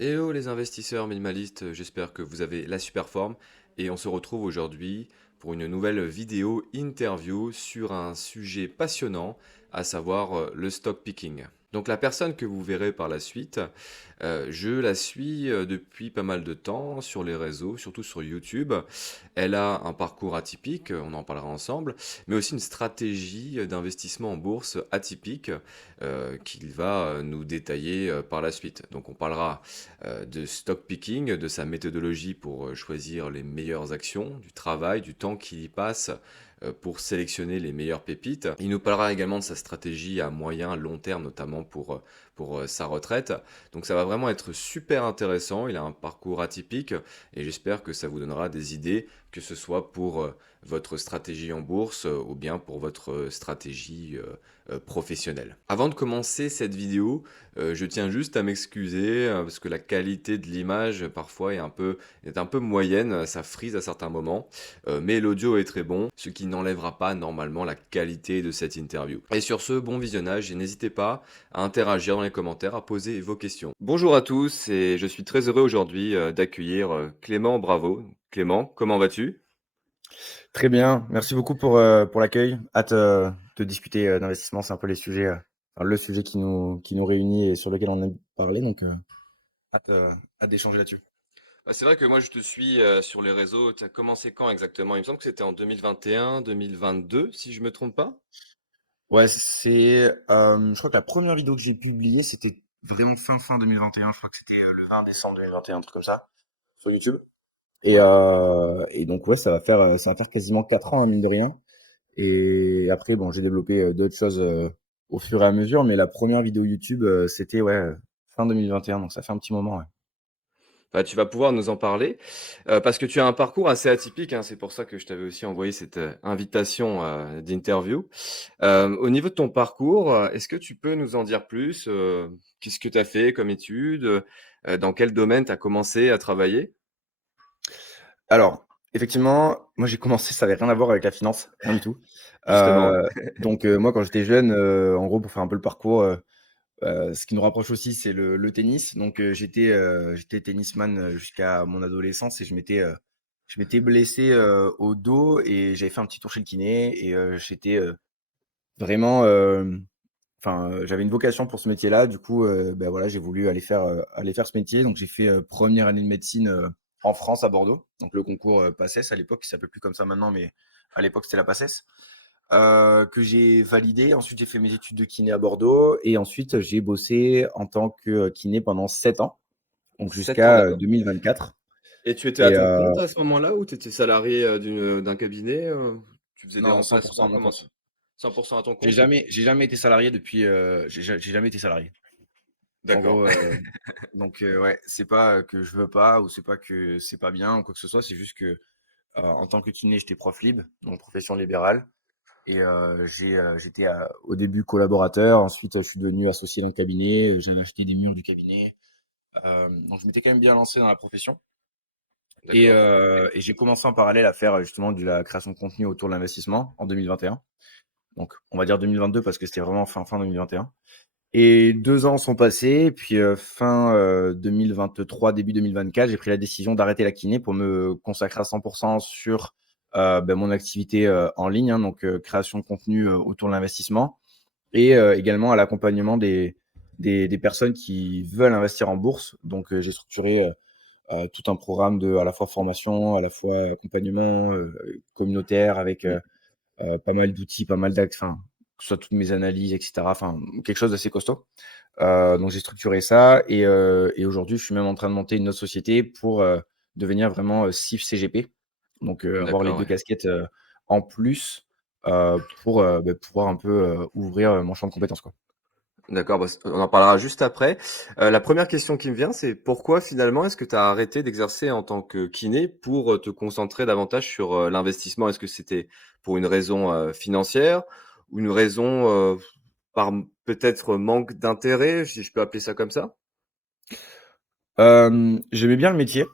Hello les investisseurs minimalistes, j'espère que vous avez la super forme et on se retrouve aujourd'hui pour une nouvelle vidéo interview sur un sujet passionnant, à savoir le stock picking. Donc la personne que vous verrez par la suite, je la suis depuis pas mal de temps sur les réseaux, surtout sur YouTube. Elle a un parcours atypique, on en parlera ensemble, mais aussi une stratégie d'investissement en bourse atypique qu'il va nous détailler par la suite. Donc on parlera de stock picking, de sa méthodologie pour choisir les meilleures actions, du travail, du temps qu'il y passe pour sélectionner les meilleures pépites. Il nous parlera également de sa stratégie à moyen, long terme, notamment pour sa retraite. Donc ça va vraiment être super intéressant, il a un parcours atypique et j'espère que ça vous donnera des idées, que ce soit pour votre stratégie en bourse ou bien pour votre stratégie professionnelle. Avant de commencer cette vidéo, je tiens juste à m'excuser parce que la qualité de l'image parfois est un peu moyenne, ça frise à certains moments, mais l'audio est très bon, ce qui n'enlèvera pas normalement la qualité de cette interview. Et sur ce, bon visionnage et n'hésitez pas à interagir dans les commentaires, à poser vos questions. Bonjour à tous et je suis très heureux aujourd'hui d'accueillir Clément Bravo. Clément, comment vas-tu? Très bien, merci beaucoup pour l'accueil. Hâte de discuter d'investissement, c'est un peu les sujets, enfin, le sujet qui nous réunit et sur lequel on aime parler, donc hâte, hâte d'échanger là-dessus. Bah, c'est vrai que moi je te suis sur les réseaux, tu as commencé quand exactement? Il me semble que c'était en 2021, 2022, si je me trompe pas. Ouais, je crois que la première vidéo que j'ai publiée, c'était vraiment fin 2021, je crois que c'était le 20 décembre 2021, un truc comme ça, sur YouTube. Ouais. Et donc ouais, ça va faire quasiment 4 ans, hein, mine de rien. Et après, bon, j'ai développé d'autres choses au fur et à mesure, mais la première vidéo YouTube, c'était ouais, fin 2021, donc ça fait un petit moment, ouais. Bah, tu vas pouvoir nous en parler, parce que tu as un parcours assez atypique, hein, c'est pour ça que je t'avais aussi envoyé cette, invitation, d'interview. Au niveau de ton parcours, est-ce que tu peux nous en dire plus? Qu'est-ce que tu as fait comme études? Dans quel domaine tu as commencé à travailler? Alors, effectivement, moi j'ai commencé, ça avait rien à voir avec la finance, rien du tout. Justement, ouais. Donc moi quand j'étais jeune, en gros pour faire un peu le parcours, ce qui nous rapproche aussi c'est le tennis. Donc j'étais tennisman, jusqu'à mon adolescence et je m'étais blessé, au dos et j'avais fait un petit tour chez le kiné et j'étais, vraiment, enfin, j'avais une vocation pour ce métier-là. Du coup, bah, voilà, j'ai voulu aller faire ce métier. Donc j'ai fait, 1re année de médecine, en France à Bordeaux. Donc le concours, PACES à l'époque, qui s'appelle plus comme ça maintenant, mais à l'époque c'était la PACES, que j'ai validé. Ensuite, j'ai fait mes études de kiné à Bordeaux et ensuite j'ai bossé en tant que, kiné pendant 7 ans, donc 7 ans, jusqu'à, d'accord. 2024 Et tu étais à et ton compte à ce moment-là ou tu étais salarié, d'un cabinet, Tu faisais des non, 100 à remplacements? mon Comment ça? compte. 100 à ton J'ai compte? jamais j'ai jamais été salarié depuis, j'ai jamais été salarié. En D'accord. gros, donc ouais, c'est pas, que je veux pas ou c'est pas que c'est pas bien ou quoi que ce soit, c'est juste que, en tant que kiné, j'étais prof libre, donc profession libérale et j'étais, au début collaborateur, ensuite, je suis devenu associé dans le cabinet, j'avais acheté des murs du cabinet, donc je m'étais quand même bien lancé dans la profession D'accord. et j'ai commencé en parallèle à faire, justement de la création de contenu autour de l'investissement en 2021. Donc on va dire 2022 parce que c'était vraiment fin 2021. Et 2 ans sont passés, puis, fin, 2023, début 2024, j'ai pris la décision d'arrêter la kiné pour me consacrer à 100 sur, bah, mon activité, en ligne, hein, donc, création de contenu, autour de l'investissement et également à l'accompagnement des personnes qui veulent investir en bourse. Donc, j'ai structuré, tout un programme de à la fois formation, à la fois accompagnement, communautaire avec, pas mal d'outils, pas mal enfin, que ce soit toutes mes analyses et cetera, enfin, quelque chose d'assez costaud. Donc j'ai structuré ça et aujourd'hui, je suis même en train de monter une autre société pour, devenir vraiment, CIF CGP. Donc avoir les D'accord, 2 ouais. casquettes, en plus, pour, bah, pouvoir un peu, ouvrir, mon champ de compétences, quoi. D'accord, bah, on en parlera juste après. La première question qui me vient, c'est pourquoi finalement est-ce que tu as arrêté d'exercer en tant que kiné pour, te concentrer davantage sur, l'investissement? Est-ce que c'était pour une raison, financière ou une raison, par peut-être manque d'intérêt, si je peux appeler ça comme ça? J'aimais bien le métier,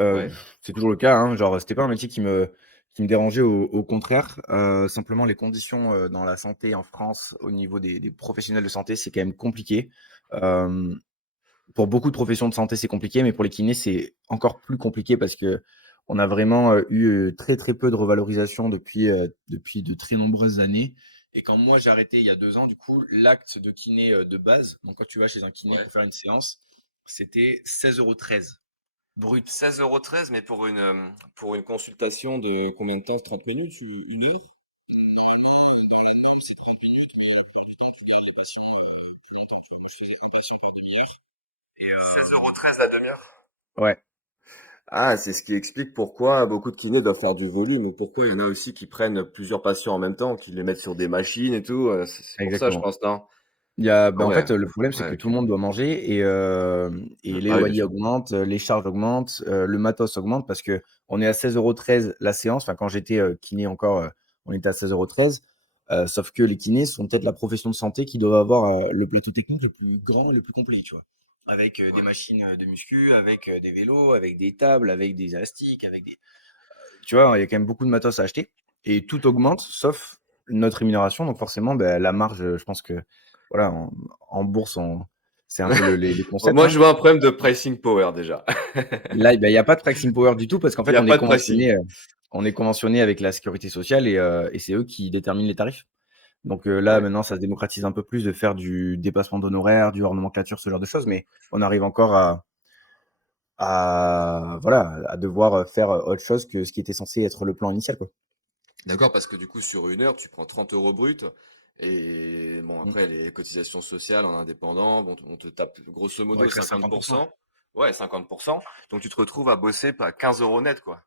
heu, Ouais. c'est toujours le cas, hein, genre, c'était pas un métier qui me dérangeait, au contraire, simplement les conditions, dans la santé en France, au niveau des professionnels de santé, c'est quand même compliqué. Hem pour beaucoup de professions de santé, c'est compliqué, mais pour les kinés, c'est encore plus compliqué parce qu'on a vraiment eu très très peu de revalorisation depuis de très nombreuses années. Et quand moi j'ai arrêté il y a 2 ans, du coup, l'acte de kiné de base, donc quand tu vas chez un kiné Ouais. pour faire une séance, c'était 16,13 € brut. 16,13 € mais pour une consultation de combien de temps? 30 minutes ou une heure? Normalement, dans la norme, c'est 30 minutes, mais la plupart du temps, tu gardes les patients plus longtemps. Du coup, je faisais un patient par demi-heure. 16,13 € la demi-heure? Ouais, Ah, c'est ce qui explique pourquoi beaucoup de kinés doivent faire du volume ou pourquoi il y en a aussi qui prennent plusieurs patients en même temps, qui les mettent sur des machines et tout. C'est pour ça, je exactement. pense, non? Ah En ouais, fait, le problème, c'est ouais, que tout ok. le monde doit manger et les Ah oui, bien loyers sûr. augmentent, les charges augmentent, le matos augmente parce qu'on est à 16,13 € la séance. Enfin, quand j'étais, kiné encore, on était à 16,13 €, sauf que les kinés sont peut-être la profession de santé qui doit avoir, le plateau technique le plus grand et le plus complet, tu vois? Avec, des machines, de muscu, avec, des vélos, avec des tables, avec des élastiques, avec des tu vois? Il y a quand même beaucoup de matos à acheter et tout augmente sauf notre rémunération. Donc forcément, bah, la marge, je pense que voilà, en bourse, c'est un peu les concepts, Moi, hein. je vois un problème de pricing power déjà. Là, bah, il y a pas de pricing power du tout parce qu'en Il n'y fait, a pas de pricing. on est conventionné avec la sécurité sociale et c'est eux qui déterminent les tarifs. Donc là, Ouais. maintenant, ça se démocratise un peu plus de faire du dépassement d'honoraires, du hors nomenclature, ce genre de choses, mais on arrive encore à voilà, à devoir, faire, autre chose que ce qui était censé être le plan initial, quoi. D'accord, parce que du coup, sur une heure, tu prends 30 € brut. Et bon, Mmh. après, les cotisations sociales en indépendant, bon, on te tape grosso Ouais, il modo te reste 50%. 50%. Ouais, 50%. Donc tu te retrouves à bosser pas 15 € net, quoi.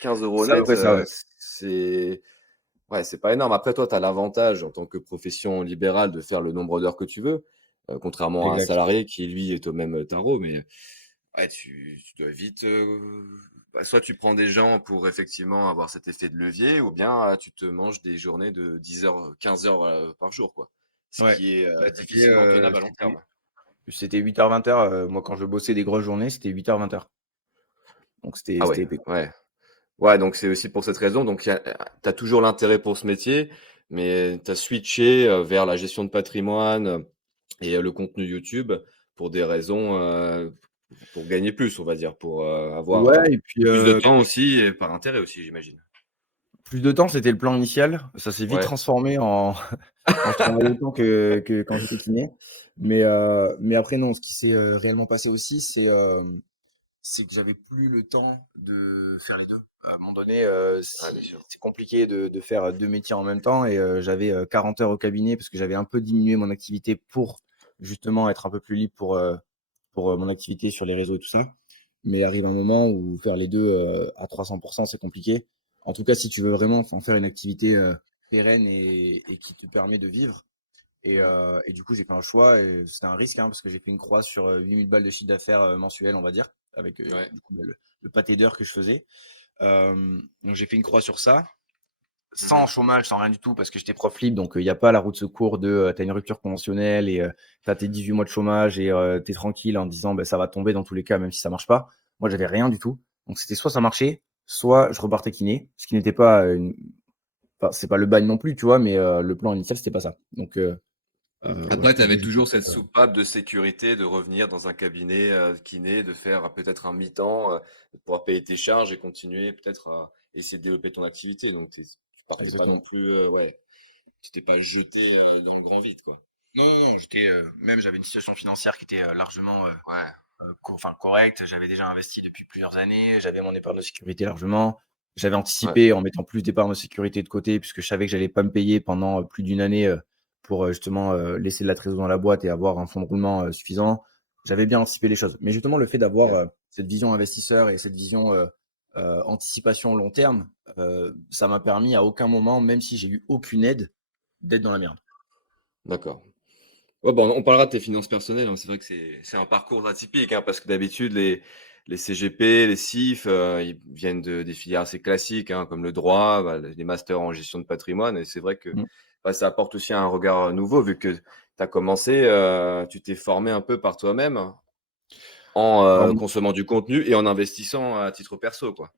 15 € C'est à peu net, près ça, ouais. c'est ouais, c'est pas énorme. Après, toi, tu as l'avantage en tant que profession libérale de faire le nombre d'heures que tu veux, contrairement à un Exact. salarié qui, lui, est au même tarot. Mais ouais, tu dois vite. Bah, soit tu prends des gens pour effectivement avoir cet effet de levier, ou bien tu te manges des journées de 10 heures, 15 heures par jour, quoi. Ce Ouais. qui est Bah, difficilement tenable à long terme. c'était 8h-20h, moi quand je bossais des grosses journées, c'était 8h-20h. Donc Ah c'était ouais, épais, quoi. ouais. Ouais, donc c'est aussi pour cette raison. Donc, tu as toujours l'intérêt pour ce métier, mais tu as switché vers la gestion de patrimoine et le contenu YouTube pour des raisons, pour gagner plus, on va dire, pour avoir Ouais et puis, plus de temps aussi et par intérêt aussi, j'imagine. plus de temps, c'était le plan initial. Ça s'est vite Ouais. transformé en je travaille autant que quand j'étais kiné. Mais après non, ce qui s'est, réellement passé aussi, c'est que j'avais plus le temps de faire les 2. À un moment donné, Ouais, bien sûr. c'est compliqué de faire 2 métiers en même temps et j'avais, 40 heures au cabinet parce que j'avais un peu diminué mon activité pour justement être un peu plus libre pour mon activité sur les réseaux et tout ça. Mais arrive un moment où faire les 2 à 300%, c'est compliqué. En tout cas, si tu veux vraiment en faire une activité, pérenne et qui te permet de vivre Mmh. et du coup, j'ai fait un choix et c'était un risque, hein, parce que j'ai fait une croix sur, 8 000 balles de chiffre d'affaires, mensuel, on va dire, avec, Ouais. du coup, bah, le pâté d'heures que je faisais. Donc j'ai fait une croix sur ça, sans Mmh. chômage, sans rien du tout, parce que j'étais prof libre, donc il y a pas la roue de secours de, tu une rupture conventionnelle et tu as tes 18 mois de chômage et tu es tranquille en te disant: «Bah, ça va tomber dans tous les cas, même si ça marche pas». Moi, j'avais rien du tout. Donc c'était soit ça marchait, soit je repartais kiné, ce qui n'était pas, enfin, c'est pas le bagne non plus, tu vois? Mais le plan initial, c'était pas ça. Donc ouais, Après, tu du coup, avais j'ai toujours cette soupape de sécurité de revenir dans un cabinet kiné, de faire peut-être un mi-temps, de pouvoir payer tes charges et continuer peut-être à essayer de développer ton activité. Donc, tu partais pas non exactement. plus, ouais, tu t'es pas jeté dans le grand vide, quoi. Non, non, non, même j'avais une situation financière qui était, largement, Ouais, correcte. J'avais déjà investi depuis plusieurs années, j'avais mon épargne de sécurité largement. J'avais ouais, anticipé en mettant plus d'épargne de sécurité de côté puisque je savais que j'allais pas me payer pendant, plus d'une année, pour, justement, laisser de la trésorerie dans la boîte et avoir un fonds de roulement, suffisant. J'avais bien anticipé les choses. Mais justement, le fait d'avoir, ok. cette vision investisseur et cette vision, anticipation long terme, ça m'a permis à aucun moment, même si j'ai eu aucune aide, d'être dans la merde. D'accord. Ouais, bon, on parlera de tes finances personnelles, hein. C'est vrai que c'est un parcours atypique, hein, parce que d'habitude, les CGP, les CIF, ils viennent des filières assez classiques, hein, comme le droit, bah, les masters en gestion de patrimoine. Et c'est vrai que Mmh. bah, ça apporte aussi un regard nouveau, vu que tu as commencé, tu t'es formé un peu par toi-même en consommant du contenu et en investissant à titre perso, quoi.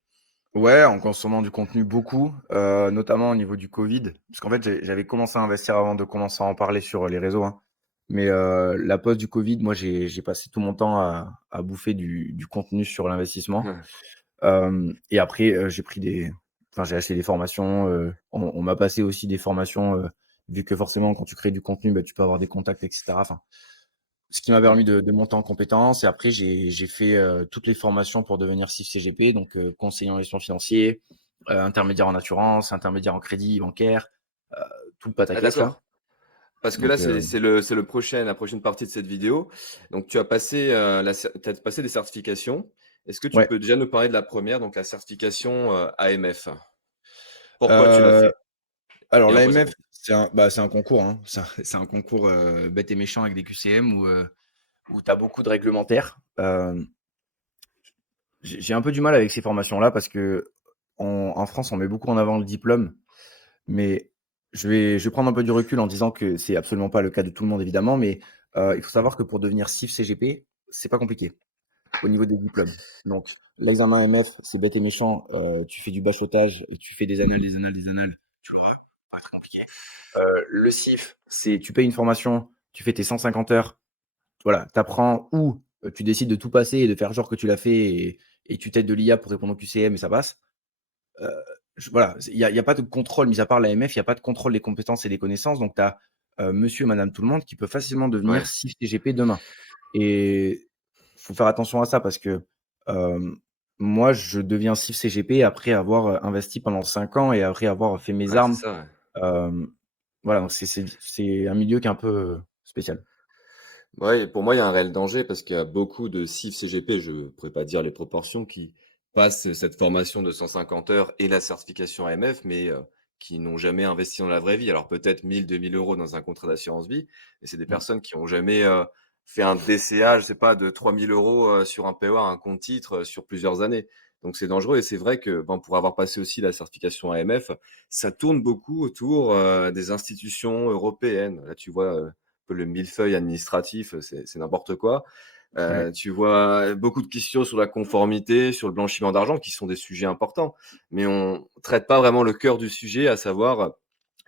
Ouais, en consommant du contenu beaucoup, notamment au niveau du Covid. Parce qu'en fait, j'avais commencé à investir avant de commencer à en parler sur les réseaux, hein. Mais la pause du Covid, moi, j'ai passé tout mon temps à bouffer du contenu sur l'investissement. Et après, j'ai acheté des formations. On m'a passé aussi des formations, vu que forcément, quand tu crées du contenu, bah, tu peux avoir des contacts, etc. Enfin, ce qui m'a Ouais. permis de monter en compétences. Et après, j'ai fait toutes les formations pour devenir CIF CGP, donc conseiller en gestion financière, intermédiaire en assurance, intermédiaire en crédit bancaire, euh, tout le Ah pataquès là. d'accord. Parce que là, Donc, c'est la prochaine partie de cette vidéo. Donc, tu as passé, t'as passé des certifications. Est-ce que tu ouais. peux déjà nous parler de la première, donc la certification AMF? Pourquoi tu l'as Euh, fait? Alors Et en quoi ça l'AMF, consiste? c'est un concours, hein. C'est un concours bête et méchant avec des QCM où tu as beaucoup de réglementaires. J'ai un peu du mal avec ces formations-là parce que en France, on met beaucoup en avant le diplôme, mais je vais prendre un peu du recul en disant que c'est absolument pas le cas de tout le monde, évidemment, mais il faut savoir que pour devenir CIF CGP, c'est pas compliqué au niveau des diplômes. Donc, l'examen AMF, c'est bête et méchant. Tu fais du bachotage et tu fais des annales. Tu vois, pas très compliqué. Le CIF, c'est tu payes une formation, tu fais tes 150 heures, voilà, tu apprends ou tu décides de tout passer et de faire genre que tu l'as fait et tu t'aides de l'IA pour répondre au QCM et ça passe. Heu, voilà, il y a pas de contrôle, mis à part l'AMF, il y a pas de contrôle des compétences et des connaissances. Donc tu as monsieur, madame, tout le monde qui peut facilement devenir Ouais. CIF CGP demain. Et faut faire attention à ça parce que moi, je deviens CIF CGP après avoir investi pendant 5 ans et après avoir fait mes Ouais, c'est armes. ça, ouais. Hem, voilà, donc c'est un milieu qui est un peu spécial. Ouais, et pour moi, il y a un réel danger parce qu'il y a beaucoup de CIF CGP, je ne pourrais pas dire les proportions, qui passent cette formation de 150 heures et la certification AMF, mais qui n'ont jamais investi dans la vraie vie. Alors peut-être 1 000, 2 000 € dans un contrat d'assurance vie, mais c'est des Mmh. personnes qui n'ont jamais fait un DCA, je sais pas, de 3 000 € sur un PEA, un compte titre, sur plusieurs années. Donc c'est dangereux et c'est vrai que ben, pour avoir passé aussi la certification AMF, ça tourne beaucoup autour des institutions européennes. Là, tu vois, peu le millefeuille administratif, c'est n'importe quoi. Ouais, Tu vois beaucoup de questions sur la conformité, sur le blanchiment d'argent qui sont des sujets importants, mais on traite pas vraiment le cœur du sujet, à savoir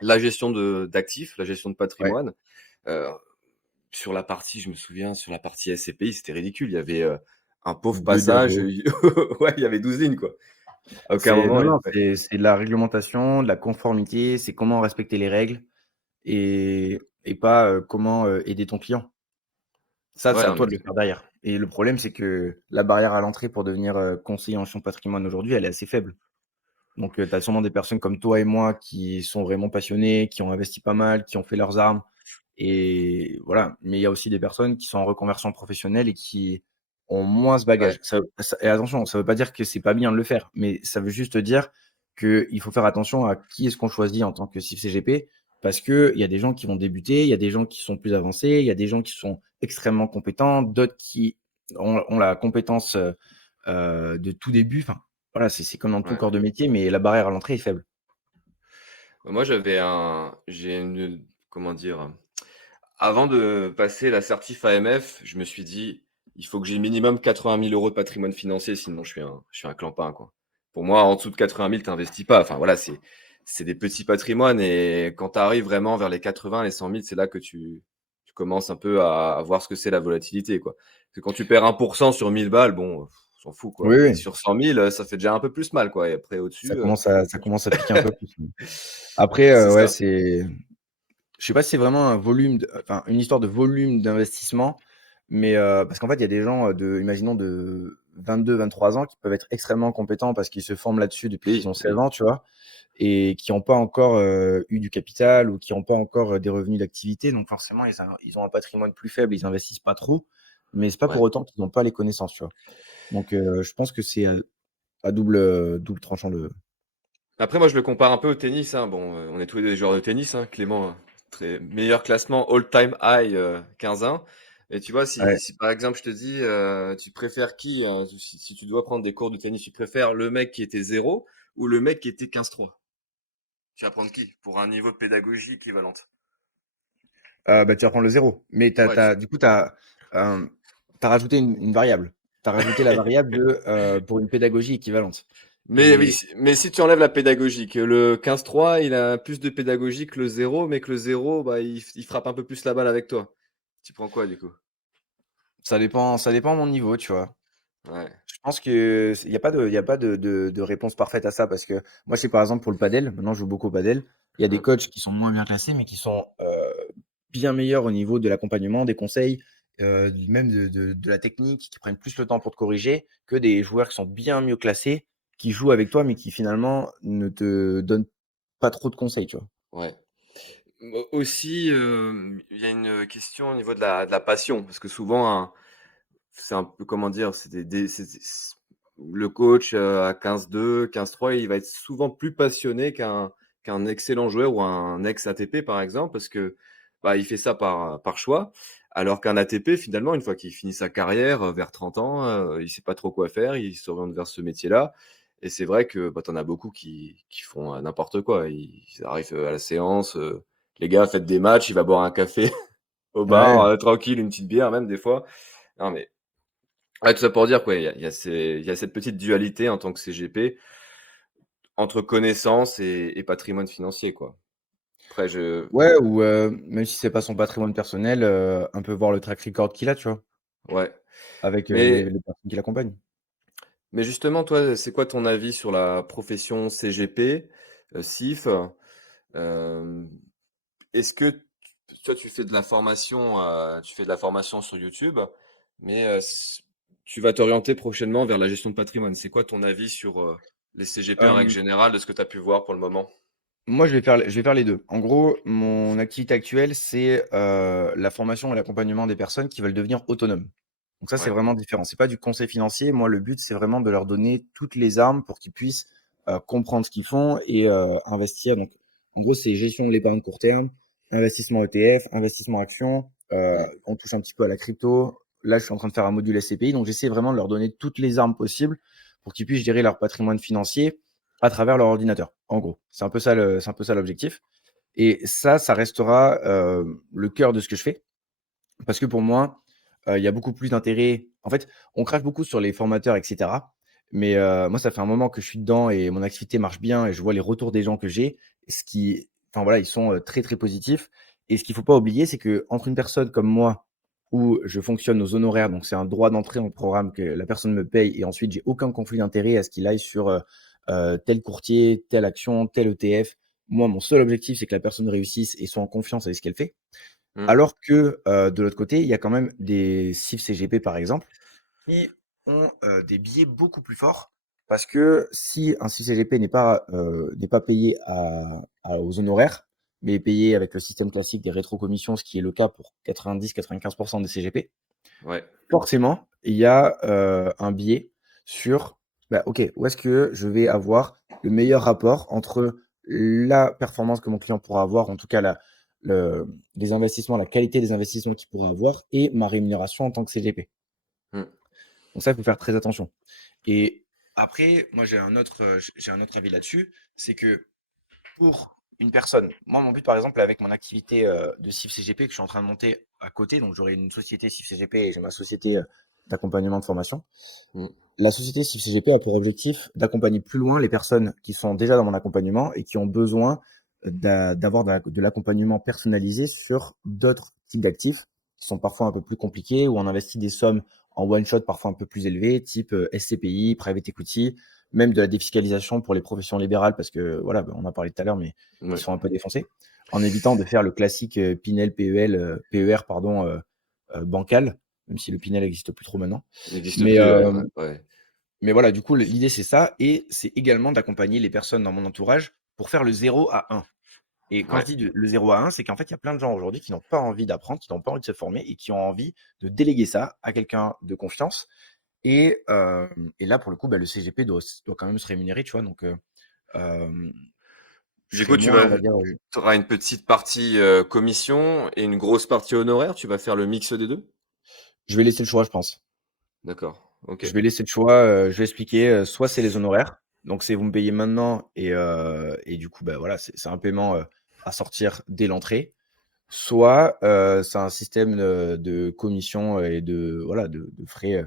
la gestion d'actifs, la gestion de ouais. patrimoine. Heu, sur la partie je me souviens, sur la partie SCPI, c'était ridicule. Il y avait, un pauvre 2 passage, diasos. ouais, il y avait 12 lignes, quoi. À aucun C'est moment non, il non, ouais, c'est de la réglementation, de la conformité, c'est comment respecter les règles et pas, comment, aider ton client. Ça, c'est ouais, à non, toi mais de le faire derrière. Et le problème, c'est que la barrière à l'entrée pour devenir, conseiller en gestion de patrimoine aujourd'hui, elle est assez faible. Donc, tu as sûrement des personnes comme toi et moi qui sont vraiment passionnés, qui ont investi pas mal, qui ont fait leurs armes et voilà. Mais il y a aussi des personnes qui sont en reconversion professionnelle et qui ont moins ce ouais, bagage. Et attention, ça veut pas dire que c'est pas bien de le faire, mais ça veut juste dire qu'il faut faire attention à qui est-ce qu'on choisit en tant que CIF CGP parce qu'il y a des gens qui vont débuter, il y a des gens qui sont plus avancés, il y a des gens qui sont extrêmement compétents, d'autres qui ont la compétence, de tout début. Enfin, voilà, c'est comme dans tout ouais. corps de métier, mais la barrière à l'entrée est faible. Moi, j'ai une comment dire? Avant de passer la certif AMF, je me suis dit: «Il faut que j'ai minimum 80 000 € de patrimoine financier, sinon je suis un clampin, quoi». Pour moi, en dessous de 80 000, tu investis pas. Enfin voilà, c'est des petits patrimoines et quand tu arrives vraiment vers les 80, les 100 000, c'est là que tu commences un peu à voir ce que c'est la volatilité, quoi. Parce que quand tu perds 1 sur 1 000 balles, bon, on s'en fout, quoi. Oui, Mais oui, sur 100 000, ça fait déjà un peu plus mal, quoi et après ça au-dessus, commence à piquer un peu plus. Après, c'est ouais, ça. je sais pas si c'est vraiment un volume enfin, une histoire de volume d'investissement, mais parce qu'en fait, il y a des gens, imaginons de 22, 23 ans qui peuvent être extrêmement compétents parce qu'ils se forment là-dessus depuis qu'ils Oui, ont 16 oui, ans, tu vois? Et qui ont pas encore, eu du capital ou qui ont pas encore, des revenus d'activité. Donc forcément, ils ont un patrimoine plus faible, ils investissent pas trop, mais c'est pas pour ouais. autant qu'ils ont pas les connaissances, tu vois? Donc je pense que c'est à double tranchant le Après, moi, je le compare un peu au tennis, hein. Bon, on est tous les 2 des joueurs de tennis, hein. Clément, très meilleur classement all time high, 15-1 et tu vois, ouais. si par exemple, je te dis, tu préfères qui, si tu dois prendre des cours de tennis, tu préfères le mec qui était 0 ou le mec qui était 15-3? Tu vas prendre qui? Pour un niveau de pédagogie équivalente? Bah, tu vas prendre le zéro. Mais Ouais, tu du coup, hem, tu as rajouté une variable. Tu as rajouté la variable de, pour une pédagogie équivalente mais oui, et mais si tu enlèves la pédagogie, que le 15-3, il a plus de pédagogie que le 0, mais que le 0, bah, il frappe un peu plus la balle avec toi. Tu prends quoi du coup? Ça dépend de mon niveau, tu vois? Ouais. Je pense que il y a pas de réponse parfaite à ça parce que moi, je sais par exemple pour le padel, maintenant je joue beaucoup au padel, il y a des Mmh. coachs qui sont moins bien classés, mais qui sont, bien meilleurs au niveau de l'accompagnement, des conseils, même de la technique, qui prennent plus le temps pour te corriger que des joueurs qui sont bien mieux classés, qui jouent avec toi, mais qui finalement ne te donnent pas trop de conseils, tu vois? Ouais. Aussi, il y a une question au niveau de la passion parce que souvent c'est un peu comment dire? C'est des c'est le coach, à 15-2, 15-3, il va être souvent plus passionné qu'un excellent joueur ou un ex-ATP, par exemple, parce que, bah, il fait ça par choix. Alors qu'un ATP, finalement, une fois qu'il finit sa carrière, vers 30 ans, il sait pas trop quoi faire, il s'oriente vers ce métier-là et c'est vrai que, bah, tu en as beaucoup qui font, n'importe quoi. Ils arrivent, à la séance, «Les gars, faites des matchs», il va boire un café au bar, Ouais. tranquille, une petite bière même des fois. Non mais ouais, tout ça pour dire quoi, il y a cette petite dualité en tant que CGP entre connaissances et patrimoine financier, quoi. Après je Ouais ou même si c'est pas son patrimoine personnel, un peu voir le track record qu'il a, tu vois? ouais, Avec, les mais les personnes qui l'accompagnent. justement, toi, c'est quoi ton avis sur la profession CGP, CIF? Hem, est-ce que toi, tu fais de la formation sur YouTube, mais tu vas t'orienter prochainement vers la gestion de patrimoine. C'est quoi ton avis sur, les CGP en règle Hem générale, de ce que tu as pu voir pour le moment? Moi, je vais faire les 2. En gros, mon activité actuelle, c'est, la formation et l'accompagnement des personnes qui veulent devenir autonomes. Donc ça, c'est Ouais, vraiment différent. C'est pas du conseil financier. Moi, le but, c'est vraiment de leur donner toutes les armes pour qu'ils puissent, comprendre ce qu'ils font et investir. Donc en gros, c'est gestion de l'épargne court terme, investissement ETF, investissement action, mmh, on touche un petit peu à la crypto. Là, je suis en train de faire un module SCPI, donc j'essaie vraiment de leur donner toutes les armes possibles pour qu'ils puissent gérer leur patrimoine financier à travers leur ordinateur, en gros. C'est un peu ça l'objectif et ça restera, le cœur de ce que je fais parce que pour moi, il y a beaucoup plus d'intérêt en fait, on crache beaucoup sur les formateurs et cetera, mais moi, ça fait un moment que je suis dedans et mon activité marche bien et je vois les retours des gens que j'ai, ce qui enfin voilà, ils sont, très, très positifs et ce qu'il faut pas oublier, c'est qu'entre une personne comme moi, où je fonctionne aux honoraires, donc c'est un droit d'entrée dans le programme que la personne me paye et ensuite j'ai aucun conflit d'intérêt à ce qu'il aille sur, tel courtier, telle action, tel ETF. Moi, mon seul objectif, c'est que la personne réussisse et soit en confiance avec ce qu'elle fait. mmh, Alors que, de l'autre côté, il y a quand même des CIF CGP, par exemple, qui ont, des biais beaucoup plus forts. Parce que si un CIF CGP n'est pas payé aux honoraires, mais est payé avec le système classique des rétrocommissions, ce qui est le cas pour 90-95 des CGP, ouais, forcément, il y a, un biais sur, bah, OK, où est-ce que je vais avoir le meilleur rapport entre la performance que mon client pourra avoir, en tout cas les investissements, la qualité des investissements qu'il pourra avoir et ma rémunération en tant que CGP. mmh, Donc ça, il faut faire très attention et après, moi, j'ai un autre avis là-dessus, c'est que pour une personne moi, mon but, par exemple, avec mon activité, de CIF CGP que je suis en train de monter à côté, donc j'aurai une société CIF CGP et j'ai ma société, d'accompagnement de formation. mmh, La société CIF CGP a pour objectif d'accompagner plus loin les personnes qui sont déjà dans mon accompagnement et qui ont besoin d'avoir de l'accompagnement personnalisé sur d'autres types d'actifs qui sont parfois un peu plus compliqués, où on investit des sommes en one shot parfois un peu plus élevées, type SCPI, private equity, même de la défiscalisation pour les professions libérales, parce que voilà, on en a parlé tout à l'heure, mais ils ouais. sont un peu défoncés, en évitant de faire le classique Pinel, PEL, PER, pardon, bancal, même si le Pinel n'existe plus trop maintenant. Il n'existe Mais, plus, ouais, ouais, ouais. mais voilà, du coup, l'idée, c'est ça et c'est également d'accompagner les personnes dans mon entourage pour faire le 0 à 1. Et quand je Ouais. dis le 0 à 1, c'est qu'en fait, il y a plein de gens aujourd'hui qui n'ont pas envie d'apprendre, qui n'ont pas envie de se former et qui ont envie de déléguer ça à quelqu'un de confiance et là, pour le coup, bah, le CGP doit quand même se rémunérer, tu vois? Donc hem, je Du serai coup, tu moins, vas on va dire, auras une petite partie, commission et une grosse partie honoraire? Tu vas faire le mix des 2. je vais laisser le choix, je pense. D'accord, OK. Je vais laisser le choix, je vais expliquer, soit c'est les honoraires, donc c'est vous me payez maintenant et du coup, bah, voilà, c'est un paiement, à sortir dès l'entrée. Soit, c'est un système, de commission et de voilà, de frais,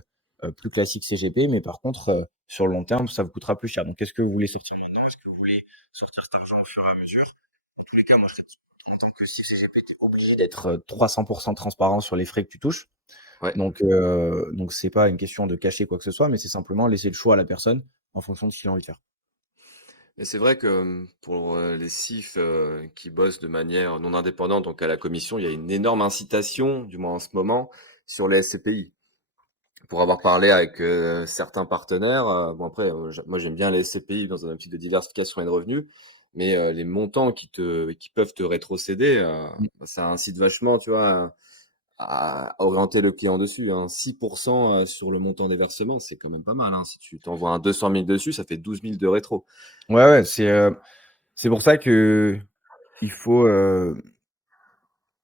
plus classique CGP, mais par contre, sur le long terme, ça vous coûtera plus cher. Donc est-ce que vous voulez sortir maintenant? Est-ce que vous voulez sortir cet argent au fur et à mesure? Dans tous les cas, moi, je serai en tant que CCGP, tu es obligé d'être 300% transparent sur les frais que tu touches. Ouais. Donc c'est pas une question de cacher quoi que ce soit, mais c'est simplement laisser le choix à la personne en fonction de ce qu'il a envie de faire. Et c'est vrai que, pour, les CIF, qui bossent de manière non indépendante, donc à la commission, il y a une énorme incitation, du moins en ce moment, sur les SCPI. Pour avoir parlé avec, certains partenaires, bon après, moi j'aime bien les SCPI dans un optique de diversification et de revenus, mais, les montants qui peuvent te rétrocéder, Mmh. bah, ça incite vachement, tu vois, à orienter le client dessus, hein. 6% sur le montant des versements, c'est quand même pas mal, hein. Si tu t'envoies un 200 000 dessus, ça fait 12 000 de rétro. Ouais, ouais, c'est pour ça qu'il faut,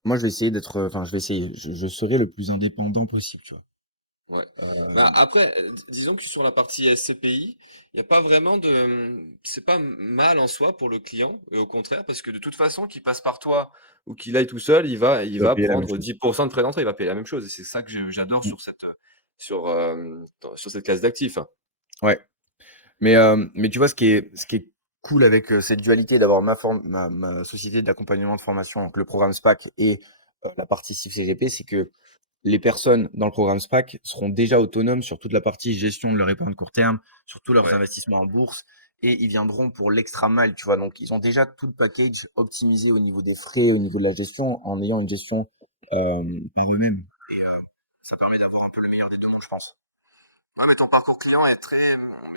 moi je vais essayer d'être, enfin je vais essayer, je serai le plus indépendant possible, tu vois? Ouais. Bah, Hem, après, disons que sur la partie SCPI, il y a pas vraiment de, c'est pas mal en soi pour le client, et au contraire, parce que de toute façon, qu'il passe par toi ou qu'il aille tout seul, il tu vas va payer la même prendre chose. 10% de frais d'entrée, il va payer la même chose. Et c'est ça que j'adore Mmh. sur sur cette classe d'actifs, hein. Ouais, mais tu vois ce qui est cool avec, cette dualité d'avoir ma société d'accompagnement de formation, donc le programme SPAC et la partie CIF CGP, c'est que les personnes dans le programme SPAC seront déjà autonomes sur toute la partie gestion de leur épargne court terme, sur tous leurs Ouais. investissements en bourse, et ils viendront pour l'extra mal, tu vois. Donc, ils ont déjà tout le package optimisé au niveau des frais, au niveau de la gestion, en ayant une gestion par eux-mêmes. Et ça permet d'avoir un peu le meilleur des deux mondes, je pense. Ah, mais ton parcours client est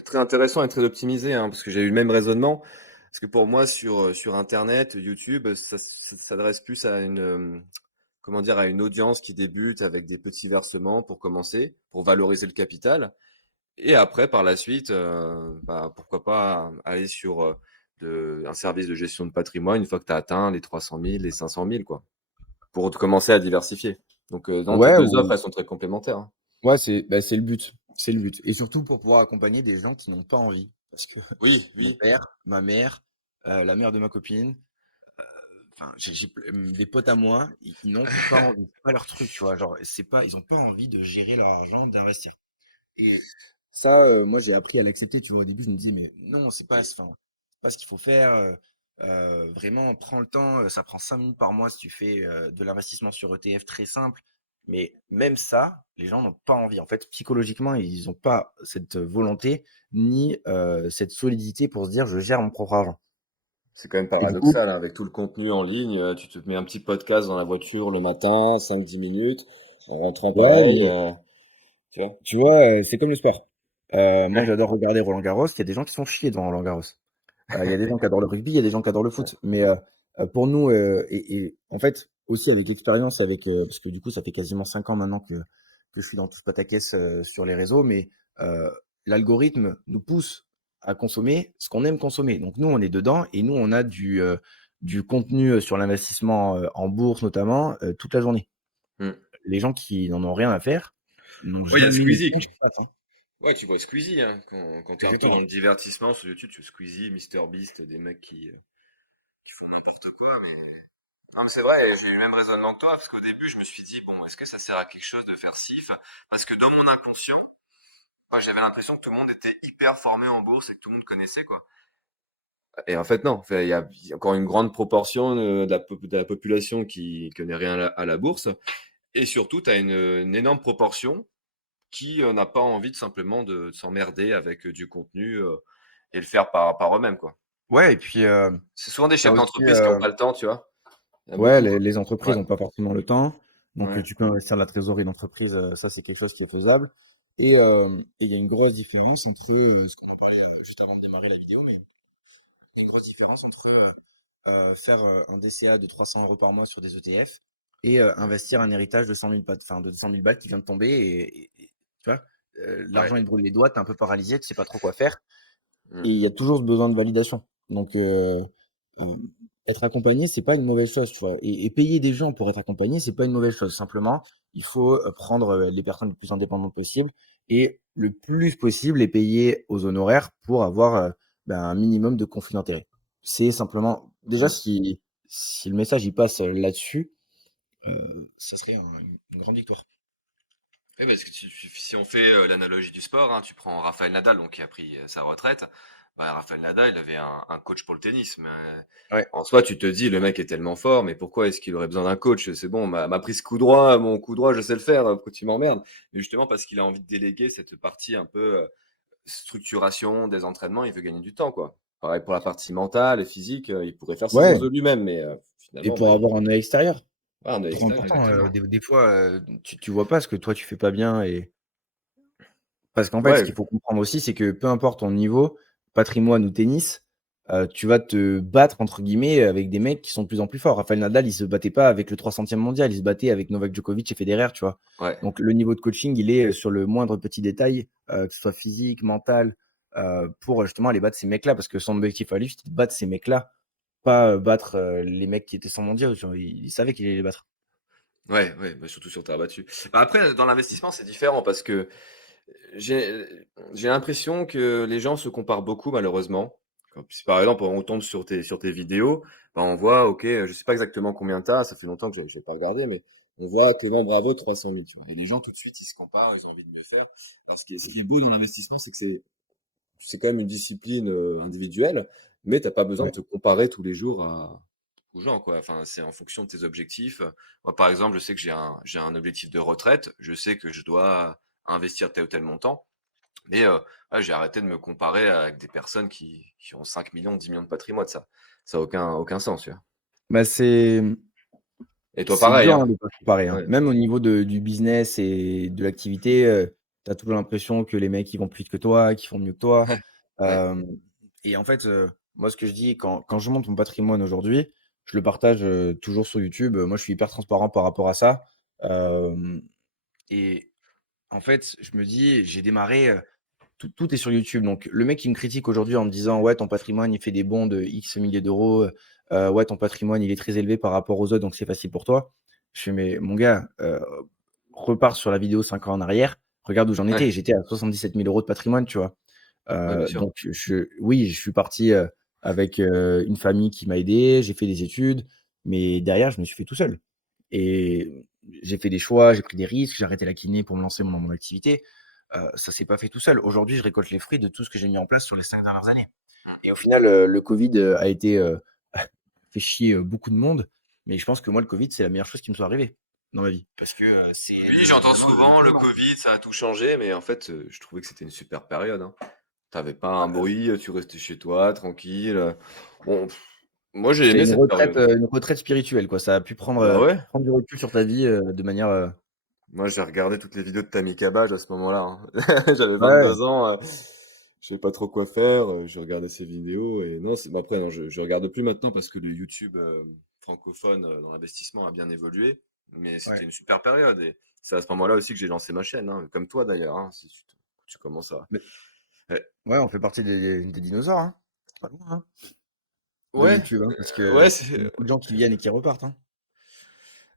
très intéressant et très optimisé, hein, parce que j'ai eu le même raisonnement. Parce que pour moi, sur Internet, YouTube, ça s'adresse plus à une, comment dire, à une audience qui débute avec des petits versements pour commencer, pour valoriser le capital. Et après, par la suite, bah, pourquoi pas aller sur un service de gestion de patrimoine une fois que tu as atteint les 300 000, les 500 000, quoi, pour commencer à diversifier. Donc, non, tes Ouais, deux offres, elles sont très complémentaires, hein. ouais, c'est le but. C'est le but. Et surtout pour pouvoir accompagner des gens qui n'ont pas envie. Parce que Oui, mon oui. père, ma mère, la mère de ma copine, enfin, des potes à moi, ils n'ont pas envie. C'est pas leur truc, tu vois. Genre, c'est pas, ils ont pas envie de gérer leur argent, d'investir. Et ça, moi, j'ai appris à l'accepter. Tu vois, au début, je me disais, mais non, enfin, c'est pas ce qu'il faut faire. Vraiment, prends le temps. Ça prend 5 minutes par mois si tu fais de l'investissement sur ETF très simple. Mais même ça, les gens n'ont pas envie. En fait, psychologiquement, ils n'ont pas cette volonté ni cette solidité pour se dire, je gère mon propre argent. C'est quand même Et du coup, paradoxal, hein, avec tout le contenu en ligne, tu te mets un petit podcast dans la voiture le matin, 5-10 minutes, en rentrant ouais, pareil, mais tu vois? tu vois, c'est comme le sport. Moi, Ouais. j'adore regarder Roland-Garros. Il y a des gens qui sont chiés devant Roland-Garros. Il y a des gens qui adorent le rugby, il y a des gens qui adorent le foot. Mais pour nous, et en fait, aussi avec l'expérience, parce que du coup, ça fait quasiment 5 ans maintenant que je suis dans Touche pas ta caisse sur les réseaux, mais euh, l'algorithme nous pousse à consommer ce qu'on aime consommer. Donc nous, on est dedans et nous, on a du contenu sur l'investissement en bourse notamment toute la journée. Mmh. Les gens qui n'en ont rien à faire n'ont Ouais, il y a jamais eu le Squeezie. temps, je passe, hein. Ouais, tu vois Squeezie, hein, quand t'es un peu dans Exactement. le divertissement sur YouTube, tu vois Squeezie, MrBeast, des mecs qui font n'importe quoi. Non, mais c'est vrai, j'ai eu le même raisonnement que toi, parce qu'au début, je me suis dit, bon, est-ce que ça sert à quelque chose de faire CIF? Parce que dans mon inconscient, moi, j'avais l'impression que tout le monde était hyper formé en bourse et que tout le monde connaissait, quoi. Et en fait, non. Enfin, il y a encore une grande proportion de la population qui connaît rien à la bourse. Et surtout, tu as une énorme proportion qui n'a pas envie de simplement de s'emmerder avec du contenu et le faire par eux-mêmes, quoi. Ouais, et puis C'est souvent des t'as chefs aussi d'entreprise qui n'ont pas le temps, tu vois. Il y en a ouais, beaucoup. les entreprises Ouais. n'ont pas forcément le temps. Donc, Ouais. tu peux investir de la trésorerie d'entreprise, ça, c'est quelque chose qui est faisable. Et il y a une grosse différence entre ce qu'on en parlait juste avant de démarrer la vidéo, mais il y a une grosse différence entre faire un DCA de 300 euros par mois sur des ETF et investir un héritage de 100 000, enfin, de 100 000 balles qui vient de tomber. Tu vois, Ouais. l'argent, il te brûle les doigts, tu es un peu paralysé, tu sais pas trop quoi faire. Et Mm. il y a toujours ce besoin de validation. Donc, heu, être accompagné, c'est pas une mauvaise chose, tu vois? Et payer des gens pour être accompagné, c'est pas une mauvaise chose. Simplement, il faut, prendre, les personnes le plus indépendantes possible et le plus possible les payer aux honoraires pour avoir, un minimum de conflit d'intérêts. C'est simplement déjà Mm. si le message il passe, là-dessus, ça serait une grande victoire. Oui, parce que si on fait l'analogie du sport, hein, tu prends Rafael Nadal, donc qui a pris sa retraite. Bah, Rafael Nadal, il avait un coach pour le tennis, mais Ouais. en soi, tu te dis: «Le mec est tellement fort, mais pourquoi est-ce qu'il aurait besoin d'un coach? C'est bon, ma prise coup droit, mon coup droit, je sais le faire, pourquoi tu m'emmerdes?» Mais justement parce qu'il a envie de déléguer cette partie un peu, structuration des entraînements, il veut gagner du temps, quoi. Pareil pour la partie mentale et physique, il pourrait faire ses séances Ouais, de lui-même, mais et finalement, bah, pour il avoir un œil extérieur. ouais, un œil Trop extérieur, important, exactement. des fois, tu vois pas ce que toi tu fais pas bien, et parce qu'en fait, ce Ouais, qu'il faut comprendre aussi, c'est que peu importe ton niveau, patrimoine ou tennis, tu vas te «battre» entre guillemets avec des mecs qui sont de plus en plus forts. Rafael Nadal, il se battait pas avec le 300e mondial, il se battait avec Novak Djokovic et Federer, tu vois? ouais, Donc le niveau de coaching, il est, sur le moindre petit détail, que ce soit physique, mental, pour, justement aller battre ces mecs-là. Parce que son objectif à lui, c'était de battre ces mecs-là, pas, battre, les mecs qui étaient sans mondiaux, tu vois? Il savait qu'il allait les battre. ouais, ouais, bah, surtout sur terre battue. Bah, après, dans l'investissement, c'est différent parce que j'ai j'ai l'impression que les gens se comparent beaucoup malheureusement. Quand si par exemple on tombe sur tes vidéos, bah, on voit OK, je sais pas exactement combien tu as, ça fait longtemps que j'ai pas regardé, mais on voit Clément Bravo 300 000, tu vois? Et les gens tout de suite, ils se comparent, ils ont envie de mieux faire. Ce qui est beau dans l'investissement, c'est que c'est quand même une discipline, individuelle, mais tu as pas besoin de Ouais. te comparer tous les jours à aux gens, quoi. Enfin, c'est en fonction de tes objectifs. Moi, par exemple, je sais que j'ai un objectif de retraite, je sais que je dois investir tel ou tel montant, mais ouais, j'ai arrêté de me comparer avec des personnes qui ont 5 millions, 10 millions de patrimoine, ça a aucun sens, tu vois? Bah, Et toi c'est pareil, dur, hein? hein, de pas comparer, hein. Ouais, Même au niveau du business et de l'activité, tu as toujours l'impression que les mecs, ils vont plus vite que toi, qu'ils font mieux que toi. ouais, Hem Et en fait, moi, ce que je dis quand je monte mon patrimoine aujourd'hui, je le partage, toujours sur YouTube. Moi, je suis hyper transparent par rapport à ça. Hem Et en fait, je me dis, j'ai démarré, tout est sur YouTube. Donc le mec qui me critique aujourd'hui en me disant: «Ouais, ton patrimoine, il fait des bons de X milliers d'euros, ouais, ton patrimoine, il est très élevé par rapport aux autres, donc c'est facile pour toi». Je fais: «Mais mon gars, repars sur la vidéo 5 ans en arrière, regarde où j'en ouais, étais». J'étais à 77 000 € de patrimoine, tu vois? ouais, bien sûr. Donc oui, je suis parti, avec, une famille qui m'a aidé, j'ai fait des études, mais derrière, je me suis fait tout seul, et j'ai fait des choix, j'ai pris des risques, j'ai arrêté la kiné pour me lancer dans mon activité. Ça s'est pas fait tout seul. Aujourd'hui, je récolte les fruits de tout ce que j'ai mis en place sur les 5 dernières années, et au final, le covid, a été, fait chier, beaucoup de monde, mais je pense que moi, le covid, c'est la meilleure chose qui me soit arrivée dans ma vie, parce que, c'est Oui, le j'entends vraiment le souvent le tournant. covid, ça a tout changé, mais en fait, je trouvais que c'était une super période, hein. Tu pas un Bah, bruit, tu restais chez toi tranquille, bon, moi j'ai c'est aimé cette période. une retraite spirituelle, quoi. Ça a pu Bah ouais, prendre du recul sur ta vie, de manière, moi j'ai regardé toutes les vidéos de Tammy Cabage à ce moment-là, hein. J'avais ouais, 22 ans, je savais pas trop quoi faire, je regardais ses vidéos et non, c'est bah, après non, je regarde plus maintenant parce que le YouTube, francophone, dans l'investissement a bien évolué, mais c'était ouais. une super période et c'est à ce moment-là aussi que j'ai lancé ma chaîne, hein, comme toi d'ailleurs, hein, si tu commences à Mais ouais. ouais, on fait partie des dinosaures, hein. C'est pas loin, hein, de Ouais, YouTube, hein, parce ouais, que il y a c'est beaucoup de gens qui viennent et qui repartent, hein.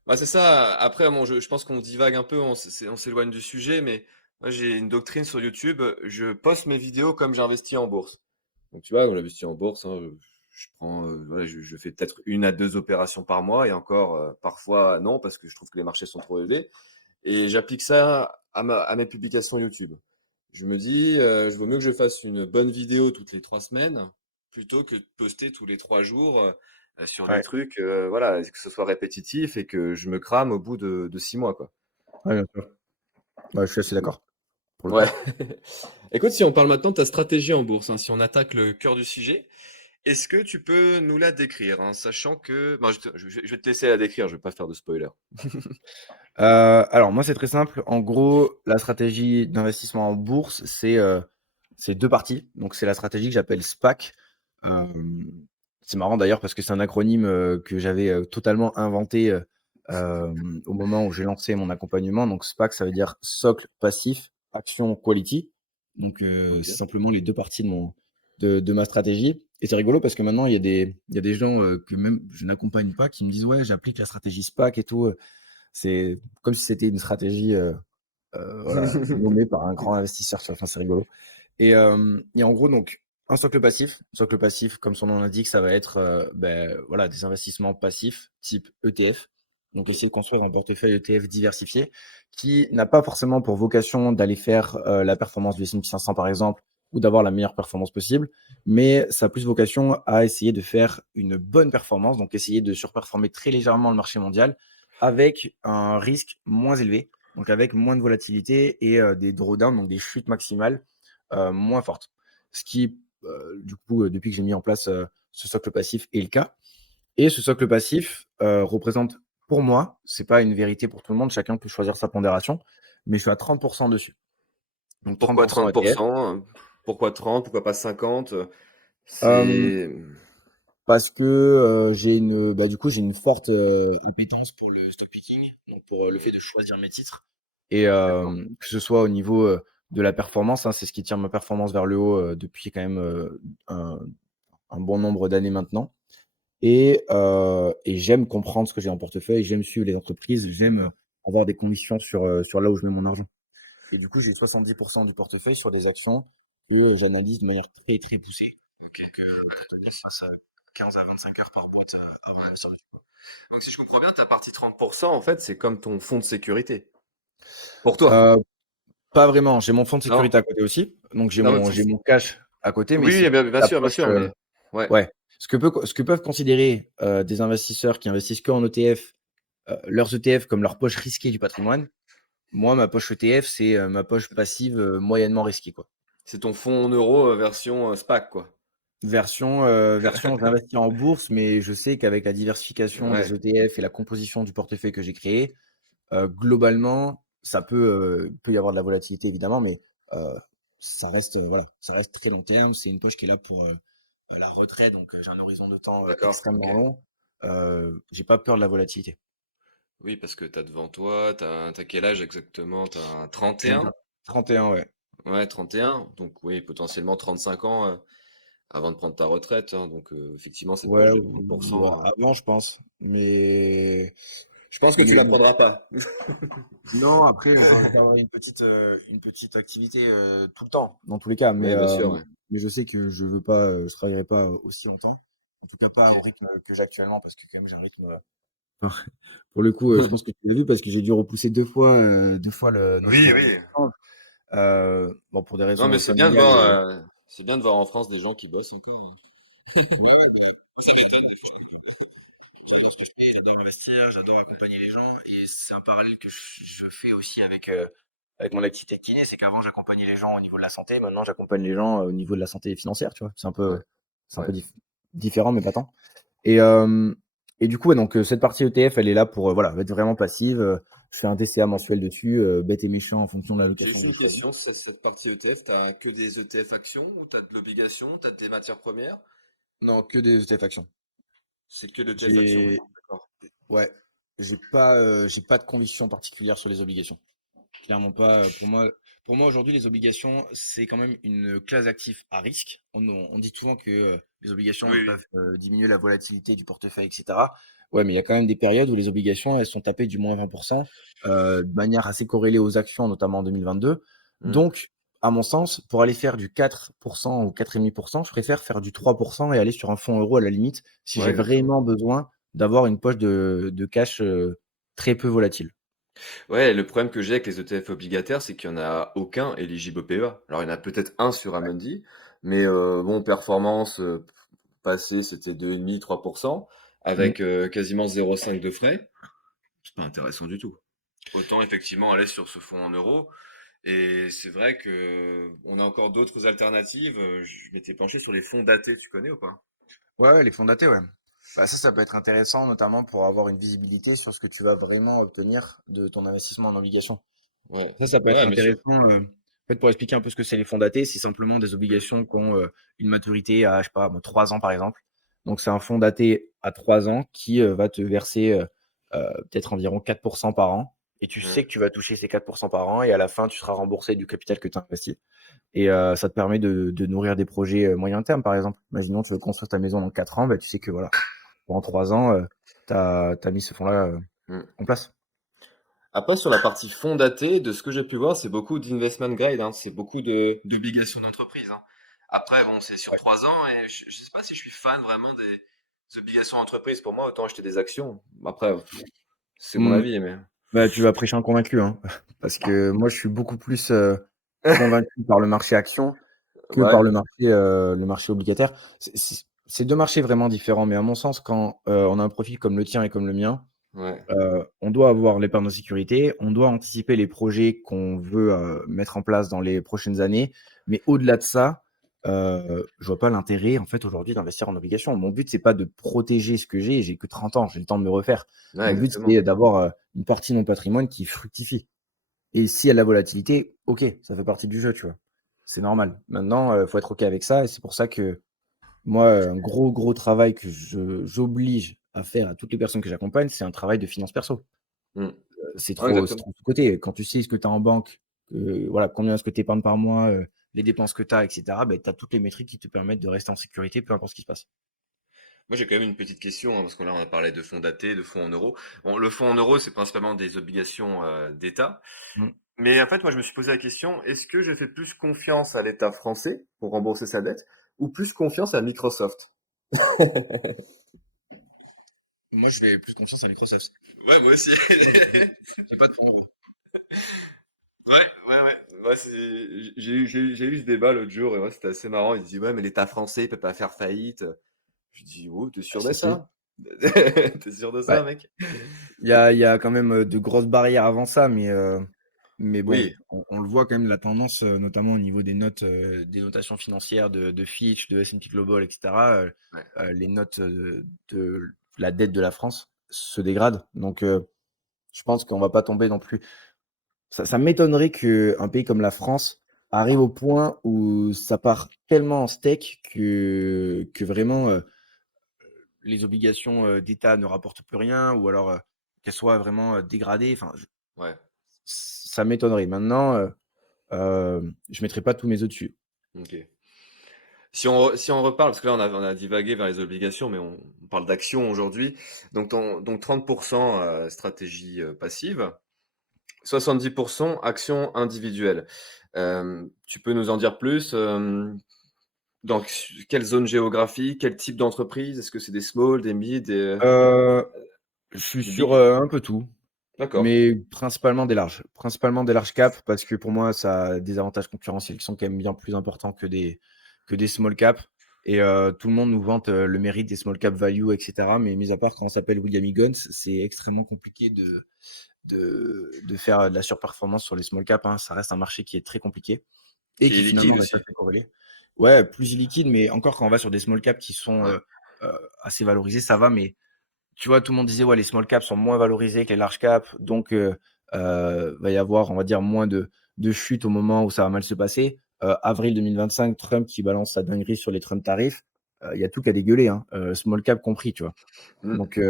bah, c'est ça. Après, bon, je pense qu'on divague un peu, on s'éloigne du sujet, mais moi, j'ai une doctrine sur YouTube. Je poste mes vidéos comme j'investis en bourse. Donc, tu vois, on investit en bourse, hein, je prends, voilà, je fais peut-être une à deux opérations par mois et encore, parfois non, parce que je trouve que les marchés sont trop élevés. Et j'applique ça à mes publications YouTube. Je me dis, je vaut mieux que je fasse une bonne vidéo toutes les 3 semaines, plutôt que de poster tous les 3 jours, sur des Ouais, trucs, voilà, que ce soit répétitif et que je me crame au bout de 6 mois, quoi. ouais, bien sûr. Ouais, je suis assez d'accord, pour le Ouais. coup. Écoute, si on parle maintenant de ta stratégie en bourse, hein, si on attaque le cœur du sujet, est-ce que tu peux nous la décrire, hein, sachant que bon, je vais te laisser la décrire, je vais pas faire de spoiler. Alors moi, c'est très simple. En gros, la stratégie d'investissement en bourse, c'est 2 parties. Donc c'est la stratégie que j'appelle SPAC. Hem, c'est marrant d'ailleurs parce que c'est un acronyme, que j'avais, totalement inventé, au moment où j'ai lancé mon accompagnement. Donc SPAC, ça veut dire socle passif, action quality. Donc c'est OK. simplement les 2 parties de ma stratégie, et c'est rigolo parce que maintenant il y a des gens, que même je n'accompagne pas, qui me disent: «Ouais, j'applique la stratégie SPAC et tout». C'est comme si c'était une stratégie, voilà, nommée par un grand investisseur, tu vois? Enfin, c'est rigolo, et en gros, donc, un socle passif, comme son nom l'indique, ça va être, voilà, des investissements passifs type ETF. Donc essayer de construire un portefeuille ETF diversifié qui n'a pas forcément pour vocation d'aller faire, la performance du S&P 500 par exemple, ou d'avoir la meilleure performance possible, mais ça a plus vocation à essayer de faire une bonne performance, donc essayer de surperformer très légèrement le marché mondial avec un risque moins élevé, donc avec moins de volatilité et des drawdowns, donc des chutes maximales moins fortes. Ce qui, du coup, depuis que j'ai mis en place ce socle passif est le cas. Et ce socle passif représente, pour moi, c'est pas une vérité pour tout le monde, chacun peut choisir sa pondération, mais je suis à 30% dessus. Donc Pourquoi 30% trente pour ETF. cent Pourquoi 30? Pourquoi pas 50? Euh, C'est... Parce que du coup, j'ai une forte appétence pour le stock picking, donc pour le fait de choisir mes titres. Et D'accord. que ce soit au niveau de la performance, hein, c'est ce qui tire ma performance vers le haut depuis quand même un, un bon nombre d'années maintenant. Et j'aime comprendre ce que j'ai en portefeuille, j'aime suivre les entreprises, j'aime avoir des convictions sur là où je mets mon argent. Et du coup, j'ai 70% du portefeuille sur des actions que j'analyse de manière très très poussée. Ok. Donc, pour te dire, je passe à 15 à 25 heures par boîte avant d'investir dessus. Donc si je comprends bien, ta partie 30%, en fait, c'est comme ton fonds de sécurité. Pour toi. Euh, Pas vraiment. J'ai mon fonds de Non? sécurité à côté aussi. Donc, Non, mais j'ai mon cash à côté, mais c'est oui, plus la bien poche. sûr, mais ouais. Ouais. Ce que peuvent considérer des investisseurs qui investissent qu'en ETF, leurs ETF comme leur poche risquée du patrimoine. Moi, ma poche ETF, c'est ma poche passive moyennement risquée, quoi. C'est ton fonds en euros version SPAC, quoi. Version, j'investis en bourse, mais je sais qu'avec la diversification des Ouais. ETF et la composition du portefeuille que j'ai créé, globalement, peut y avoir de la volatilité évidemment, mais ça reste, voilà, ça reste très long terme. C'est une poche qui est là pour la retraite, donc j'ai un horizon de temps D'accord, extrêmement ok. long. J'ai pas peur de la volatilité. Oui, parce que t'as devant toi, t'as quel âge exactement? T'as J'ai 31? 31, ouais. Ouais, 31. Donc oui, potentiellement 35 ans avant de prendre ta retraite, hein. Donc effectivement, cette Ouais, poche de ou 30%. avant, je pense. Je pense que tu Mais la bon. prendras pas. Non, après, je garderai une petite activité tout le temps, dans tous les cas. Oui, bien sûr, ouais. Mais je sais que je veux pas, je travaillerai pas aussi longtemps. En tout cas, pas Ok. au rythme que j'ai actuellement, parce que quand même, j'ai un rythme. Pour le coup, je pense que tu l'as vu parce que j'ai dû repousser deux fois Oui, notre oui. échange. Bon, pour des Non, mais raisons familiales et. c'est bien de voir en France des gens qui bossent encore, hein. Ouais, ouais, ça m'étonne des fois. J'adore ce que je fais, j'adore investir, j'adore accompagner les gens. Et c'est un parallèle que je fais aussi avec mon activité de kiné. C'est qu'avant, j'accompagnais les gens au niveau de la santé. Maintenant, j'accompagne les gens au niveau de la santé financière, tu vois. Ouais, C'est un ouais. peu différent, mais pas tant. Et, euh, et du coup, ouais, donc, cette partie ETF, elle est là pour voilà, être vraiment passive. Je fais un DCA mensuel dessus, bête et méchant en fonction de J'ai l'allocation juste que j'ai une choisie. question sur cette partie ETF. T'as que des ETF actions ou t'as de l'obligation, t'as des matières premières? Non, que des ETF actions. C'est que l'ETF action. J'ai D'accord. Ouais, j'ai pas de conviction particulière sur les obligations. Clairement pas. Pour moi aujourd'hui, les obligations, c'est quand même une classe d'actifs à risque. On dit souvent que les obligations Oui, oui. peuvent diminuer la volatilité du portefeuille, etc. Ouais, mais il y a quand même des périodes où les obligations, elles sont tapées du moins 20%, de manière assez corrélée aux actions, notamment en 2022. Hmm. Donc, à mon sens, pour aller faire du 4% ou 4,5%, je préfère faire du 3% et aller sur un fonds euro à la limite, si Ouais, j'ai exactement. vraiment besoin d'avoir une poche de cash très peu volatile. Ouais, le problème que j'ai avec les ETF obligataires, c'est qu'il y en a aucun éligible au PEA. Alors, il y en a peut-être un sur Amundi, mais bon, performance passée, c'était 2,5-3%, Mm. avec quasiment 0,5 de frais. C'est pas intéressant du tout. Autant effectivement aller sur ce fonds en euros. Et c'est vrai que on a encore d'autres alternatives. Je m'étais penché sur les fonds datés, tu connais ou pas? Ouais, ouais, les fonds datés, ouais. Bah, ça peut être intéressant, notamment pour avoir une visibilité sur ce que tu vas vraiment obtenir de ton investissement en obligation. Ouais, Ça peut être ouais, bien sûr. intéressant. En fait, pour expliquer un peu ce que c'est les fonds datés, c'est simplement des obligations qui ont une maturité à, je sais pas, 3 ans par exemple. Donc, c'est un fonds daté à 3 ans qui va te verser peut-être environ 4% par an. Et tu sais Ouais. que tu vas toucher ces 4% par an et à la fin, tu seras remboursé du capital que tu as investi. Et ça te permet de nourrir des projets moyen terme, par exemple. Imaginons, tu veux construire ta maison dans 4 ans, bah, tu sais que voilà, pendant 3 ans, tu as mis ce fonds-là Mm. en place. Après, sur la partie fonds datés, de ce que j'ai pu voir, c'est beaucoup d'investment grade, hein. C'est beaucoup de d'obligations d'entreprise, hein. Après, bon, c'est sur Ouais. 3 ans et je sais pas si je suis fan vraiment des obligations d'entreprise. Pour moi, autant acheter des actions. Après, c'est mon Hmm. avis, mais. Bah, tu vas prêcher un convaincu, hein, parce que moi, je suis beaucoup plus convaincu par le marché action. que par Ouais, le marché obligataire. C'est 2 marchés vraiment différents, mais à mon sens, quand, on a un profil comme le tien et comme le mien, ouais, on doit avoir l'épargne de sécurité, on doit anticiper les projets qu'on veut, mettre en place dans les prochaines années. Mais au-delà de ça, je vois pas l'intérêt, en fait, aujourd'hui d'investir en obligations. Mon but, c'est pas de protéger ce que j'ai que 30 ans, j'ai le temps de me refaire. ouais, Mon but, exactement. c'est d'avoir, une partie de mon patrimoine qui fructifie. Et s'il y a de la volatilité, OK, ça fait partie du jeu, tu vois? C'est normal. Maintenant, faut être OK avec ça et c'est pour ça que moi, un gros, gros travail que j'oblige à faire à toutes les personnes que j'accompagne, c'est un travail de finances perso. Mmh. Ouais, C'est exactement. trop sous-coté. Quand tu sais ce que tu as en banque, voilà, combien est-ce que tu épargnes par mois, les dépenses que tu as et cetera, beh, tu as toutes les métriques qui te permettent de rester en sécurité, peu importe ce qui se passe. Moi, j'ai quand même une petite question, hein, parce que là, on a parlé de fonds datés, de fonds en euros. Bon, le fonds en euros, c'est principalement des obligations d'État. Mmh. Mais en fait, moi, je me suis posé la question, est-ce que je fais plus confiance à l'État français pour rembourser sa dette ou plus confiance à Microsoft? Moi, je fais plus confiance à Microsoft. Ouais, moi aussi. J'ai pas de fonds euros. Ouais, ouais. Ouais, j'ai eu ce débat l'autre jour et ouais, c'était assez marrant. Il dit, ouais, mais l'État français il peut pas faire faillite. Je dis, oh, t'es Ah sûr de si, si. ça? T'es sûr de Bah, ça, mec? il y a quand même, de grosses barrières avant ça, mais bon, Oui. on le voit quand même la tendance, notamment au niveau des notes, des notations financières de Fitch, de S&P Global et cetera, Ouais. les notes, de la dette de la France se dégradent. Donc, je pense qu'on va pas tomber non plus. Ça m'étonnerait qu'un pays comme la France arrive au point où ça part tellement en steak que vraiment, les obligations, d'État ne rapportent plus rien ou alors, qu'elles soient vraiment, dégradées. Enfin, Ouais. ça m'étonnerait. Maintenant, je mettrai pas tous mes œufs dessus. Ok. Si on reparle, parce que là on a divagué vers les obligations, mais on parle d'actions aujourd'hui. Donc 30% stratégie passive, 70% actions individuelles. Tu peux nous en dire plus? Dans quelle zone géographique, quel type d'entreprise? Est-ce que c'est des small, des mid, Heu, je suis des sur, big? un peu tout, D'accord. mais principalement des larges. Principalement des large cap parce que pour moi, ça a des avantages concurrentiels qui sont quand même bien plus importants que des small cap et tout le monde nous vante, le mérite des small cap value et cetera, mais mis à part quand on s'appelle William Higgins, c'est extrêmement compliqué de faire de la surperformance sur les small cap, hein. Ça reste un marché qui est très compliqué et Qui est qui liquide finalement reste aussi. assez corrélé. Ouais, plus liquide, mais encore quand on va sur des small caps qui sont, Ouais. heu, assez valorisés, ça va, mais tu vois, tout le monde disait: «Ouais, les small caps sont moins valorisés que les large caps, donc va y avoir, on va dire, moins de chute au moment où ça va mal se passer». Avril 2025, Trump qui balance sa dinguerie sur les Trump tarifs, il y a tout qui a dégueulé, hein, small cap compris, tu vois? Mm. Donc moi,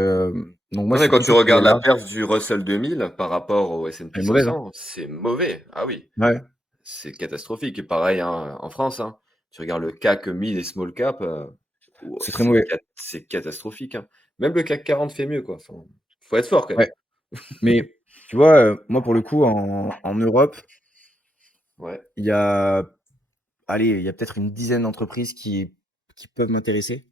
Non, je mais suis quand tu plutôt sur les regardes la larges. perf du Russell 2000 par rapport au S&P Elle est mauvaise, hein? 500, c'est mauvais. Ah oui. Ouais, C'est catastrophique. Et pareil, hein, en France, hein. Tu regardes le CAC 1000 et small cap, ouah, c'est très mauvais. c'est catastrophique, hein. Même le CAC 40 fait mieux, quoi. Enfin, faut être fort quand même. Ouais, mais tu vois, moi, pour le coup, en Europe, Ouais. il y a allez, il y a peut-être une dizaine d'entreprises qui peuvent m'intéresser.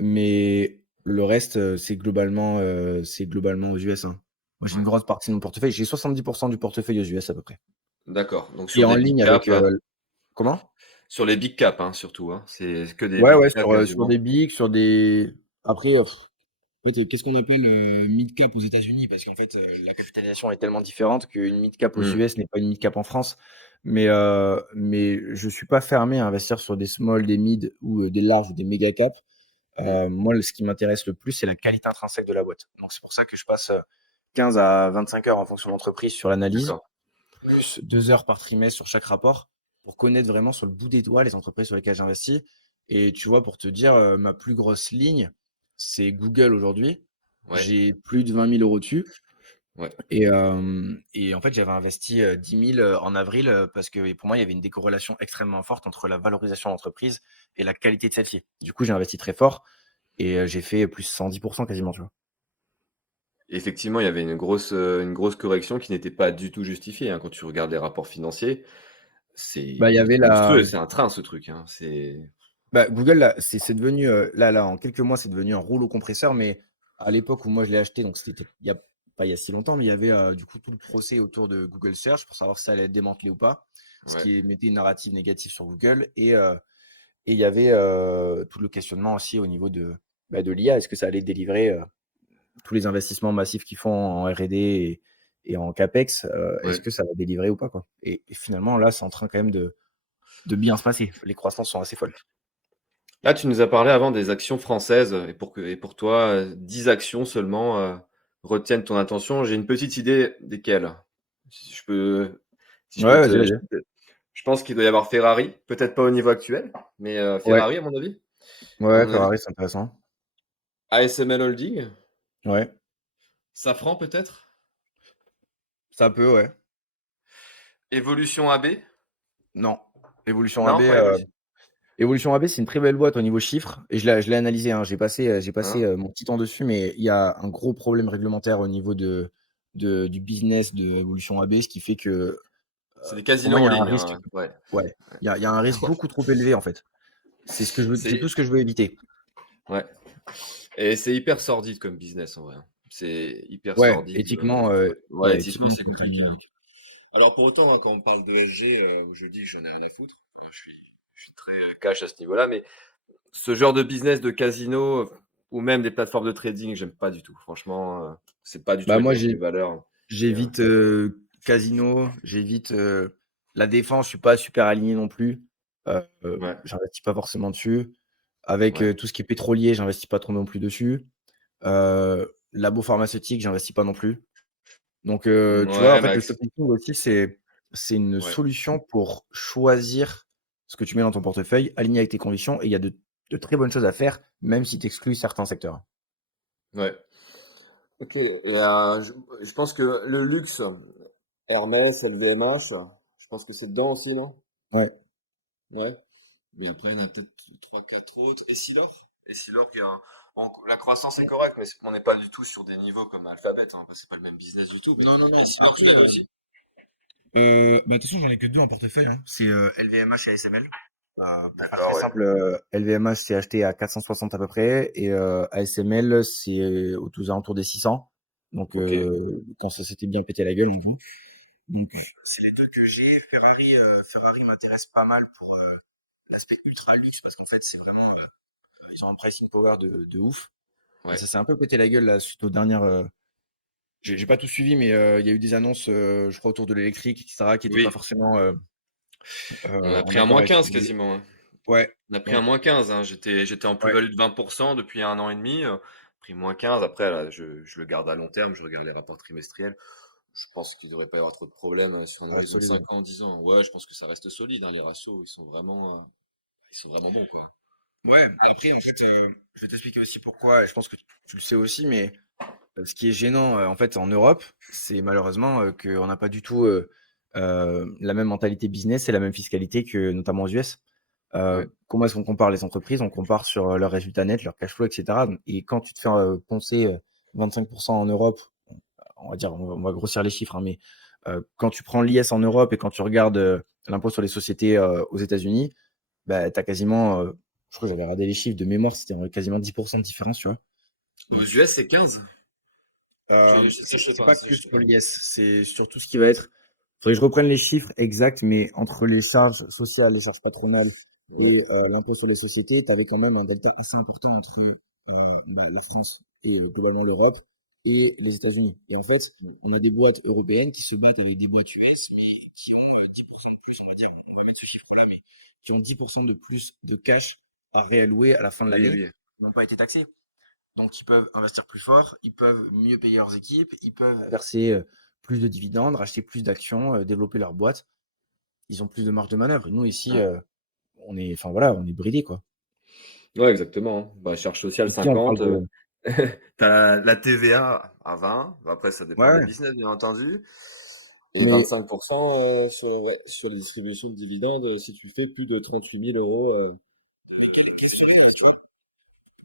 Mais le reste, c'est globalement aux US, hein. Moi, j'ai une Ouais. grosse partie de mon portefeuille. J'ai 70 du portefeuille aux US à peu près. D'accord. Donc Qui est sur en des big ligne avec, caps, comment? sur les big caps, hein, surtout, hein. C'est que des Ouais, big ouais, caps sur des quasiment. bigs, sur des après, en fait, qu'est-ce qu'on appelle, mid cap aux États-Unis? Parce qu'en fait, la capitalisation est tellement différente qu'une mid cap aux Mmh. US n'est pas une mid cap en France. Mais je suis pas fermé à investir sur des small, des mid ou, des larges ou des méga caps. Mmh. Moi, ce qui m'intéresse le plus, c'est la qualité intrinsèque de la boîte. Donc c'est pour ça que je passe, 15 à 25 heures en fonction de l'entreprise sur l'analyse, D'accord. plus 2 heures par trimestre sur chaque rapport, pour connaître vraiment sur le bout des doigts les entreprises sur lesquelles j'investis. Et tu vois, pour te dire, ma plus grosse ligne, c'est Google aujourd'hui. Ouais. J'ai plus de 20 000 € dessus Ouais. et en fait, j'avais investi, 10 000, en avril, parce que pour moi, il y avait une décorrélation extrêmement forte entre la valorisation de l'entreprise et la qualité de celle-ci. Du coup, j'ai investi très fort et j'ai fait plus 110 quasiment, tu vois? Effectivement, il y avait une grosse correction qui n'était pas du tout justifiée, hein. Quand tu regardes les rapports financiers, Bah, il y avait c'est la monstrueux, c'est un train ce truc, hein. C'est bah, Google là, c'est devenu, là, en quelques mois, c'est devenu un rouleau compresseur, mais à l'époque où moi je l'ai acheté, donc c'était il y a pas il y a si longtemps, mais il y avait, du coup tout le procès autour de Google Search pour savoir si ça allait être démantelé ou pas. ce Ouais. qui mettait une narrative négative sur Google et il y avait, tout le questionnement aussi au niveau de l'IA. Est-ce que ça allait délivrer, tous les investissements massifs qu'ils font en R&D et en CapEx, est-ce Ouais. que ça va délivrer ou pas, quoi? Et finalement, là, c'est en train quand même de bien se passer. Les croissances sont assez folles. Là, tu nous as parlé avant des actions françaises et pour toi, 10 actions seulement, retiennent ton attention. J'ai une petite idée desquelles. Si je peux si je peux Ouais, vas-y, te vas-y. je pense qu'il doit y avoir Ferrari, peut-être pas au niveau actuel, mais Ouais, Ferrari à mon avis? À ouais, mon avis. Ferrari, c'est intéressant. ASML Holding, Ouais, Safran peut-être? ça peut, ouais. Evolution AB? Non, Evolution AB, Non, pas Evolution. Evolution AB, c'est une très belle boîte au niveau chiffres et je l'ai analysé, hein. J'ai passé, Hein? mon petit temps dessus, mais il y a un gros problème réglementaire au niveau du business de Evolution AB, ce qui fait que, C'est des pour casinos moi, il y en a un ligne, risque. hein, ouais. Ouais, il y a un risque beaucoup trop élevé, en fait. C'est tout C'est ce que je veux éviter. ouais et c'est hyper sordide comme business en vrai, hein. C'est hyper Ouais, sordide, éthiquement, ouais, ouais, éthiquement, éthiquement, c'est faut quand même, compliqué, hein. Alors pour autant, hein, quand on parle d'ESG, où je dis: «J'en ai rien à foutre», enfin, je suis très, cash à ce niveau-là, mais ce genre de business de casino, ou même des plateformes de trading, j'aime pas du tout. Franchement, c'est pas du tout bah, avec moi, mes valeurs et j'évite, casino, j'évite, la défense, je suis pas super aligné non plus. ouais, J'investis pas forcément dessus. Avec, ouais. tout ce qui est pétrolier, j'investis pas trop non plus dessus. Labo pharmaceutique, j'investis pas non plus. Donc, tu vois, en Ouais, fait, le Max, stock picking aussi, c'est une ouais. solution pour choisir ce que tu mets dans ton portefeuille, aligné avec tes convictions et il y a de très bonnes choses à faire, même si tu exclues certains secteurs. Ouais. OK et je pense que le luxe, Hermès, LVMH, je pense que c'est dedans aussi, non? Ouais. Ouais. Mais après, il y en a peut-être trois quatre autres. Et Silor qui a la croissance est correcte, mais on n'est pas du tout sur des niveaux comme Alphabet, hein, parce que c'est pas le même business du tout. Mais Non, non, non. Essilor, tu Après, l'avais aussi? bah, de toute façon, j'en ai que 2 en portefeuille, hein. C'est, LVMH et ASML. Pour faire D'accord, très ouais. simple, LVMH, c'est acheté à 460 à peu près et ASML, c'est aux alentours des 600. Donc, Ok. quand ça s'était bien pété la gueule, en gros. Donc, c'est les 2 que j'ai. Ferrari m'intéresse pas mal pour, l'aspect ultra luxe parce qu'en fait, c'est vraiment, ils ont un pricing power de ouf et Ouais. ça s'est un peu pété la gueule là suite aux dernières, j'ai pas tout suivi mais, il y a eu des annonces, je crois autour de l'électrique et cetera qui étaient pas Oui. forcément, On a en pris un accord moins avec ce 15 qu'ils voulaient. quasiment, hein. Ouais, On a pris un donc moins 15, hein. J'étais en ouais, plus-value de 20% depuis un an et demi. Pris moins 15. Après, là, je le garde à long terme. Je regarde les rapports trimestriels. Je pense qu'il devrait pas y avoir trop de problèmes sur un ça reste horizon de solide, ouais. 5 ans, 10 ans. Ouais, je pense que ça reste solide, hein. Les ratios, ils sont vraiment bons, quoi. Ouais, après en fait, je vais t'expliquer aussi pourquoi et je pense que tu le sais aussi mais, ce qui est gênant, en fait, en Europe, c'est malheureusement, qu'on n'a pas du tout, la même mentalité business et la même fiscalité que notamment aux US. Ouais. Comment est-ce qu'on compare les entreprises? On compare sur, leurs résultats nets, leur cash flow et cetera, et quand tu te fais, poncer, 25 en Europe, on va dire, on va grossir les chiffres, hein, mais, quand tu prends l'IS en Europe et quand tu regardes, l'impôt sur les sociétés, aux États-Unis, bah, tu as quasiment, je crois que j'avais regardé les chiffres de mémoire, c'était, quasiment 10 de différence, tu vois? Aux Donc US, c'est 15. Ça, je sais c'est pas. pas Ça, que je sais sur pas. l'IS, c'est sur tout ce qui va être. Faudrait que je reprenne les chiffres exacts, mais entre les charges sociales, les charges patronales Ouais. et l'impôt sur les sociétés, tu avais quand même un delta assez important entre la France et globalement l'Europe et les États-Unis. Et en fait, on a des boîtes européennes qui se battent avec des boîtes US, mais qui ont 10% de plus, on va dire, on va mettre ce chiffre-là, mais qui ont 10% de plus de cash à réallouer à la fin de Oui, l'année, oui. qui n'ont pas été taxés. Donc, ils peuvent investir plus fort, ils peuvent mieux payer leurs équipes, ils peuvent verser plus de dividendes, racheter plus d'actions, développer leur boîte. Ils ont plus de marge de manœuvre. Nous, ici, enfin voilà, on est bridés, quoi. Ouais, exactement, hein. Bah, charge sociale Ici, on parle 50, de. tu as la TVA à 20, bah, après ça Ouais, dépend des ouais. business bien entendu et Mais, 25 sur ouais, sur les distributions de dividendes, si tu fais plus de 38 000 € quel de serait, bénéfices, tu quoi. vois,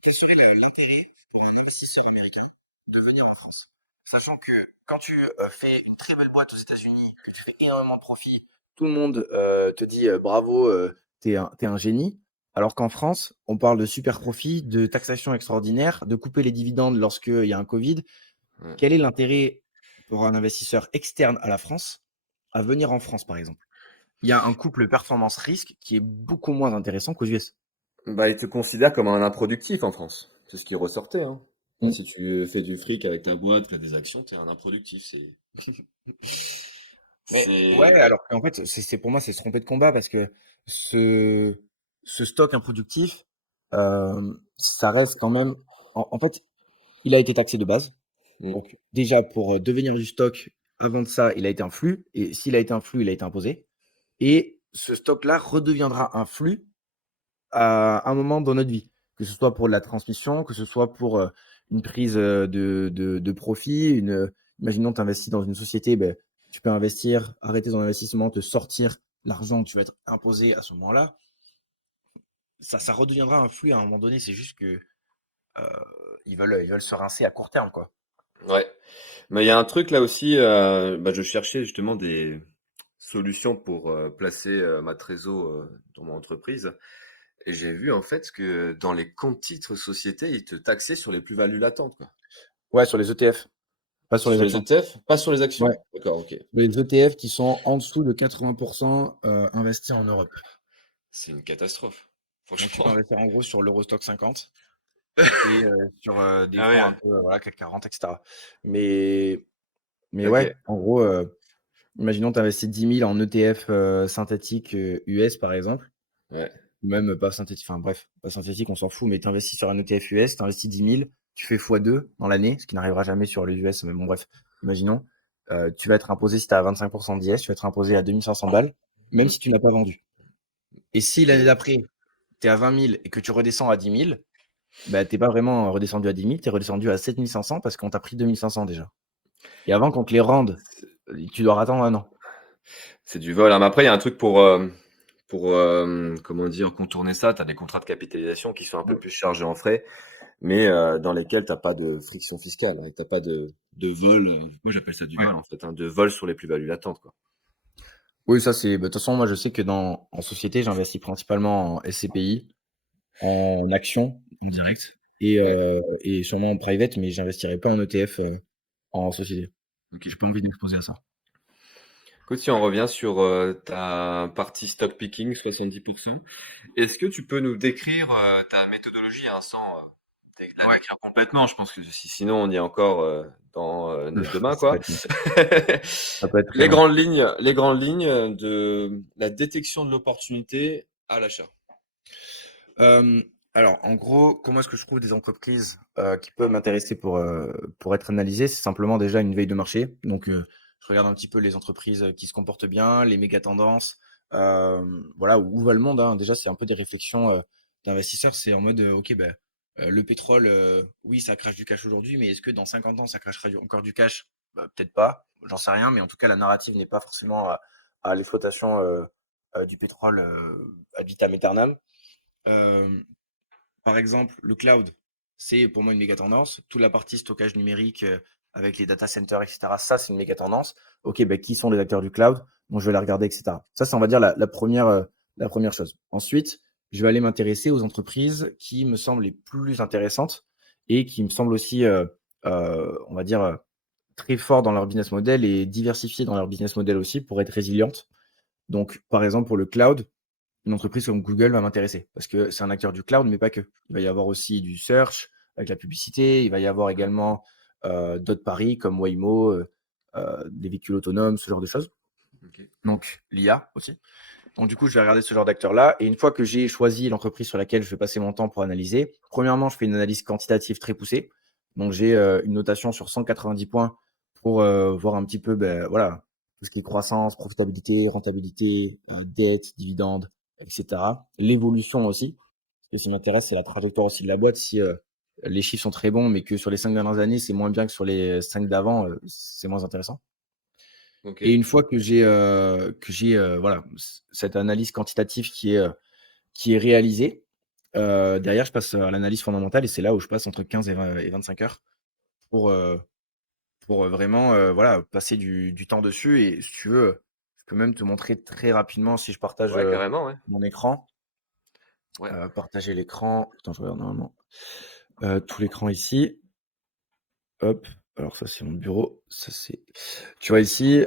quel serait l'intérêt pour un investisseur américain de venir en France? Sachant que quand tu fais une très belle boîte aux États-Unis, que tu fais énormément de profit, tout le monde te dit bravo, t'es un génie. Alors qu'en France, on parle de super profit, de taxation extraordinaire, de couper les dividendes lorsqu'il y a un Covid. Ouais. Quel est l'intérêt pour un investisseur externe à la France à venir en France, par exemple? il y a un couple performance-risque qui est beaucoup moins intéressant qu'aux US. Bah, ils te considèrent comme un improductif en France. C'est ce qui ressortait, hein. Bah, Mm. si tu fais du fric avec ta boîte, tu as des actions, t'es un improductif. Mais ouais, C'est... alors qu'en fait, pour moi, c'est se tromper de combat parce que ce, ce stock improductif, ça reste quand même. En fait, il a été taxé de base. Mm. Donc, déjà, pour devenir du stock, avant de ça, il a été un flux. Et s'il a été un flux, il a été imposé. Et ce stock-là redeviendra un flux à un moment dans notre vie. Que ce soit pour la transmission, que ce soit pour une prise de profit. Imaginons, tu investis dans une société, ben, tu peux investir, arrêter ton investissement, te sortir l'argent, tu vas être imposé à ce moment-là. Ça redeviendra un flux à un moment donné. C'est juste que euh, ils veulent se rincer à court terme, quoi. Ouais. Mais il y a un truc là aussi, bah, je cherchais justement des solutions pour placer ma trésor dans mon entreprise. Et j'ai vu en fait que dans les comptes titres sociétés, ils te taxaient sur les plus-values latentes, quoi. Ouais, sur les ETF, pas sur les Sur les actions. ETF, pas sur les Ouais, actions. D'accord, ok. les ETF qui sont en dessous de 80% investis en Europe. C'est une catastrophe, Donc tu peux franchement. investir en gros sur l'Eurostock 50 et sur des Ah fonds un ouais, peu voilà, CAC 40, etc. Mais, mais ok. ouais, en gros, imaginons tu investis 10 000 en ETF synthétique US par exemple, Ouais. ou même pas synthétique, enfin bref, pas synthétique, on s'en fout, mais tu investis sur un ETF US, tu investis 10 000, tu fais x2 dans l'année, ce qui n'arrivera jamais sur les US, mais bon bref, imaginons, tu vas être imposé si tu as 25% d'IS, tu vas être imposé à 2500 balles, même Mhm. si tu n'as pas vendu. Et si l'année Et d'après, tu es à 20 000 et que tu redescends à 10 000, bah, t'es pas vraiment redescendu à 10 000, tu es redescendu à 7 500 parce qu'on t'a pris 2 500 déjà. Et avant qu'on te les rende, tu dois attendre un an. c'est du vol, hein. Mais après, il y a un truc pour comment dire, contourner ça. Tu as des contrats de capitalisation qui sont un peu Mm. plus chargés en frais, mais dans lesquels t'as pas de friction fiscale, hein, t'as pas de vol. Moi, j'appelle ça du Ouais. vol en fait, hein, de vol sur les plus-values latentes, quoi. Oui, ça c'est. Bah, de toute façon, moi je sais que en société, j'investis principalement en SCPI, en actions en direct Ouais. et sûrement en private, mais j'investirai pas en ETF en société. Ok. J'ai pas envie d'exposer à ça. Écoute, si on revient sur ta partie stock picking, 70%, est-ce que tu peux nous décrire ta méthodologie, hein, sans la Ouais. décrire complètement? Je pense que sinon on y est encore dans demain, Ça peut quoi. être long. Ça peut être très long. Les grandes lignes de la détection de l'opportunité à l'achat. Euh, alors, en gros, comment est-ce que je trouve des entreprises qui peuvent m'intéresser pour être analysées? C'est simplement déjà une veille de marché. Donc, je regarde un petit peu les entreprises qui se comportent bien, les méga tendances, voilà, où va le monde, hein. Déjà, c'est un peu des réflexions d'investisseurs. C'est en mode, ok, ben, le pétrole, oui, ça crache du cash aujourd'hui, mais est-ce que dans 50 ans, ça crachera encore du cash? Bah, peut-être pas, j'en sais rien, mais en tout cas, la narrative n'est pas forcément à l'exploitation du pétrole ad vitam aeternam. Euh, Par exemple, le cloud, c'est pour moi une méga tendance. Toute la partie stockage numérique avec les data centers, etc., ça, c'est une méga tendance. Ok, ben, qui sont les acteurs du cloud? Bon, je vais les regarder, etc. Ça, c'est, on va dire, la première chose. Ensuite, je vais aller m'intéresser aux entreprises qui me semblent les plus intéressantes et qui me semblent aussi, on va dire, très forts dans leur business model et diversifiées dans leur business model aussi pour être résilientes. Donc, par exemple, pour le cloud, une entreprise comme Google va m'intéresser parce que c'est un acteur du cloud, mais pas que. Il va y avoir aussi du search avec la publicité. Il va y avoir également d'autres paris comme Waymo, des véhicules autonomes, ce genre de choses. Ok. Donc, l'IA aussi. Donc, du coup, je vais regarder ce genre d'acteurs-là. Et une fois que j'ai choisi l'entreprise sur laquelle je vais passer mon temps pour analyser, premièrement, je fais une analyse quantitative très poussée. Donc, j'ai une notation sur 190 points pour voir un petit peu, ben, voilà, tout ce qui est croissance, profitabilité, rentabilité, dette, dividendes, etc. L'évolution aussi. Ce qui m'intéresse, c'est la trajectoire aussi de la boîte. Si les chiffres sont très bons, mais que sur les 5 dernières années, c'est moins bien que sur les 5 d'avant, c'est moins intéressant. Ok. Et une fois que j'ai voilà, cette analyse quantitative qui est réalisée, derrière, je passe à l'analyse fondamentale et c'est là où je passe entre 15 et 25 heures pour, vraiment voilà, passer du temps dessus. Et si tu veux, je peux même te montrer très rapidement si je partage Ouais, carrément, ouais. mon écran. Ouais. Partager l'écran. Attends, je regarde normalement tout l'écran ici. Hop. Alors, ça, c'est mon bureau. Ça, c'est. Tu vois ici.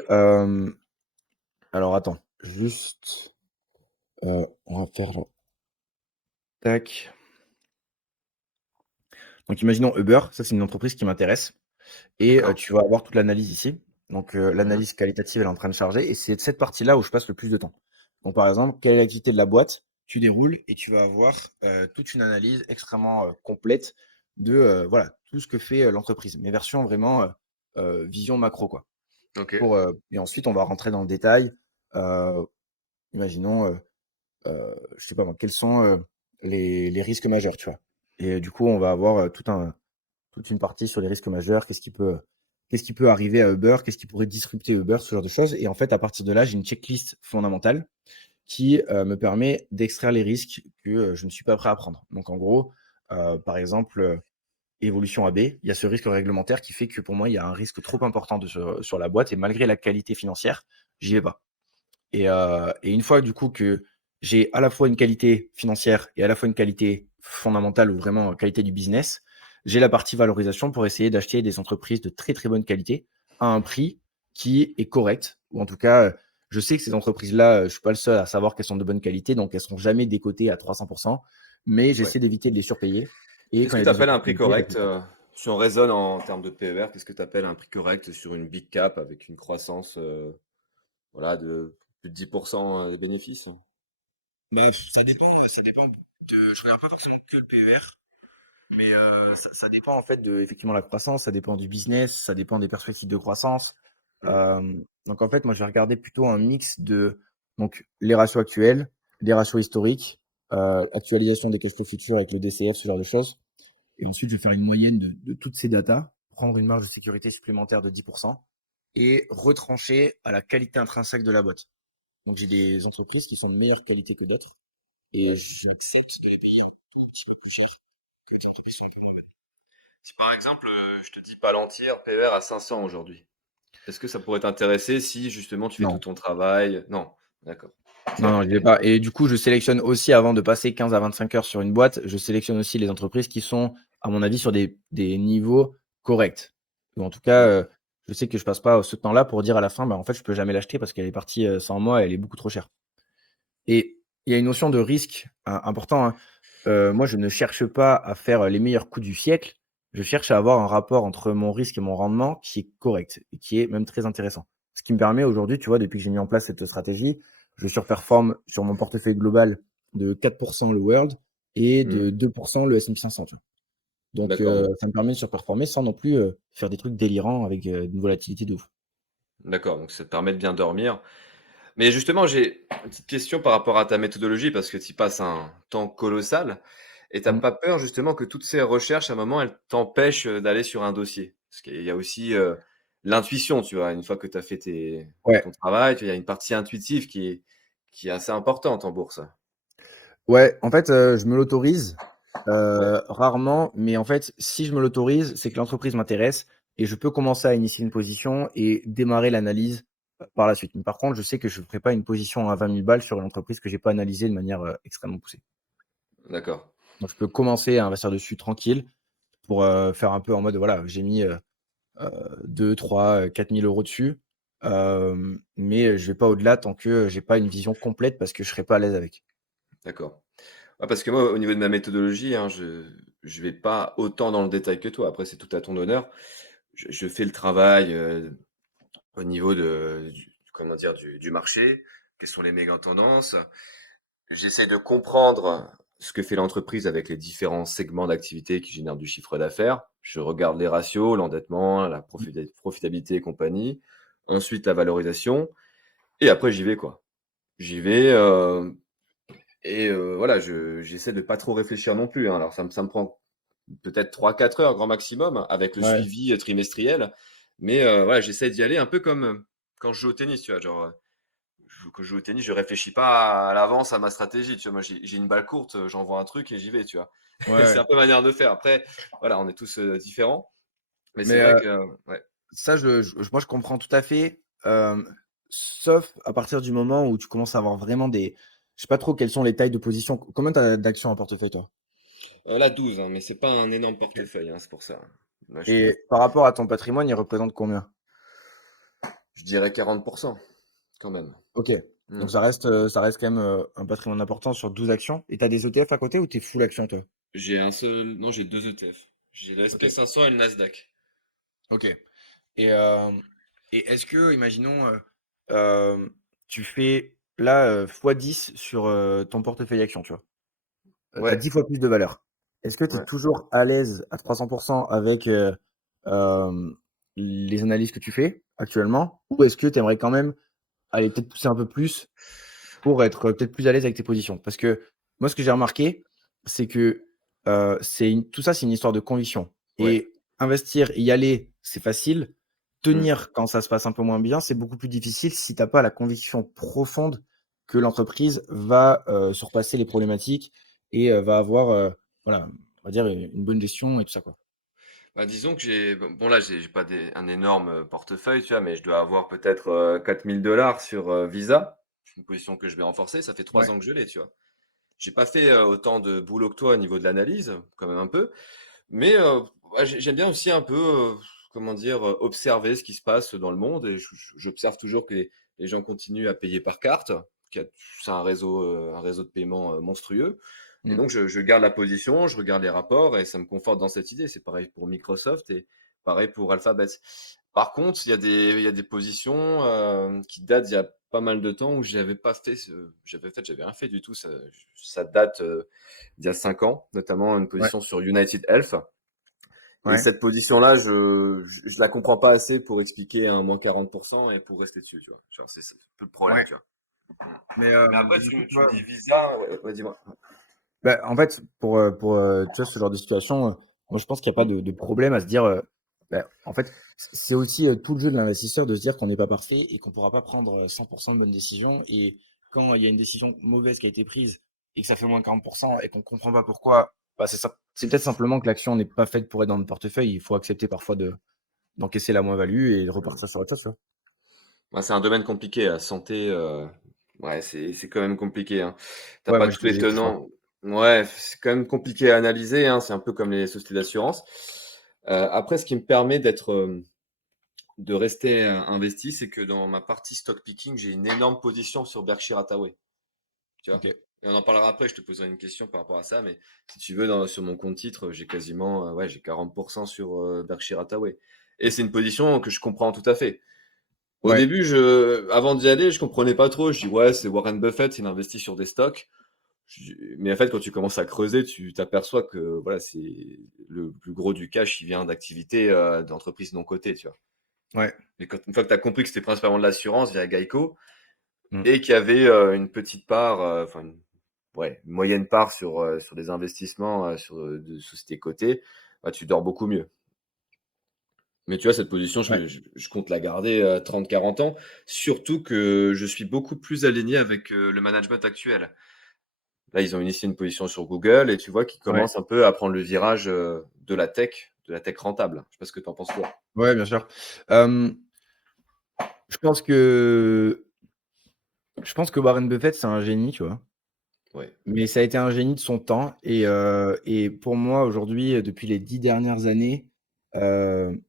Alors, attends. juste, on va faire tac. Donc imaginons Uber, ça c'est une entreprise qui m'intéresse et D'accord. tu vas avoir toute l'analyse ici. Donc Mmh. l'analyse qualitative, elle est en train de charger et c'est cette partie-là où je passe le plus de temps. Donc par exemple, quelle est l'activité de la boîte? Tu déroules et tu vas avoir, toute une analyse extrêmement, complète de, voilà, tout ce que fait, l'entreprise. Mais version vraiment, vision macro, quoi. OK. Pour, et ensuite on va rentrer dans le détail. Heu, imaginons, je sais pas moi, quels sont, les risques majeurs, tu vois? Et du coup, on va avoir, toute une partie sur les risques majeurs. Qu'est-ce qui peut arriver à Uber? Qu'est-ce qui pourrait disrupter Uber? Ce genre de choses et en fait, à partir de là, j'ai une checklist fondamentale qui, me permet d'extraire les risques que, je ne suis pas prêt à prendre. Donc en gros, par exemple, évolution AB, il y a ce risque réglementaire qui fait que pour moi, il y a un risque trop important de sur la boîte et malgré la qualité financière, j'y vais pas. Et une fois du coup que j'ai à la fois une qualité financière et à la fois une qualité fondamentale ou vraiment qualité du business, j'ai la partie valorisation pour essayer d'acheter des entreprises de très, très bonne qualité à un prix qui est correct ou en tout cas, je sais que ces entreprises-là, je suis pas le seul à savoir qu'elles sont de bonne qualité, donc elles seront jamais décotées à 300 mais Ouais. j'essaie d'éviter de les surpayer et Qu'est-ce quand il que y a tu des appelles un prix opportunités, je les correct, fais. si on raisonne en termes de PER, qu'est-ce que tu appelles un prix correct sur une big cap avec une croissance, voilà, de plus de 10 des bénéfices? Bah, ça dépend de je regarde pas forcément que le PER. Mais ça dépend en fait de effectivement la croissance, ça dépend du business, ça dépend des perspectives de croissance. Mmh. Donc en fait, moi, je vais regarder plutôt un mix de donc les ratios actuels, les ratios historiques, actualisation des cash flows futurs avec le DCF, ce genre de choses. Et ensuite, je vais faire une moyenne de toutes ces datas, prendre une marge de sécurité supplémentaire de 10 et retrancher à la qualité intrinsèque de la boîte. Donc j'ai des entreprises qui sont de meilleure qualité que d'autres et j'accepte de les payer un petit peu plus cher que les entreprises qui sont un peu moins. Si par exemple, je te dis Palantir, PER à 500 aujourd'hui, est-ce que ça pourrait t'intéresser si justement tu fais tout Non. ton travail? Non, d'accord. Non, non, j'y vais pas. Et du coup, je sélectionne aussi, avant de passer 15 à 25 heures sur une boîte, je sélectionne aussi les entreprises qui sont, à mon avis, sur des niveaux corrects. Ou en tout cas, Ouais, je sais que je passe pas ce temps-là pour dire à la fin, bah, en fait, je peux jamais l'acheter parce qu'elle est partie, sans moi, elle est beaucoup trop chère. Et il y a une notion de risque important, hein. Moi, je ne cherche pas à faire les meilleurs coups du siècle. Je cherche à avoir un rapport entre mon risque et mon rendement qui est correct et qui est même très intéressant. Ce qui me permet aujourd'hui, tu vois, depuis que j'ai mis en place cette stratégie, je surperforme sur mon portefeuille global de 4 le World et mmh, de 2 le S&P 500, tu vois? Donc d'accord, donc ça me permet de surperformer sans non plus, faire des trucs délirants avec, une volatilité de ouf. d'accord, donc ça te permet de bien dormir. Mais justement, j'ai une petite question par rapport à ta méthodologie parce que tu y passes un temps colossal et tu Mmh. pas peur justement que toutes ces recherches, à un moment, elles t'empêchent, d'aller sur un dossier? Parce qu'il y a aussi, l'intuition, tu vois? Une fois que tu as fait Ouais. ton travail, il y a une partie intuitive qui est assez importante en bourse. Ouais, en fait, je me l'autorise, Ouais, rarement, mais en fait, si je me l'autorise, c'est que l'entreprise m'intéresse et je peux commencer à initier une position et démarrer l'analyse, par la suite. Mais par contre, je sais que je ne ferai pas une position à 20 000 balles sur une entreprise que j'ai pas analysée de manière, extrêmement poussée. d'accord. Donc je peux commencer à investir dessus tranquille pour, faire un peu en mode, voilà, j'ai mis, 2-3, 4 000 € dessus, mais je vais pas au-delà tant que, j'ai pas une vision complète parce que je serai pas à l'aise avec. D'accord. Ouais, parce que moi, au niveau de ma méthodologie, hein, je vais pas autant dans le détail que toi. Après, c'est tout à ton honneur. Je fais le travail, au niveau du comment dire? Du marché. Quelles sont les méga tendances? J'essaie de comprendre ce que fait l'entreprise avec les différents segments d'activité qui génèrent du chiffre d'affaires. Je regarde les ratios, l'endettement, la profitabilité et compagnie. Ensuite, la valorisation et après j'y vais, quoi. J'y vais, voilà, j'essaie de pas trop réfléchir non plus, hein. Alors ça me prend peut-être 3-4 heures grand maximum avec le Ouais, suivi, trimestriel. Mais, voilà, j'essaie d'y aller un peu comme, quand je joue au tennis, tu vois? Genre, quand je joue au tennis, je réfléchis pas à l'avance à ma stratégie, tu vois? Moi, j'ai une balle courte, j'envoie un truc et j'y vais, tu vois? C'est ouais, un peu ma manière de faire. Après, voilà, on est tous, différents. Mais c'est mais vrai que ouais. ça, moi, je comprends tout à fait, sauf à partir du moment où tu commences à avoir vraiment des je sais pas trop quelles sont les tailles de position. Combien tu as d'actions en portefeuille, toi? Là 12, hein, mais c'est pas un énorme OK. portefeuille, hein, c'est pour ça. Moi, Et par rapport à ton patrimoine, il représente combien? je dirais 40 quand même. OK. Donc Hmm. ça reste quand même un patrimoine important sur 12 actions. Et tu as des ETF à côté ou tu es full action, toi? J'ai un seul, non, j'ai deux ETF. J'ai le Ok. SP500 et le Nasdaq. Ok. Et, euh, et est-ce que, imaginons, euh, tu fais là x10 sur ton portefeuille action, tu vois. Tu as Ouais, 10 fois plus de valeur. Est-ce que tu es ouais. toujours à l'aise à 300% avec euh, les analyses que tu fais actuellement? Ou est-ce que tu aimerais quand même aller peut-être pousser un peu plus pour être peut-être plus à l'aise avec tes positions? Parce que moi, ce que j'ai remarqué, c'est que tout ça, c'est une histoire de conviction. Ouais. Et investir, y aller, c'est facile. Hmm. Tenir quand ça se passe un peu moins bien, c'est beaucoup plus difficile si tu n'as pas la conviction profonde que l'entreprise va surpasser les problématiques et va avoir, voilà, on va dire, une bonne gestion et tout ça, quoi. Bah, disons que bon là, j'ai pas un énorme portefeuille, tu vois, mais je dois avoir peut-être 4 000 $ sur Visa. C'est une position que je vais renforcer. Ça fait Ouais. 3 ans que je l'ai, tu vois. J'ai pas fait autant de boulot que toi au niveau de l'analyse, quand même un peu. Mais ouais, j'aime bien aussi un peu, comment dire, observer ce qui se passe dans le monde. Et j'observe toujours que les gens continuent à payer par carte. C'est un réseau de paiement monstrueux. Et Mm. donc, je garde la position, je regarde les rapports et ça me conforte dans cette idée. C'est pareil pour Microsoft et pareil pour Alphabet. Par contre, il y a des positions qui datent d'il y a pas mal de temps où j'avais pas fait, j'avais rien fait du tout. Ça date d'il y a 5 ans, notamment une Ouais. position sur United Health. Et Ouais. cette position-là, je la comprends pas assez pour expliquer un moins 40% et pour rester dessus, tu vois. Genre, c'est un peu le problème, Ouais. tu vois. Mais Mais après, du coup, tu tu me vois, dis Visa, ouais, dis-moi. bah, en fait, pour tu vois, ce genre de situation, moi, je pense qu'il n'y a pas de problème à se dire. Bah, en fait, c'est aussi tout le jeu de l'investisseur de se dire qu'on n'est pas parfait et qu'on ne pourra pas prendre 100% de bonnes décisions. Et quand il y a une décision mauvaise qui a été prise et que ça fait moins 40% et qu'on ne comprend pas pourquoi, bah, c'est ça. C'est peut-être simplement que l'action n'est pas faite pour être dans le portefeuille. Il faut accepter parfois d'encaisser la moins-value et de repartir sur autre chose, tu vois. Ouais, c'est un domaine compliqué, la santé, ouais, c'est quand même compliqué, hein. T'as Ouais, pas moi, tous les j'étais fois. tenants. Ouais, c'est quand même compliqué à analyser, hein. C'est un peu comme les sociétés d'assurance. Après, ce qui me permet de rester investi, c'est que dans ma partie stock picking, j'ai une énorme position sur Berkshire Hathaway. Tu vois? Ok. Et on en parlera après, je te poserai une question par rapport à ça, mais si tu veux, sur mon compte titre, j'ai quasiment, ouais, j'ai 40% sur Berkshire Hathaway. Et c'est une position que je comprends tout à fait. Au Ouais. début, avant d'y aller, je comprenais pas trop. Je dis, ouais, c'est Warren Buffett, il investit sur des stocks. Mais en fait, quand tu commences à creuser, tu t'aperçois que voilà, c'est le plus gros du cash, il vient d'activités d'entreprises non cotées, tu vois. Ouais. Et une fois que tu as compris que c'était principalement de l'assurance via Geico, Mm. et qu'il y avait une petite part, enfin ouais, une moyenne part sur des investissements sur de sociétés cotées, bah, tu dors beaucoup mieux. Mais tu vois, cette position, Ouais. je compte la garder 30-40 ans, surtout que je suis beaucoup plus aligné avec le management actuel. Là, ils ont initié une position sur Google et tu vois qu'ils Ouais. commencent un peu à prendre le virage de la tech rentable. Je sais pas ce que tu en penses toi. Ouais, bien sûr. Euh, je pense que Je pense que Warren Buffett, c'est un génie, tu vois? Ouais. Mais ça a été un génie de son temps et pour moi, aujourd'hui, depuis les 10 dernières années, heu,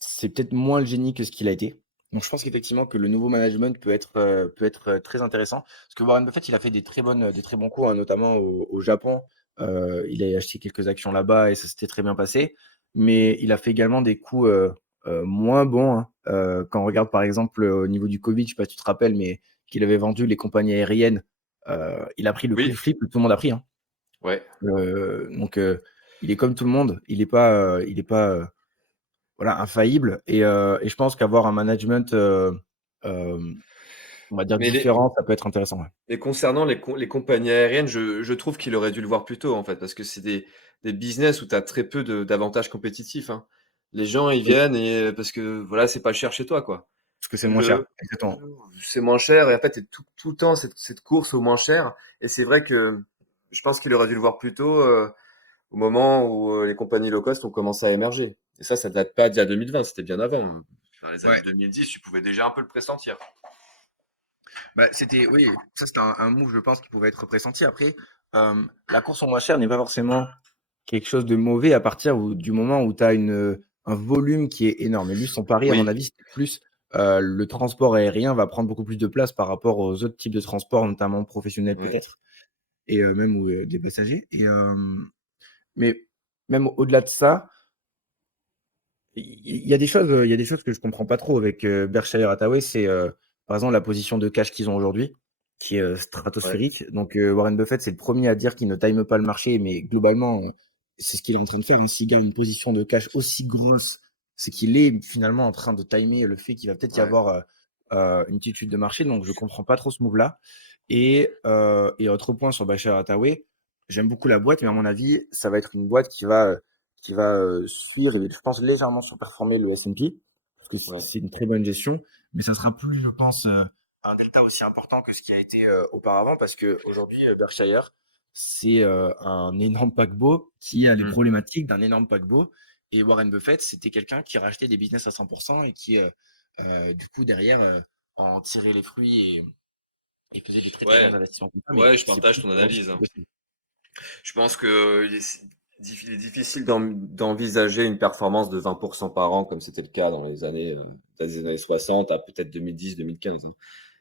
c'est peut-être moins le génie que ce qu'il a été. Donc je pense qu'effectivement que le nouveau management peut être, très intéressant. Parce que Warren Buffett, il a fait des très bons coups, hein, notamment au Japon. Il a acheté quelques actions là-bas et ça s'était très bien passé. Mais il a fait également des coups, moins bons, hein. Quand on regarde par exemple, au niveau du covid, je sais pas si tu te rappelles, mais qu'il avait vendu les compagnies aériennes, il a pris le coup de Oui, flip que tout le monde a pris, hein. ouais. Donc il est comme tout le monde, il est pas, voilà, infaillible et je pense qu'avoir un management, hem, on va dire Mais différent, ça peut être intéressant, ouais. mais concernant les compagnies aériennes, je trouve qu'il aurait dû le voir plus tôt, en fait, parce que c'est des business où tu as très peu d'avantages compétitifs, hein. Les gens, ils Oui, viennent et parce que voilà, c'est pas cher chez toi, quoi. parce que c'est moins cher, Le, exactement. c'est moins cher et en fait, c'est tout le temps cette course au moins cher. Et c'est vrai que je pense qu'il aurait dû le voir plus tôt, au moment où les compagnies low cost ont commencé à émerger. Et ça date pas d'il y a 2020, c'était bien avant, hein. Dans les années Ouais, 2010, tu pouvais déjà un peu le pressentir. bah, c'était oui, ça c'était un move, je pense, qui pouvait être pressenti. Après, la course au moins cher n'est pas forcément quelque chose de mauvais à partir du moment où tu as un volume qui est énorme et lui, son pari, à mon Oui, avis, c'était plus, le transport aérien va prendre beaucoup plus de place par rapport aux autres types de transports, notamment professionnels Ouais, peut-être et même ou des passagers et mais même au-delà de ça, il y a des choses que je comprends pas trop avec, Berkshire Hathaway. C'est, par exemple, la position de cash qu'ils ont aujourd'hui, qui est, ouais, stratosphérique. Donc, Warren Buffett, c'est le premier à dire qu'il ne time pas le marché, mais globalement, c'est ce qu'il est en train de faire, hein. S'il garde une position de cash aussi grosse, c'est qu'il est finalement en train de timer le fait qu'il va peut-être y ouais. avoir, une petite chute de marché. Donc je comprends pas trop ce move-là et autre point sur Berkshire Hathaway, j'aime beaucoup la boîte, mais à mon avis, ça va être une boîte qui va suivre et je pense légèrement surperformer le S&P parce que Ouais. c'est une très bonne gestion, mais ça sera plus, je pense, un delta aussi important que ce qui a été auparavant parce que aujourd'hui Berkshire, c'est un énorme paquebot qui a les Mm. problématiques d'un énorme paquebot et Warren Buffett, c'était quelqu'un qui rachetait des business à 100% et qui, du coup, derrière, en tirait les fruits et faisait des très très bons Ouais, investissements comme ça, mais ouais, je c'est partage plus ton aujourd'hui, analyse, c'est plus hein. possible. Je pense que il est difficile d'envisager une performance de 20% par an, comme c'était le cas dans les années 60 à peut-être 2010-2015, hein.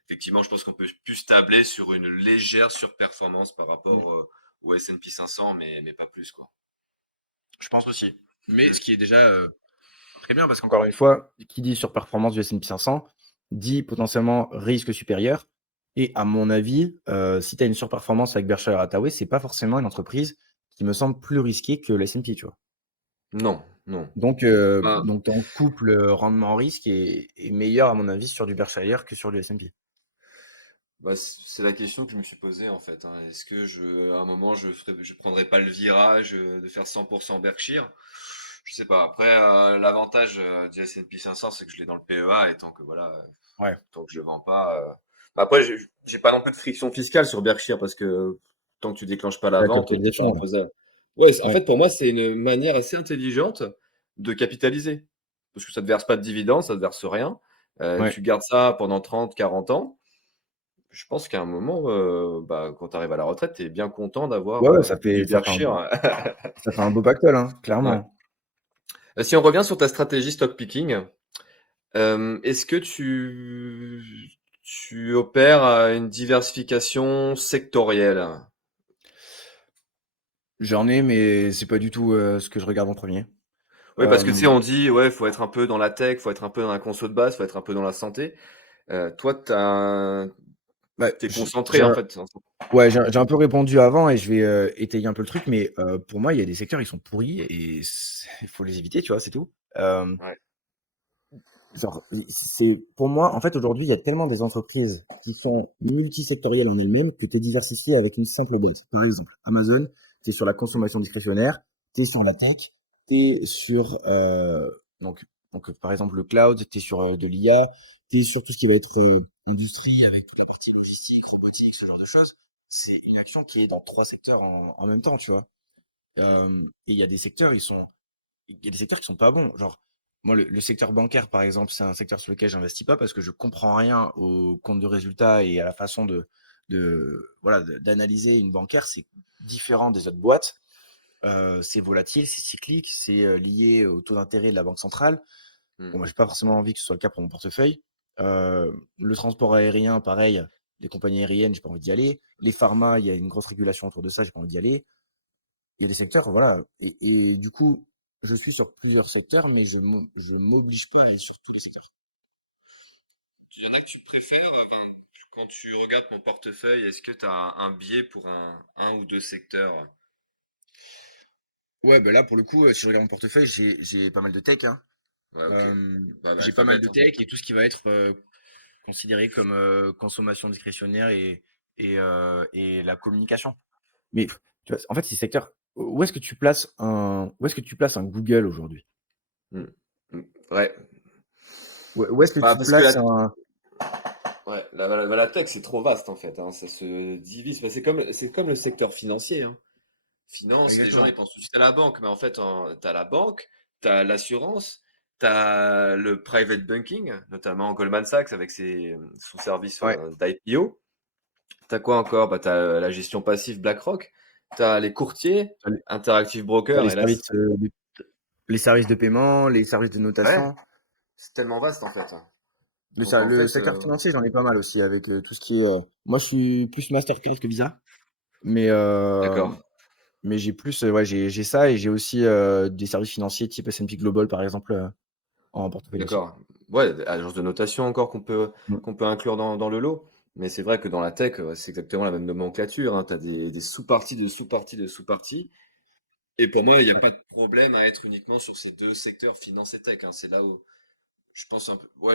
Effectivement, je pense qu'on peut plus tabler sur une légère surperformance par rapport au S&P 500, mais pas plus, quoi. Je pense aussi. Mais Mm. ce qui est déjà très bien parce qu'encore une fois, qui dit surperformance du S&P 500 dit potentiellement risque supérieur. Et à mon avis, si tu as une surperformance avec Berkshire Hathaway, c'est pas forcément une entreprise qui me semble plus risquée que le S&P, tu vois. Non, non. Ben, Donc ton couple rendement-risque est meilleur à mon avis sur du Berkshire que sur du S&P. bah, c'est la question que je me suis posée en fait, hein. Est-ce que à un moment, je prendrais pas le virage de faire 100% Berkshire? Je sais pas. Après, l'avantage du S&P 500, c'est que je l'ai dans le PEA et tant que voilà, Ouais, tant que je vends pas. Bah, après, j'ai pas non plus de friction fiscale sur Berkshire parce que tant que tu déclenches pas la la vente, t'es pas capitalisation, ouais. imposé. Ouais, en Ouais, fait, pour moi, c'est une manière assez intelligente de capitaliser parce que ça te verse pas de dividendes, ça te verse rien. ouais. Tu gardes ça pendant 30, 40 ans. Je pense qu'à un moment, bah, quand tu arrives à la retraite, tu es bien content d'avoir, Ouais, ouais, du Berkshire. ça fait un beau pactole, hein, Ouais. clairement. Si on revient sur ta stratégie stock picking, est-ce que tu opères à une diversification sectorielle? J'en ai, mais c'est pas du tout ce que je regarde en premier. Oui, parce que tu sais, Euh, on dit, ouais, faut être un peu dans la tech, faut être un peu dans la conso de base, faut être un peu dans la santé. Toi, Bah, tu concentré, en fait. ouais, j'ai un peu répondu avant et je vais, étayer un peu le truc, mais pour moi, il y a des secteurs, ils sont pourris et il faut les éviter, tu vois? C'est tout. Ouais. Genre, c'est pour moi, en fait, aujourd'hui, il y a tellement des entreprises qui sont multisectorielles en elles-mêmes que tu es diversifié avec une simple base. Par exemple, Amazon, tu es sur la consommation discrétionnaire, tu es sur la tech, tu es sur, donc par exemple, le cloud, tu es sur, de l'IA, tu es sur tout ce qui va être, industrie avec toute la partie logistique, robotique, ce genre de choses. C'est une action qui est dans 3 secteurs en même temps, tu vois? Mm. Et il y a des secteurs qui sont pas bons. Genre, moi, le secteur bancaire, par exemple, c'est un secteur sur lequel j'investis pas parce que je comprends rien au compte de résultat et à la façon voilà, d'analyser une bancaire. C'est différent des autres boîtes. C'est volatile, c'est cyclique, c'est lié au taux d'intérêt de la banque centrale. Mm. Bon, moi, j'ai pas forcément envie que ce soit le cas pour mon portefeuille. Le transport aérien, pareil. Les compagnies aériennes, j'ai pas envie d'y aller. Les pharma, il y a une grosse régulation autour de ça, j'ai pas envie d'y aller. Il y a des secteurs, voilà. Et du coup, je suis sur plusieurs secteurs, mais je m'oblige pas à aller sur tous les secteurs. Il y en a que tu préfères, quand tu regardes mon portefeuille, est-ce que tu as un biais pour un ou deux secteurs? Ouais, bah là, pour le coup, si je regarde mon portefeuille, j'ai pas mal de tech, hein. Ouais, ok. Bah, J'ai pas mal alphabet, de hein. tech et tout ce qui va être considéré comme consommation discrétionnaire et la communication. Mais tu vois, en fait, ces secteurs, où est-ce que tu places un Google aujourd'hui? Mm. Mm. Ouais. Où est-ce que Bah, tu parce que places un. ouais, la tech, c'est trop vaste en fait, hein. Ça se divise. Bah, c'est comme le secteur financier, hein. Finance, les gens ils Exactement. pensent tout de suite à la banque, mais en fait, t'as la banque, t'as l'assurance, t'as le private banking, notamment Goldman Sachs avec son service Ouais. d'IPO. T'as quoi encore? Bah, t'as la gestion passive BlackRock, t'as les courtiers, T'as les, Interactive t'as Broker, et là, les services de paiement, les services de ouais, notation. c'est tellement vaste en fait, hein. Donc en Le fait, secteur financier, j'en ai pas mal aussi avec tout ce qui est. Moi, je suis plus Mastercard que Visa, mais, d'accord, j'ai plus, ouais, j'ai ça et j'ai aussi des services financiers type S&P Global, par exemple, en portefeuille aussi. d'accord. Ouais, agence de notation encore Mm. qu'on peut inclure dans le lot. Mais c'est vrai que dans la tech, c'est exactement la même nomenclature, hein. Tu as des sous-parties de sous-parties de sous-parties. Et pour moi, il n'y a Ouais. pas de problème à être uniquement sur ces deux secteurs finance et tech, hein. C'est là où je pense un peu. Ouais,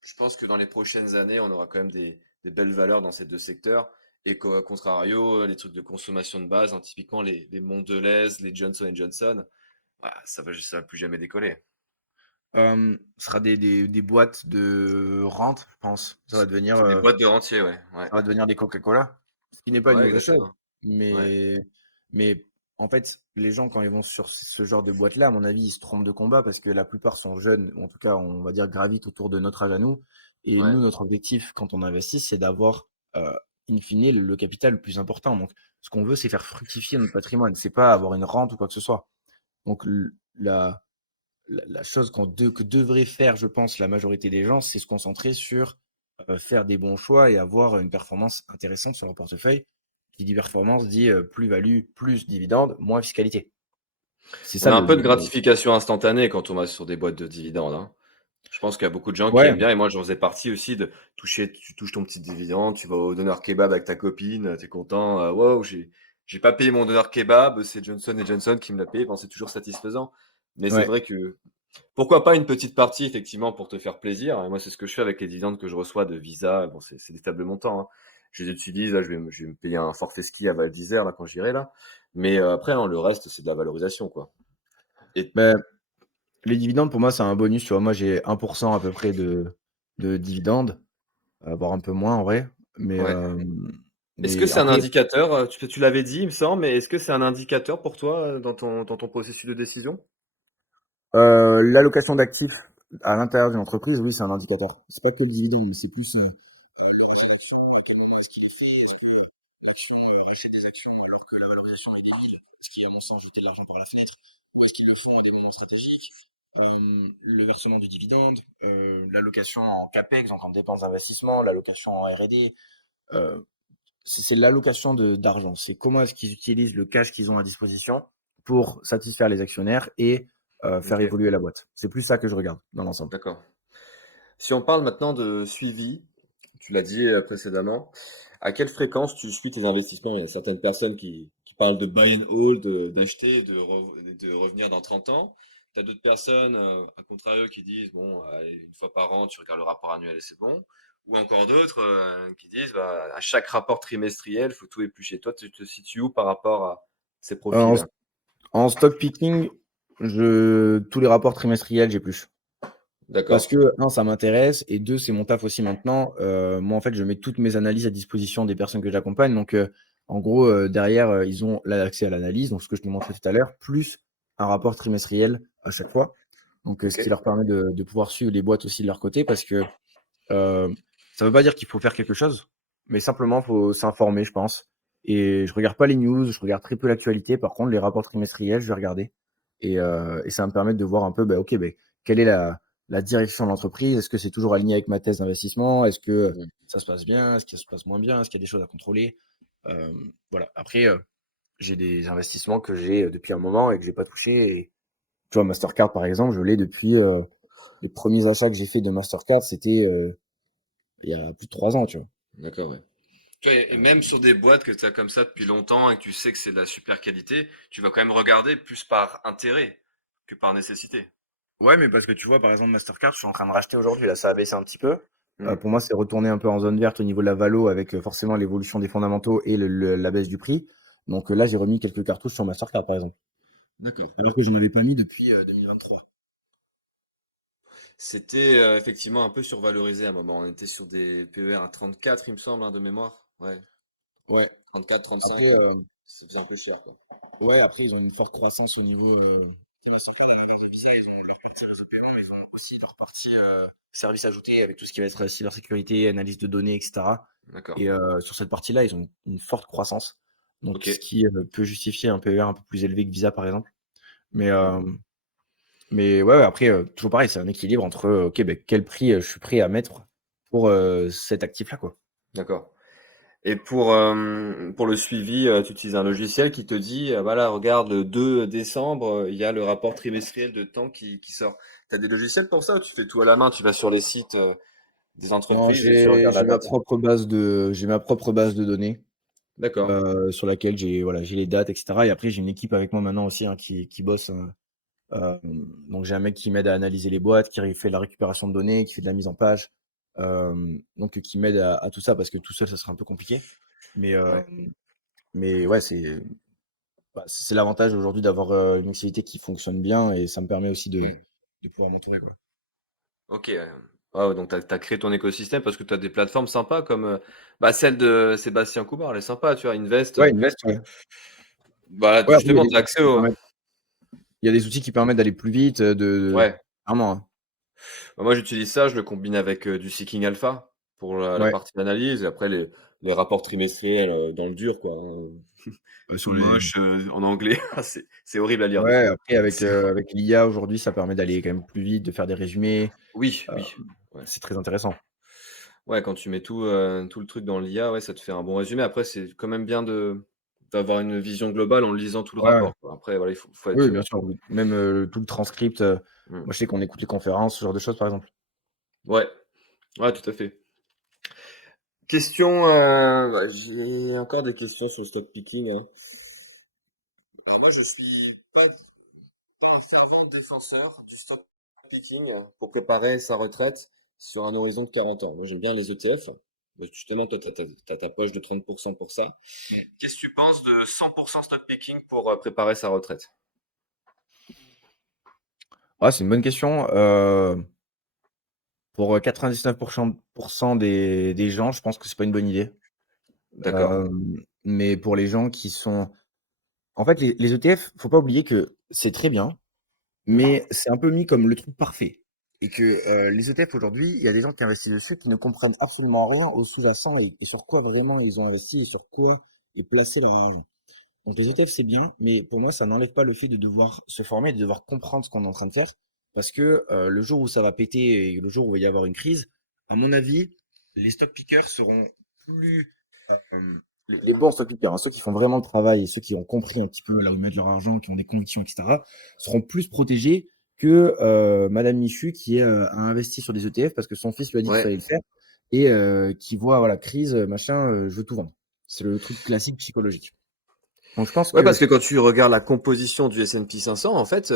je pense que dans les prochaines années, on aura quand même des belles valeurs dans ces deux secteurs. Et qu'au contrario, les trucs de consommation de base, hein, typiquement les Mondelez, les Johnson Johnson, ah, ça va plus jamais décoller. Ce sera des boîtes de rente, je pense. C'est des boîtes de rentiers, ouais. Ouais, Ça va devenir des Coca-Cola, ce qui n'est pas une ouais, mauvaise chose. exactement. Ouais, Mais, mais en fait, les gens, quand ils vont sur ce genre de boîte-là, à mon avis, ils se trompent de combat parce que la plupart sont jeunes, ou en tout cas, on va dire, gravitent autour de notre âge à nous. Et ouais. nous, notre objectif, quand on investit, c'est d'avoir, in fine, le capital le plus important. Donc, ce qu'on veut, c'est faire fructifier notre patrimoine. C'est pas avoir une rente ou quoi que ce soit. Donc, la chose que devrait faire, je pense, la majorité des gens, c'est se concentrer sur faire des bons choix et avoir une performance intéressante sur leur portefeuille. Qui dit performance dit plus-value, plus dividende, moins fiscalité. C'est On ça a un peu de gratification instantanée quand on va sur des boîtes de dividendes, hein. Je pense qu'il y a beaucoup de gens qui Ouais, aiment bien, et moi j'en faisais partie aussi, de toucher, tu touches ton petit dividende, tu vas au doner kebab avec ta copine, tu es content, wow, j'ai pas payé mon doner kebab, c'est Johnson Johnson qui me l'a payé, bon, c'est toujours satisfaisant. Mais c'est ouais. vrai que pourquoi pas une petite partie effectivement pour te faire plaisir. Et moi, c'est ce que je fais avec les dividendes que je reçois de Visa. Bon, c'est des tables montants, hein. Je les utilise, là, je vais me payer un forfait ski à Val d'Isère là quand j'irai là. Mais après, non, le reste, c'est de la valorisation, quoi. Et Ben, les dividendes, pour moi, c'est un bonus. Tu vois, moi, j'ai 1% à peu près de dividendes, voire un peu moins en vrai. Mais, ouais. Est-ce que c'est un après, indicateur, tu l'avais dit, il me semble, mais est-ce que c'est un indicateur pour toi dans ton processus de décision? l'allocation d'actifs à l'intérieur d'une entreprise, oui, c'est un indicateur. C'est pas que le dividende, mais c'est plus ce qu'il fait. Est-ce que l'action rachète des actions alors que la valorisation est débile? Est-ce qu'il, à mon sens, jeter de l'argent par la fenêtre? Ou est-ce qu'ils le font à des moments stratégiques? Le versement du dividende, l'allocation en CAPEX, donc en dépenses d'investissement, l'allocation en R&D, euh, c'est l'allocation d'argent. C'est comment est-ce qu'ils utilisent le cash qu'ils ont à disposition pour satisfaire les actionnaires et faire Ok, évoluer la boîte. C'est plus ça que je regarde dans l'ensemble. d'accord. Si on parle maintenant de suivi, tu l'as dit précédemment, à quelle fréquence tu suis tes investissements? Il y a certaines personnes qui parlent de buy and hold, d'acheter, de revenir dans 30 ans. Tu as d'autres personnes, à contrario, qui disent, bon, allez, une fois par an, tu regardes le rapport annuel et c'est bon. Ou encore d'autres qui disent, bah, à chaque rapport trimestriel, il faut tout éplucher. Toi, tu te situes où par rapport à ces En, profils? en stock picking, tous les rapports trimestriels, j'épluche. Parce D'accord, que, un, ça m'intéresse, et deux, c'est mon taf aussi maintenant. Moi, en fait, je mets toutes mes analyses à disposition des personnes que j'accompagne. Donc, en gros, derrière, ils ont l'accès à l'analyse, donc ce que je te montrais tout à l'heure, plus un rapport trimestriel à chaque fois. Donc, ce ok. qui leur permet de pouvoir suivre les boîtes aussi de leur côté, parce que ça ne veut pas dire qu'il faut faire quelque chose, mais simplement, il faut s'informer, je pense. Et je regarde pas les news, je regarde très peu l'actualité. Par contre, les rapports trimestriels, je vais regarder. Et ça va me permettre de voir un peu, bah, ok, bah, quelle est la direction de l'entreprise? Est-ce que c'est toujours aligné avec ma thèse d'investissement? Est-ce que Mm. ça se passe bien? Est-ce que ça se passe moins bien? Est-ce qu'il y a des choses à contrôler? Euh, voilà. Après, j'ai des investissements que j'ai depuis un moment et que j'ai pas touché. Et, tu vois, Mastercard, par exemple, je l'ai depuis les premiers achats que j'ai fait de Mastercard, c'était il y a plus de 3 ans, tu vois. D'accord, ouais. Tu vois, et même sur des boîtes que tu as comme ça depuis longtemps et que tu sais que c'est de la super qualité, tu vas quand même regarder plus par intérêt que par nécessité. Ouais, mais parce que tu vois, par exemple, Mastercard, je suis en train de racheter aujourd'hui, là, ça a baissé un petit peu. Hmm. Pour moi, c'est retourné un peu en zone verte au niveau de la valo avec forcément l'évolution des fondamentaux et la baisse du prix. Donc là, j'ai remis quelques cartouches sur Mastercard, par exemple. D'accord. Alors que je n'en avais pas mis depuis 2023. C'était effectivement un peu survalorisé à un moment. On était sur des PER à 34, il me semble, hein, de mémoire. Ouais, Ouais. 34, Après, 35, ça faisait un peu cher, quoi. ouais, après, ils ont une forte croissance au niveau. Tu sais, Mastercard, à l'inverse de Visa, ils ont leur partie réseau paiement, mais ils ont aussi leur partie service ajouté avec tout ce qui va être cybersécurité, analyse de données, etc. D'accord. Et sur cette partie-là, ils ont une forte croissance. Donc, Ok. ce qui peut justifier un PER un peu plus élevé que Visa, par exemple. Mais, Hmm. Mais ouais, après, toujours pareil, c'est un équilibre entre, OK, beh, quel prix, je suis prêt à mettre pour, cet actif-là, quoi. D'accord. Et pour le suivi, tu utilises un logiciel qui te dit, voilà, regarde, le 2 décembre, il y a le rapport trimestriel de temps qui sort. Tu as des logiciels pour ça ou tu fais tout à la main? Tu vas sur les sites, des Non, entreprises et tu regardes la date? j'ai ma propre base de données, D'accord. sur laquelle j'ai les dates et cetera et après j'ai une équipe avec moi maintenant aussi, hein, qui bosse, donc j'ai un mec qui m'aide à analyser les boîtes, qui fait de la récupération de données, qui fait de la mise en page, donc qui m'aide à tout ça parce que tout seul, ça serait un peu compliqué. Mais, Ouais. mais ouais, c'est l'avantage aujourd'hui d'avoir, une activité qui fonctionne bien et ça me permet aussi Ouais. de pouvoir m'entourer, quoi. OK, ouais, ouais, donc tu as créé ton écosystème parce que tu as des plateformes sympas comme, bah, celle de Sébastien Coubard, elle est sympa, tu vois? Invest, Ouais, Invest, ouais. bah, Ouais, après justement, tu as accès au il y a des outils qui permettent d'aller plus vite, ouais. clairement, hein. Bah, moi, j'utilise ça, je le combine avec, du Seeking Alpha pour la Ouais, partie analyse et après les rapports trimestriels, dans le dur, quoi, hein, sur tout les moche, en anglais. C'est horrible à lire des ouais, fois. après C'est avec l'IA aujourd'hui, ça permet d'aller quand même plus vite, de faire des résumés, oui, heu, oui, ouais. c'est très intéressant. Ouais, quand tu mets tout le truc dans l'IA, ouais, ça te fait un bon résumé. Après, c'est quand même bien d'avoir une vision globale en lisant tout le Ouais, ouais. rapport, quoi. Après, voilà, il faut être, Oui, bien sûr, oui. Même, tout le transcript, mmh, moi je sais qu'on écoute les conférences, ce genre de choses, par exemple. ouais, ouais, tout à fait. Question, bah, j'ai encore des questions sur le stock picking, hein. Alors moi, je suis pas un fervent défenseur du stock picking pour préparer sa retraite sur un horizon de 40 ans. Moi, j'aime bien les ETF. Justement, toi, tu as ta poche de 30% pour ça. Qu'est-ce que tu penses de 100% stock picking pour préparer sa retraite? Ah, c'est une bonne question, pour, 99 des gens, je pense que c'est pas une bonne idée. D'accord. Mais pour les gens qui sont en fait, les ETF, faut pas oublier que c'est très bien, Hmm. mais c'est un peu mis comme le truc parfait et que, les ETF aujourd'hui, il y a des gens qui investissent dessus qui ne comprennent absolument rien au sous-jacent et sur quoi vraiment ils ont investi et sur quoi est placé leur argent. Donc les ETF, c'est bien, mais pour moi, ça n'enlève pas le fait de devoir se former, de devoir comprendre ce qu'on est en train de faire parce que, le jour où ça va péter et le jour où il va y avoir une crise, à mon avis, les stock pickers seront plus, les bons stock pickers, hein, ceux qui font vraiment le travail et ceux qui ont compris un petit peu là où mettre leur argent, qui ont des convictions et cetera, seront plus protégés que, madame Michu qui, a investi sur des ETF parce que son fils lui a dit qu'il Ouais. fallait le faire et qui voit, voilà, crise, machin, je veux tout vendre. C'est le truc classique psychologique. Donc je pense Ouais, parce que que quand tu regardes la composition du S&P 500, en fait,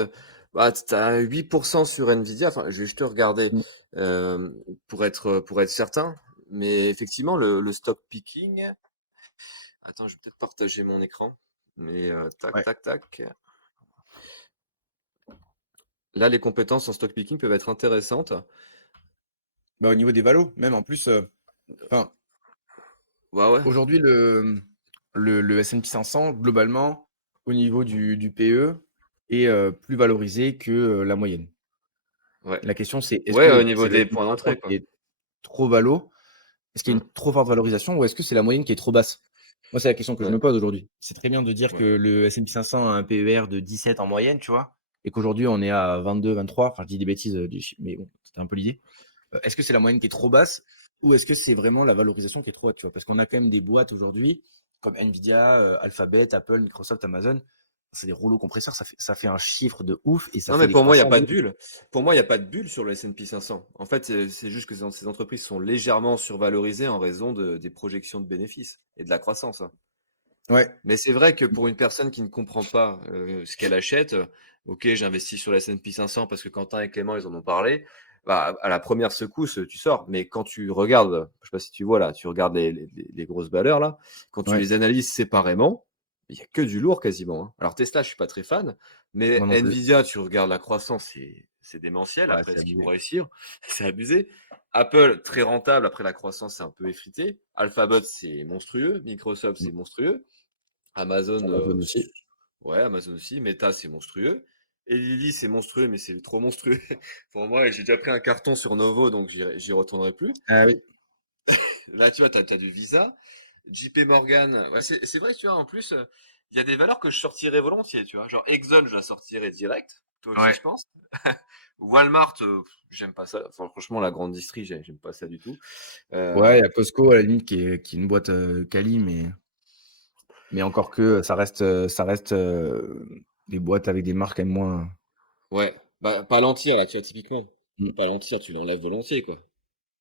bah, tu as 8% sur Nvidia. Enfin, je vais juste regarder mmh, pour être certain. Mais effectivement, le stock picking. Attends, je vais peut-être partager mon écran. Mais tac, ouais. tac, tac. Là, les compétences en stock picking peuvent être intéressantes. Bah, au niveau des valos, même en plus, enfin, Ouais, ouais, aujourd'hui le S&P 500 globalement, au niveau du PE est, plus valorisé que, la moyenne. ouais. La question c'est, est-ce Ouais, au que niveau c'est le des S&P points 500 d'entrée, qui quoi. est trop valo? Est-ce qu'il y a Hmm, une trop forte valorisation ou est-ce que c'est la moyenne qui est trop basse? Moi, c'est la question que je ouais, me pose aujourd'hui. C'est très bien de dire que ouais. le S&P 500 a un PER de 17 en moyenne, tu vois? Et qu'aujourd'hui on est à 22-23, enfin je dis des bêtises, du chi mais bon, c'était un peu l'idée. Est-ce que c'est la moyenne qui est trop basse ou est-ce que c'est vraiment la valorisation qui est trop haute, tu vois? Parce qu'on a quand même des boîtes aujourd'hui comme Nvidia, Alphabet, Apple, Microsoft, Amazon, c'est des rouleaux compresseurs, ça fait un chiffre de ouf et ça Non, fait mais des pour moi, il y a croissances pas de de ouf. bulle. Pour moi, il y a pas de bulle sur le S&P 500. En fait, c'est juste que ces entreprises sont légèrement survalorisées en raison des projections de bénéfices et de la croissance, hein. Ouais, Mais c'est vrai que pour une personne qui ne comprend pas ce qu'elle achète, ok, j'investis sur la S&P 500 parce que Quentin et Clément, ils en ont parlé. Bah, à la première secousse, tu sors. Mais quand tu regardes, je sais pas si tu vois là, tu regardes les grosses valeurs là, quand tu ouais, les analyses séparément, il y a que du lourd quasiment, hein. Alors Tesla, je suis pas très fan, mais moi non plus. Nvidia, tu regardes la croissance, c'est démentiel Ouais, après c'est ce qu'ils vont abusé. réussir, c'est abusé. Apple, très rentable, après la croissance, c'est un peu effrité. Alphabet, c'est monstrueux. Microsoft, Mmh. c'est monstrueux. Amazon, Amazon aussi. ouais, Amazon aussi. Meta, c'est monstrueux. Et Lily, c'est monstrueux, mais c'est trop monstrueux pour moi. Et j'ai déjà pris un carton sur Novo, donc j'y retournerai plus. Ah oui. Là, tu vois, t'as du Visa. JP Morgan, ouais, c'est vrai, tu vois, en plus, il y a des valeurs que je sortirais volontiers, tu vois. Genre Exxon, je la sortirais direct. Toi aussi, Ouais. je pense. Walmart, j'aime pas ça. Enfin, franchement, la grande distrie, j'aime pas ça du tout. Ouais, il y Euh, a Costco à la limite qui est une boîte, quali, mais encore que ça reste, des boîtes avec des marques quand même moins. ouais, bah, Palantir, là, tu vois, typiquement. Mmh. Palantir, tu l'enlèves volontiers, quoi.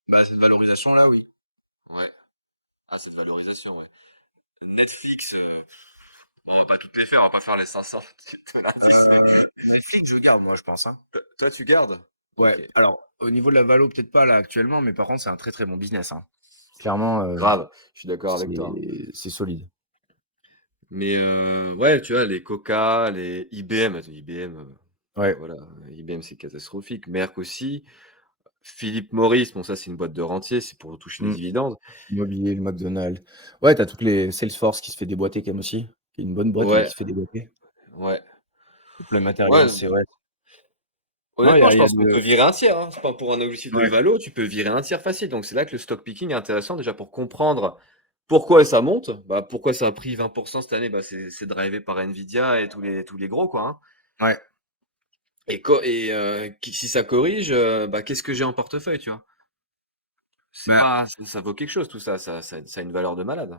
Bah, cette valorisation-là, oui. Ouais. Ah, cette valorisation, ouais. Netflix, bon, on va pas toutes les faire, on va pas faire les 500 de l'indice. Netflix, je garde moi, je pense, hein. Toi, tu gardes? Ouais, Ok. alors au niveau de la valo, peut-être pas là actuellement, mais par contre, c'est un très, très bon business, hein. Clairement, Grave, je suis d'accord avec toi. c'est solide. Mais ouais, tu vois, les Coca, les IBM, IBM, bah Ouais. voilà, IBM c'est catastrophique. Merck aussi. Philip Morris, bon ça c'est une boîte de rentier, c'est pour toucher les Mmh. dividendes. Immobilier, le McDonald's. Ouais, tu as toutes les Salesforce qui se fait déboîter quand même aussi, qui est une bonne boîte, mais qui Ouais, se fait déboîter. ouais. Plein Materials, Ouais, c'est vrai. Non, honnêtement, je il y a pense qu'on peut de virer un tiers, hein. C'est pas pour un objectif de ouais. valo, tu peux virer un tiers facile. Donc c'est là que le stock picking est intéressant déjà pour comprendre pourquoi ça monte. Bah, pourquoi ça a pris 20% cette année, bah, c'est drivé par Nvidia et tous les gros quoi, hein. Ouais. Si ça corrige, bah, qu'est-ce que j'ai en portefeuille, tu vois? C'est Bah, pas ça vaut quelque chose tout ça, ça a une valeur de malade.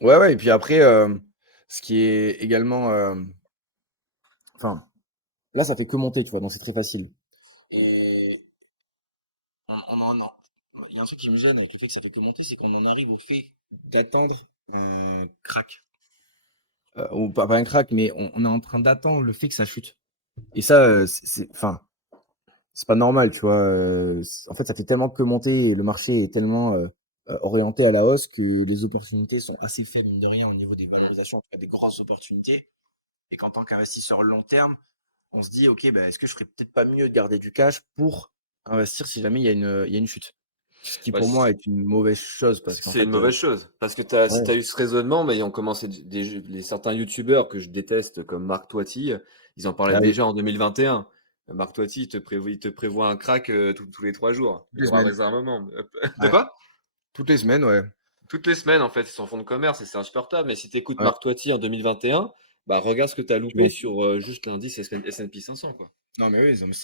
ouais, ouais et puis après, ce qui est également, enfin, là, ça fait que monter, tu vois? Donc c'est très facile. Et on en a il y a un truc qui me gêne avec le fait que ça fait que monter, c'est qu'on en arrive au fait d'attendre un crack. Ou pas un crack, mais on est en train d'attendre le fait que ça chute. Et ça, c'est enfin, c'est pas normal, tu vois? En fait, ça fait tellement que monter et le marché est tellement, orienté à la hausse que les opportunités sont assez faibles, mine de rien, au niveau des valorisations, en tout cas des grosses opportunités. Et qu'en tant qu'investisseur long terme, on se dit: «OK, bah, est-ce que je ferais peut-être pas mieux de garder du cash pour investir si jamais il y a une chute?» Ce qui Bah, pour moi est une mauvaise chose parce qu'en c'est une fait, mauvaise chose parce que si tu ouais, as eu ce raisonnement, mais ils ont commencé les certains youtubeurs que je déteste comme Marc Toiti, ils en parlaient ah oui, déjà en 2021. Marc Toiti, il te prévoit un crack, tous les 3 jours. toutes Il les aura semaines. raison à un moment. De Ouais, quoi? toutes les semaines, ouais, Toutes les semaines en fait, c'est son fonds de commerce et c'est insupportable, mais si tu écoutes ouais. Marc Toiti en 2021, bah, regarde ce que tu as Tu loupé vois? sur, juste l'indice S&P 500 quoi. Non, mais oui, non, mais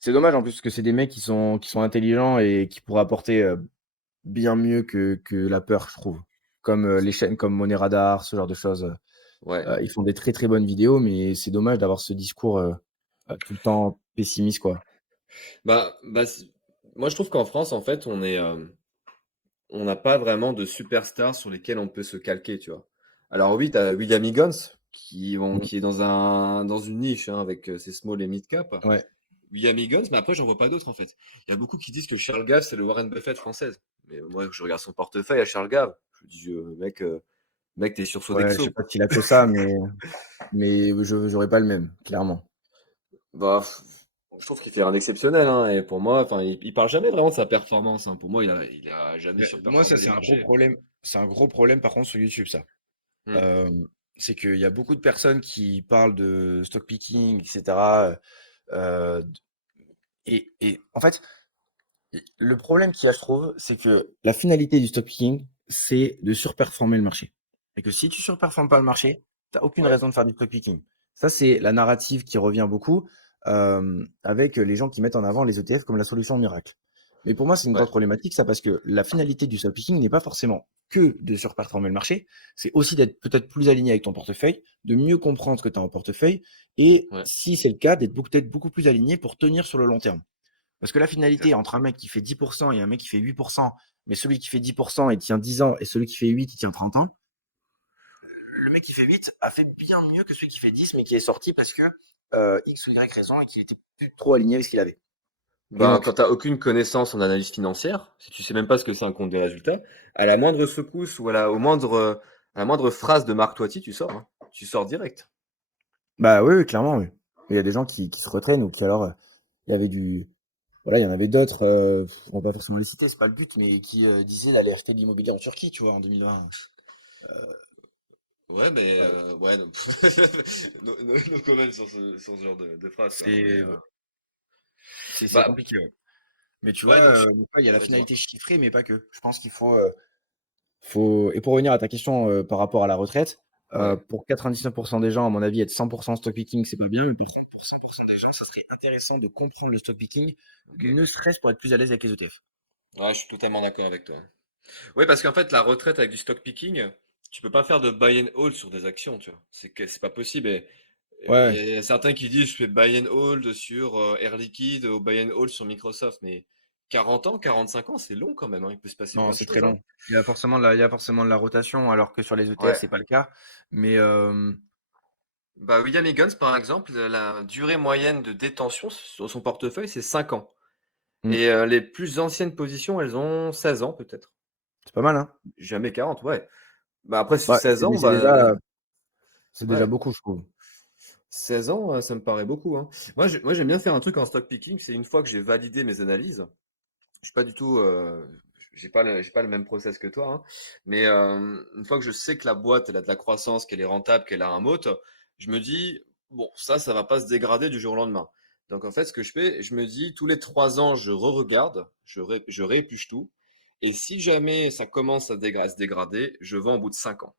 c'est dommage en plus parce que c'est des mecs qui sont intelligents et qui pourraient apporter, bien mieux que la peur, je trouve. Comme, les chaînes comme Money Radar, ce genre de choses, Ouais. ils font des très, très bonnes vidéos, mais c'est dommage d'avoir ce discours, tout le temps pessimiste, quoi. Bah, moi je trouve qu'en France en fait, on n'a pas vraiment de superstars sur lesquels on peut se calquer, tu vois? Alors oui, tu as William Higgins Mmh. qui est dans une niche, hein, avec, ses small et mid cap. Ouais. William Higgins, mais après j'en vois pas d'autres, en fait. Il y a beaucoup qui disent que Charles Gave, c'est le Warren Buffett française. Mais moi, je regarde son portefeuille à Charles Gave, je me dis: mec, tu es sur Ouais, je sais Sodexo». pas s'il a que ça, mais je j'aurais pas le même, clairement. Bah, je trouve qu'il fait un exceptionnel, hein, et pour moi, enfin, il parle jamais vraiment de sa performance, hein. Pour moi, il a jamais Mais moi, ça, surperformé les c'est un gros marchés. problème. C'est un gros problème, par contre, sur YouTube, ça. Mmh. Hem, c'est qu'il y a beaucoup de personnes qui parlent de stock picking, et cetera, d et en fait, le problème qu'il y a, je trouve, c'est que la finalité du stock picking, c'est de surperformer le marché. Et que si tu surperformes pas le marché, tu as aucune Ouais, raison de faire du stock picking. Ça, c'est la narrative qui revient beaucoup, avec les gens qui mettent en avant les ETF comme la solution miracle. Mais pour moi, c'est une ouais, grosse problématique, ça, parce que la finalité du stock picking n'est pas forcément que de surperformer le marché, c'est aussi d'être peut-être plus aligné avec ton portefeuille, de mieux comprendre ce que tu as en portefeuille, et ouais. si c'est le cas, d'être peut-être beaucoup plus aligné pour tenir sur le long terme. Parce que la finalité Exact. entre un mec qui fait 10% et un mec qui fait 8%, mais celui qui fait 10%, il tient 10 ans et celui qui fait 8, il tient 30 ans, le mec qui fait 8 a fait bien mieux que celui qui fait 10, mais qui est sorti parce que X ou Y raison et qu'il était plus trop aligné avec ce qu'il avait. Et Ben, quand donc, tu as aucune connaissance en analyse financière, si tu sais même pas ce que c'est un compte de résultat, à la moindre secousse ou à la moindre phrase de Marc Toiti, tu sors, hein. Tu sors direct. bah oui, oui, clairement, oui. Mais il y a des gens qui se retraînent ou qui alors, il y avait du. Voilà, il y en avait d'autres, on va pas forcément les citer, c'est pas le but, mais qui disaient d'aller acheter de l'immobilier en Turquie, tu vois, en 2020. Ouais, mais Euh, ouais, non. No comment sur ce genre de phrase, quoi. Mais c'est c'est bah, compliqué, ouais. Mais tu vois, ouais, donc donc ouais, il y a la ouais, dis-moi. finalité chiffrée, mais pas que. Je pense qu'il faut, et pour revenir à ta question, par rapport à la retraite, Ouais. Pour 99 des gens, à mon avis, être 100 stock picking, c'est pas bien, mais pour 100 des gens, ça serait intéressant de comprendre le stock picking, Ok. ne serait-ce pour être plus à l'aise avec les ETF. Ouais, je suis totalement d'accord avec toi. Oui, parce qu'en fait, la retraite avec du stock picking, tu peux pas faire de buy and hold sur des actions, tu vois. C'est pas possible. Et il Ouais, y a certains qui disent je fais buy and hold sur Air Liquide ou buy and hold sur Microsoft, mais 40 ans, 45 ans, c'est long quand même, hein. Il peut se passer non, plein de c'est très choses, hein. long. Il y a forcément de la rotation, alors que sur les ETF, Ouais. c'est pas le cas. Mais Bah, William Higgins, par exemple, la durée moyenne de détention sur son portefeuille, c'est 5 ans. mmh, Et les plus anciennes positions, elles ont 16 ans peut-être. c'est pas mal, hein? Jamais 40, ouais. Bah après, sur Ouais, 16 mais ans, c'est bah, déjà ouais, beaucoup, je trouve. 16 ans, ça me paraît beaucoup, hein. Moi, j'aime bien faire un truc en stock picking, c'est une fois que j'ai validé mes analyses, je suis pas du tout, j'ai pas le même process que toi, hein, mais une fois que je sais que la boîte, elle a de la croissance, qu'elle est rentable, qu'elle a un moat, je me dis, bon, ça va pas se dégrader du jour au lendemain. Donc en fait, ce que je fais, je me dis, tous les 3 ans, je re-regarde, je réépluche tout, et si jamais ça commence à se dégrader, je vends au bout de 5 ans.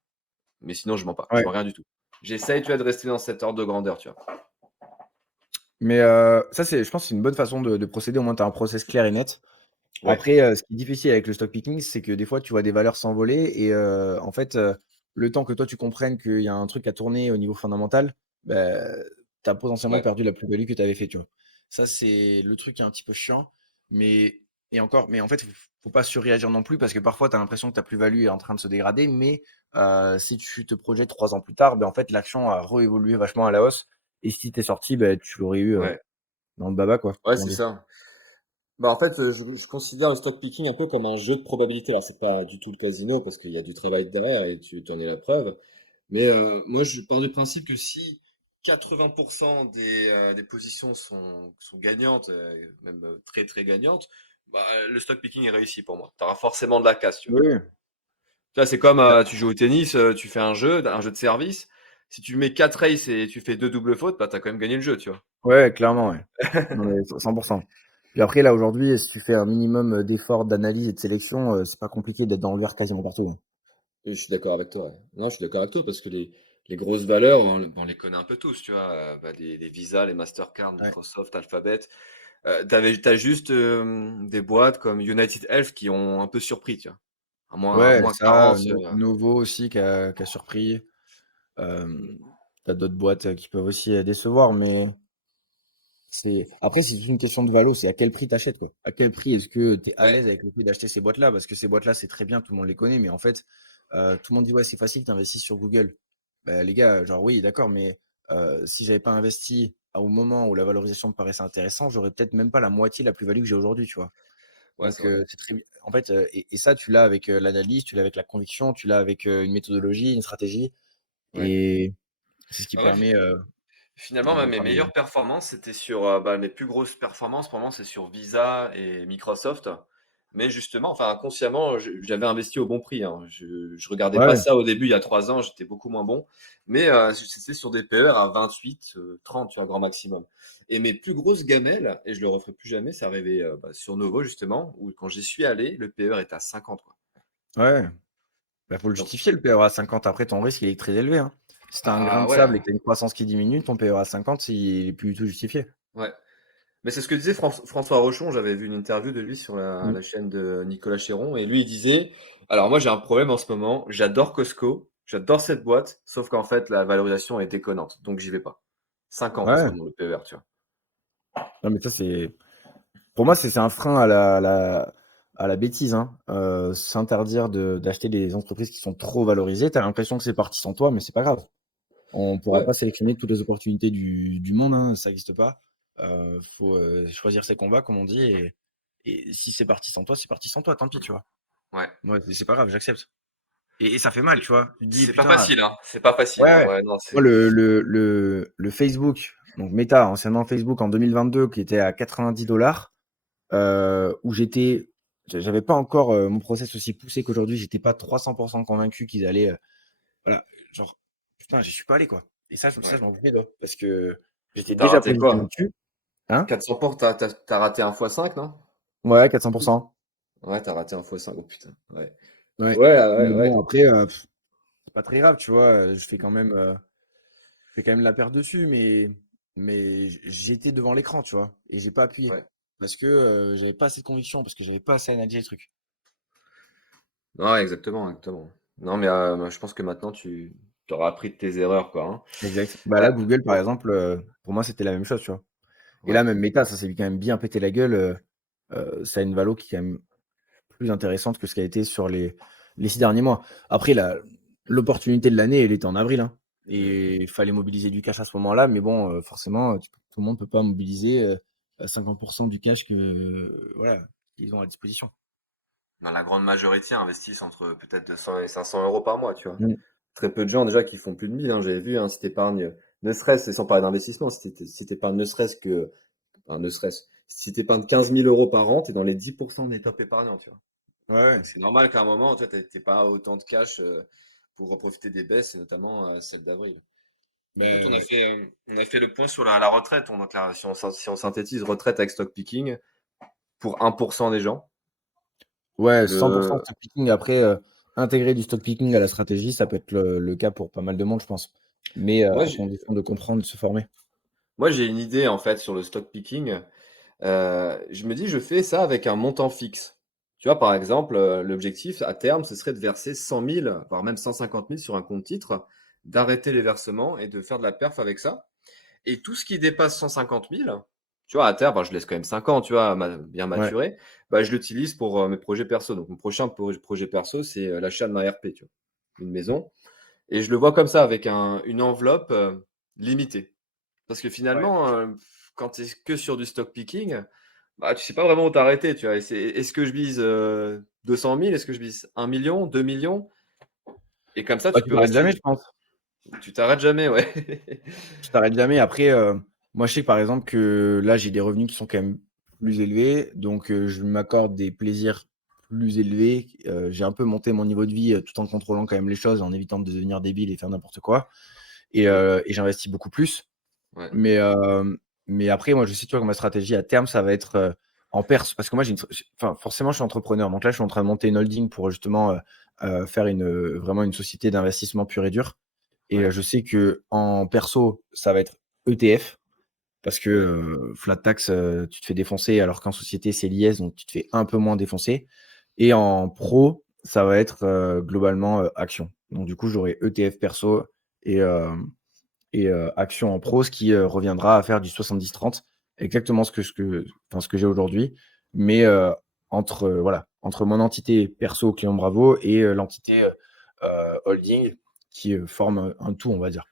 Mais sinon, je mens pas, je Ouais. vends rien du tout. J'essaye, tu vois, de rester dans cet ordre de grandeur, tu vois. Mais ça, je pense que c'est une bonne façon de procéder. Au moins, tu as un process clair et net. Ouais, Après, ce qui est difficile avec le stock picking, c'est que des fois, tu vois des valeurs s'envoler et en fait, le temps que toi, tu comprennes qu'il y a un truc à tourner au niveau fondamental, bah, tu as potentiellement ouais, perdu la plus-value que tu avais fait, tu vois? Ça, c'est le truc qui est un petit peu chiant, mais mais en fait, faut pas surréagir non plus parce que parfois, tu as l'impression que ta plus-value est en train de se dégrader, mais si tu te projettes 3 ans plus tard, ben en fait, l'action a réévolué vachement à la hausse et si tu es sorti, bah, tu l'aurais eu, ouais, dans le baba, quoi, ouais, comme on c'est dit. ça. Bah, en fait, je considère le stock picking un peu comme un jeu de probabilité. Alors, c'est pas du tout le casino parce qu'il y a du travail derrière et tu en es la preuve. Mais moi, je pars du principe que si 80% des positions sont gagnantes, même très très gagnantes, bah, le stock picking est réussi pour moi. Tu auras forcément de la casse, tu vois. Oui, oui. Tu vois, c'est comme Bah, tu joues au tennis, tu fais un jeu de service. Si tu mets 4 aces et tu fais 2 doubles fautes, bah, tu as quand même gagné le jeu, tu vois. ouais, clairement, ouais. Non, mais 100. Puis après, là, aujourd'hui, si tu fais un minimum, d'efforts d'analyse et de sélection, c'est pas compliqué d'être dans le vert quasiment partout, hein. Et je suis d'accord avec toi, ouais. Non, je suis d'accord avec toi parce que les grosses valeurs, on les connaît un peu tous, tu vois. Bah, les Visa, les Mastercard, Ouais. Microsoft, Alphabet. T'as juste des boîtes comme United Health qui ont un peu surpris, tu vois. À Ouais, moins ça, 40, Novo aussi qui a surpris. Tu d'autres boîtes, qui peuvent aussi, décevoir, mais c'est toute une question de valo, c'est à quel prix t'achètes quoi? À quel prix est-ce que tu es à ouais, l'aise avec le fait d'acheter ces boîtes-là? Parce que ces boîtes-là, c'est très bien, tout le monde les connaît, mais en fait, tout le monde dit: «Ouais, c'est facile, tu investis sur Google». Bah, les gars, genre oui, d'accord, mais si j'avais pas investi au moment où la valorisation me paraissait intéressante, j'aurais peut-être même pas la moitié de la plus-value que j'ai aujourd'hui, tu vois? ouais, c'est Donc vrai. c'est très en fait, et ça, tu l'as avec, l'analyse, tu l'as avec la conviction, tu l'as avec, une méthodologie, une stratégie Ouais. et c'est ce qui Bah, moi, permet, finalement, de mes faire des meilleures performances, c'était sur, bah, mes plus grosses performances pour moi, c'est sur Visa et Microsoft. Mais justement, enfin, inconsciemment, j'avais investi au bon prix, hein. Je regardais pas ouais, ça au début, il y a 3 ans, j'étais beaucoup moins bon. Mais c'était sur des PER à 28, 30, tu vois, grand maximum. Et mes plus grosses gamelles, et je le referai plus jamais, c'est arrivé bah, sur Novo, justement, où quand j'y suis allé, le PER était à 50, quoi. ouais. Bah, faut le Donc, justifier le PER à 50. Après, ton risque, il est très élevé, hein. Si tu as un grain ah de ouais, sable et que tu as une croissance qui diminue, ton PER à 50, il est plus du tout justifié. ouais. Mais c'est ce que disait François Rochon, j'avais vu une interview de lui sur Mmh. la chaîne de Nicolas Chéron, et lui il disait, alors moi j'ai un problème en ce moment, j'adore Costco, j'adore cette boîte, sauf qu'en fait la valorisation est déconnante, donc j'y vais pas. 50 en ce Ouais. moment le PER, tu vois. Non, mais ça, c'est pour moi, c'est un frein à la bêtise, hein. S'interdire d'acheter des entreprises qui sont trop valorisées. Tu as l'impression que c'est parti sans toi, mais c'est pas grave. On pourra Ouais, pas sélectionner toutes les opportunités du monde, hein, ça existe pas. Faut, choisir ses combats, comme on dit et si c'est parti sans toi, c'est parti sans toi, tant pis, tu vois? ouais. Moi, c'est pas grave, j'accepte et ça fait mal, C'est tu vois? Tu te dis: c'est pas «Putain». facile, hein, c'est pas facile, Ouais, hein, ouais. ouais, non, Moi, c'est... le Facebook, donc Meta, anciennement Facebook en 2022, qui était à 90 où j'avais pas encore, mon process aussi poussé qu'aujourd'hui. J'étais pas 300 convaincu qu'ils allaient, voilà, genre, putain, j'y suis pas allé, quoi et ça, Ouais. je m'en voulais, toi, parce que j'étais T'as déjà raté positionné quoi? dessus. Hein? 400 portes, t'as raté un fois 5, non? Ouais, 400. Ouais, t'as raté un fois 5, oh putain, ouais. Ouais, Ouais, mais ouais, bon, ouais. après, pas très grave, tu vois. Je fais quand même la paire dessus, mais j'étais devant l'écran, tu vois, et j'ai pas appuyé. Ouais. Parce que j'avais pas assez de conviction, parce que j'avais pas assez analysé le truc. Ouais, exactement, exactement. Non, mais moi, je pense que maintenant, tu auras appris de tes erreurs, quoi, hein. Exact. Bah là, Bah, Google, par exemple, pour moi, c'était la même chose, tu vois. Et là, ouais. même Meta, ça s'est quand même bien pété la gueule. Ça a une valo qui est quand même plus intéressante que ce qui a été sur les 6 derniers mois. Après, l'opportunité de l'année, elle était en avril, hein. Mm. Et il fallait mobiliser du cash à ce moment-là. Mais bon, forcément, tout le monde ne peut pas mobiliser 50% du cash voilà, qu'ils ont à disposition. Dans la grande majorité investissent entre peut-être 200 et 500 euros par mois, tu vois. Mm. Très peu de gens déjà qui font plus de 1000, hein. J'avais vu, hein, si t'épargnes, ne serait-ce, et sans parler d'investissement, si t'épargnes ne serait-ce que, enfin, ne serait-ce, si t'épargnes 15 000 euros par an, t'es dans les 10% des top épargnants, tu vois. Ouais, ouais. Donc c'est normal qu'à un moment, tu vois, t'aies pas autant de cash pour profiter des baisses, et notamment celle d'avril. Écoute, Ben, ouais. on a fait le point sur la retraite. Donc là, si on synthétise, retraite avec stock picking pour 1% des gens. Ouais, 100% Le... stock picking. Après, intégrer du stock picking à la stratégie, ça peut être le cas pour pas mal de monde, je pense. Mais Moi, à condition de comprendre, de se former. moi, j'ai une idée en fait sur le stock picking. Je me dis, je fais ça avec un montant fixe. Tu vois, par exemple, l'objectif à terme, ce serait de verser 100 000, voire même 150 000 sur un compte titre, d'arrêter les versements et de faire de la perf avec ça. Et tout ce qui dépasse 150 000, tu vois, à terme, bah, je laisse quand même 5 ans, tu vois, bien Ouais. maturer, bah, je l'utilise pour mes projets perso. Donc, mon prochain projet perso, c'est l'achat de ma RP, tu vois, une maison. Et je le vois comme ça, avec une enveloppe limitée. Parce que Ouais. finalement, quand tu es que sur du stock picking, bah, tu sais pas vraiment où t'arrêter, tu vois. Est-ce que je vise 200 000? Est-ce que je vise 1 million, 2 millions? Et comme ça, Bah, tu tu peux t'arrêtes jamais, je rester. pense. Tu t'arrêtes jamais, ouais. Tu t'arrêtes jamais. Après, moi, je sais par exemple que là, j'ai des revenus qui sont quand même plus élevés, donc je m'accorde des plaisirs plus élevés. J'ai un peu monté mon niveau de vie tout en contrôlant quand même les choses, en évitant de devenir débile et faire n'importe quoi. Oui, Et j'investis beaucoup plus. ouais, Mais, mais après, moi, je sais, tu vois, que ma stratégie à terme, ça va être en perse. Parce que moi, enfin, forcément, je suis entrepreneur. Donc là, je suis en train de monter une holding pour justement faire vraiment une société d'investissement pur et dur. Et ouais, je sais que en perso, ça va être ETF. Parce que oui. flat tax, tu te fais défoncer, alors qu'en société, c'est l'IS, donc tu te fais un peu moins défoncer. Et en pro, ça va être globalement action. Donc du coup, j'aurai ETF perso et, action en pro, ce qui reviendra à faire du 70-30, exactement enfin, ce que j'ai aujourd'hui, mais entre mon entité perso client Bravo et l'entité holding qui forme un tout, on va dire.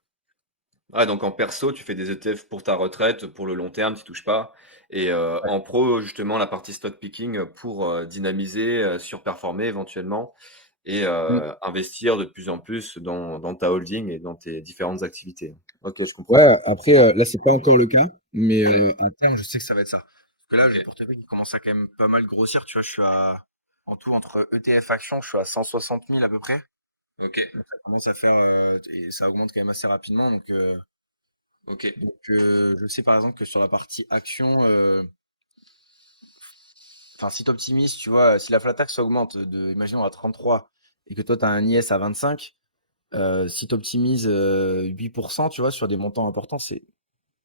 Ouais, donc en perso, tu fais des ETF pour ta retraite, pour le long terme, tu touches pas. Et Ouais. en pro, justement, la partie stock picking pour dynamiser, surperformer éventuellement et Mm. investir de plus en plus dans ta holding et dans tes différentes activités. Ok, je comprends. Ouais, après, là, c'est pas encore le cas, mais Ouais, à terme, je sais que ça va être ça. Parce que là, ok, j'ai le portefeuille qui commence à quand même pas mal grossir. Tu vois, en tout, entre ETF actions, je suis à 160 000 à peu près. ok, Donc, ça commence à faire, et ça augmente quand même assez rapidement. ok. Je sais par exemple que sur la partie action, enfin, si tu optimises, tu vois, si la flat tax augmente imaginons, à 33 et que toi, tu as un IS à 25, si tu optimises 8%, tu vois, sur des montants importants,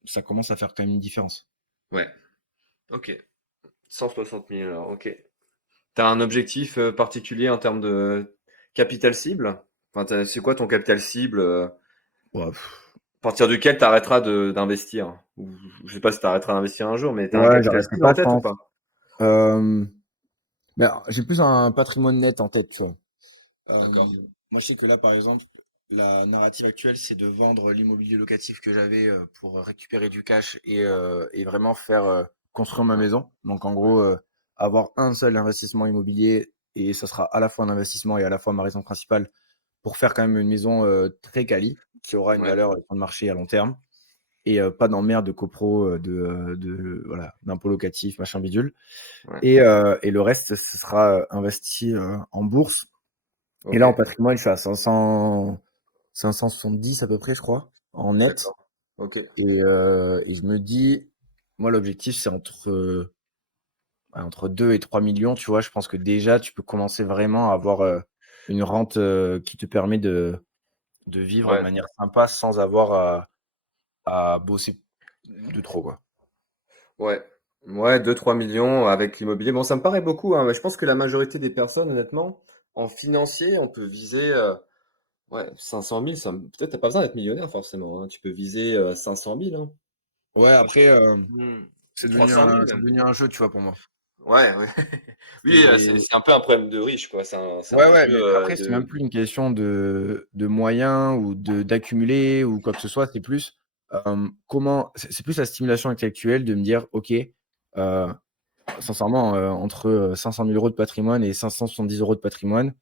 ça commence à faire quand même une différence. Ouais, ok. 160 000 alors, ok. Tu as un objectif particulier en termes de capital cible? Enfin, c'est quoi ton capital cible Ouais, à partir duquel tu arrêteras d'investir? Ou je sais pas si tu arrêteras d'investir un jour, mais tu as un ouais, capital j'arrêterai cible pas, en je tête ou pense. pas? Euh, mais alors, j'ai plus un patrimoine net en tête, tu vois. Euh, D'accord. Moi, je sais que là, par exemple, la narrative actuelle, c'est de vendre l'immobilier locatif que j'avais pour récupérer du cash et vraiment faire construire ma maison. Donc, en gros, avoir un seul investissement immobilier et ce sera à la fois un investissement et à la fois ma raison principale pour faire quand même une maison très quali qui aura une Ouais, valeur sur le marché à long terme et pas d'emmerde de copro, voilà, d'impôt locatif, machin bidule. ouais. Et le reste, ce sera investi en bourse. Et Ok, là, en patrimoine, je suis à 570 à peu près, je crois, en net. d'accord. Ok. Et je me dis, moi, l'objectif, c'est entre 2 et 3 millions, tu vois. Je pense que déjà, tu peux commencer vraiment à avoir une rente qui te permet de vivre de Ouais, manière sympa sans avoir à bosser de trop, quoi. ouais. Ouais, 2-3 millions avec l'immobilier. Bon, ça me paraît beaucoup, hein, mais je pense que la majorité des personnes, honnêtement, en financier, on peut viser, ouais, 500 000, peut-être t'as pas besoin d'être millionnaire forcément, hein. Tu peux viser 500 000, hein. Ouais, Moi, après, Hmm, c'est devenu 300 000 c'est même. devenu un jeu, tu vois, pour moi. Ouais, ouais. Oui, c'est C'est c'est un peu un problème de riche, quoi. C'est Ouais, un ouais, jeu mais après, c'est même plus une question de moyens ou d'accumuler ou quoi que ce soit. C'est plus, comment c'est plus la stimulation intellectuelle de me dire: «OK, sincèrement, entre, 500 000 € de patrimoine et 570 € de patrimoine,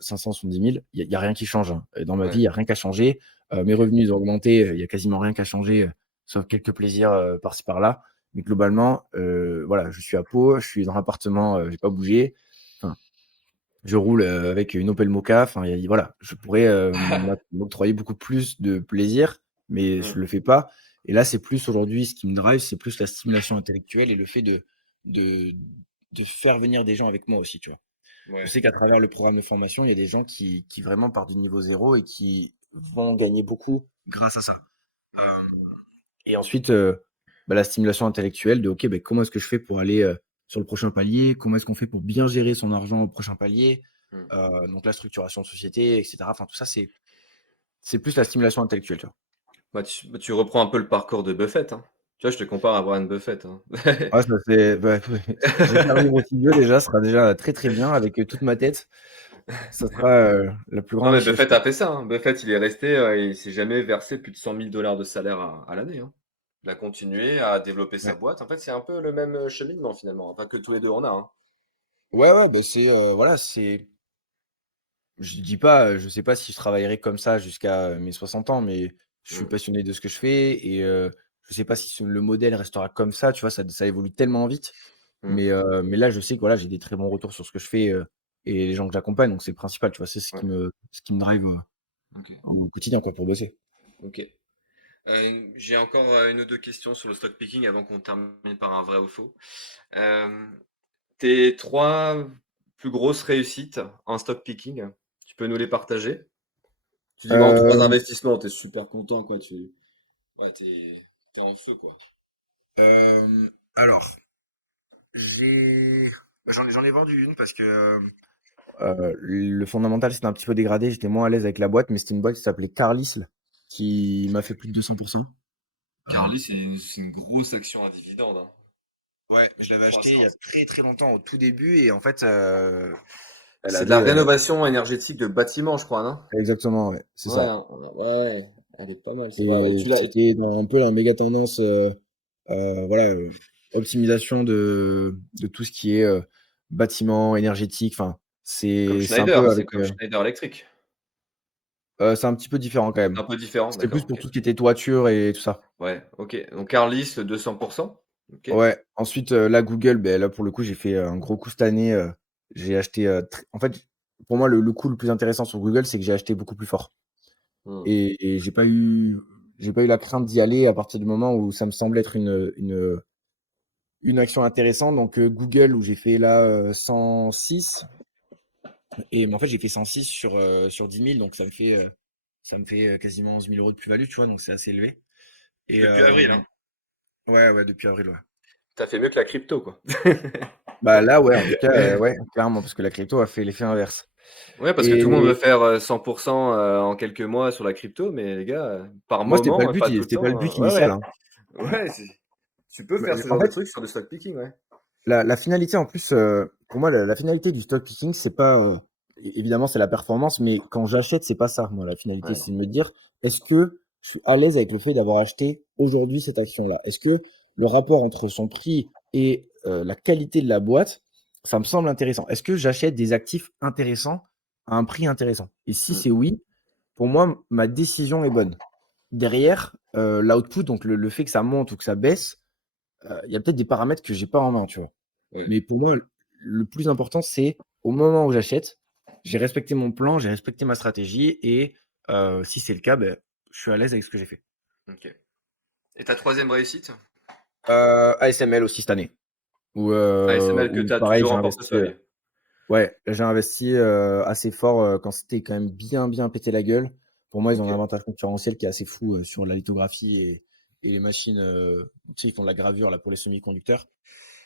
570 000, il y a rien qui change, hein. Et dans ma vie, Ouais, il y a rien qui a changé. Mes ok. revenus, ils ont augmenté, il y a quasiment rien qui a changé, sauf quelques plaisirs, par-ci par-là. Mais globalement, voilà, je suis à Pau, je suis dans l'appartement, j'ai pas bougé. Enfin, je roule, avec une Opel Mokka, enfin, il y a voilà, je pourrais, m'octroyer beaucoup plus de plaisir, mais je Hmm, le fais pas. Et là, c'est plus aujourd'hui ce qui me drive, c'est plus la stimulation intellectuelle et le fait de de faire venir des gens avec moi aussi, tu vois? Je ouais, sais qu'à ok. travers le programme de formation, il y a des gens qui vraiment partent du niveau zéro et qui vont gagner beaucoup grâce à ça. Ouais. Et ensuite, la stimulation intellectuelle de: «OK, beh, comment est-ce que je fais pour aller, sur le prochain palier? Comment est-ce qu'on fait pour bien gérer son argent au prochain palier?» Hmm. Donc la structuration de société et cetera. Enfin tout ça, c'est plus la stimulation intellectuelle, tu vois? Bah, tu reprends un peu le parcours de Buffett, hein. Tu vois, je te compare à Warren Buffett, hein. Ah ça c'est bah, ouais, j'espère vivre aussi vieux déjà, ce sera déjà très, très bien avec, toute ma tête. Ça sera, la plus Non, grande mais richesse, Buffett quoi. a fait ça, hein. Buffett, il est resté, il s'est jamais versé plus de 100 000 dollars de salaire à l'année, hein. Il a continué à développer sa Ouais. boîte. En fait, c'est un peu le même cheminement finalement. Enfin, que tous les deux on a, hein. Ouais, ouais, bah, c'est, voilà, c'est je dis pas, je sais pas si je travaillerai comme ça jusqu'à, mes 60 ans, mais je suis Mm, passionné de ce que je fais et je sais pas si le modèle restera comme ça, tu vois? Ça évolue tellement vite, mm, mais là, je sais que, voilà, j'ai des très bons retours sur ce que je fais, et les gens que j'accompagne, donc c'est le principal, tu vois? C'est ouais, ce qui me drive, ok, au quotidien, quoi, pour bosser. ok. J'ai encore une ou deux questions sur le stock picking avant qu'on termine par un vrai ou faux. Euh, Tes trois plus grosses réussites en stock picking, tu peux nous les partager? Tu dis, moi, en trois Hem, investissements, t'es super content, quoi. Ouais, t'es en feu, quoi. alors, j'ai j'en ai vendu une parce que, le fondamental s'était un petit peu dégradé, j'étais moins à l'aise avec la boîte, mais c'était une boîte qui s'appelait Carlisle, qui m'a fait plus de 200. Carly, c'est une grosse action à dividende, hein. Ouais, je l'avais acheté il y a Croissance. très, très longtemps, au tout début et en fait, elle C'est de la avait, rénovation énergétique de bâtiments, je crois, non? exactement, ouais, c'est Ouais, ça. hein, ouais, elle est pas mal. Ouais, ouais, Et tu l'as. c'était dans un peu la méga tendance, voilà, optimisation de tout ce qui est, bâtiment énergétique, enfin, Comme c'est un Schneider, peu c'est avec, comme Schneider Electric. c'est un petit peu différent quand C'est même. un peu différent, C'était plus d'accord, pour ok. tout ce qui était toiture et tout ça. Ouais, ok. Donc Carlys, 200%. Ok. Ouais, ensuite, là, Google, beh, là, pour le coup, j'ai fait un gros coup cette année, j'ai acheté, en fait, pour moi, le coup le plus intéressant sur Google, c'est que j'ai acheté beaucoup plus fort. Hmm. Et j'ai pas eu la crainte d'y aller à partir du moment où ça me semblait être une action intéressante. Donc, Google où j'ai fait là, 106 et mais en fait, j'ai fait 106 sur 10 000 donc ça me fait, quasiment 11 000 € de plus-value, tu vois? Donc c'est assez élevé et Depuis avril, hein. ouais, ouais, depuis avril, ouais. T'as fait mieux que la crypto, quoi. Bah, là, ouais, en tout cas, ouais, clairement parce que la crypto a fait l'effet inverse Ouais, parce que tout le monde veut et faire 100% en quelques mois sur la crypto, mais les gars, par moi, c'était pas le moment, et but pas tout le c'était pas le temps. but Ouais, initial, ouais. hein. Ouais, tu peux Bah, faire ce en genre de fait, trucs sur du stock picking, ouais. la finalité en plus, pour moi, la finalité du stock picking, c'est pas, évidemment, c'est la performance, mais quand j'achète, c'est pas ça. Moi, la finalité, Ouais, c'est non. de me dire: «Est-ce que je suis à l'aise avec le fait d'avoir acheté aujourd'hui cette action-là? Est-ce que le rapport entre son prix et la qualité de la boîte, ça me semble intéressant? Est-ce que j'achète des actifs intéressants à un prix intéressant?» Et si Mm, c'est oui, pour moi, ma décision est bonne. Derrière, l'output, donc le fait que ça monte ou que ça baisse, il y a peut-être des paramètres que j'ai pas en main, tu vois? ouais. Mais pour moi, le plus important, c'est au moment où j'achète, j'ai respecté mon plan, j'ai respecté ma stratégie et si c'est le cas, beh, je suis à l'aise avec ce que j'ai fait. Ok. Et ta troisième réussite? ASML aussi cette année ASML que où tu as pareil, toujours j'ai en investi, portefeuille. ouais, j'ai investi, assez fort, quand c'était quand même bien, bien pété la gueule. Pour moi, ils ont un OK. avantage concurrentiel qui est assez fou, sur la lithographie et les machines, tu sais, ils font de la gravure là pour les semi-conducteurs.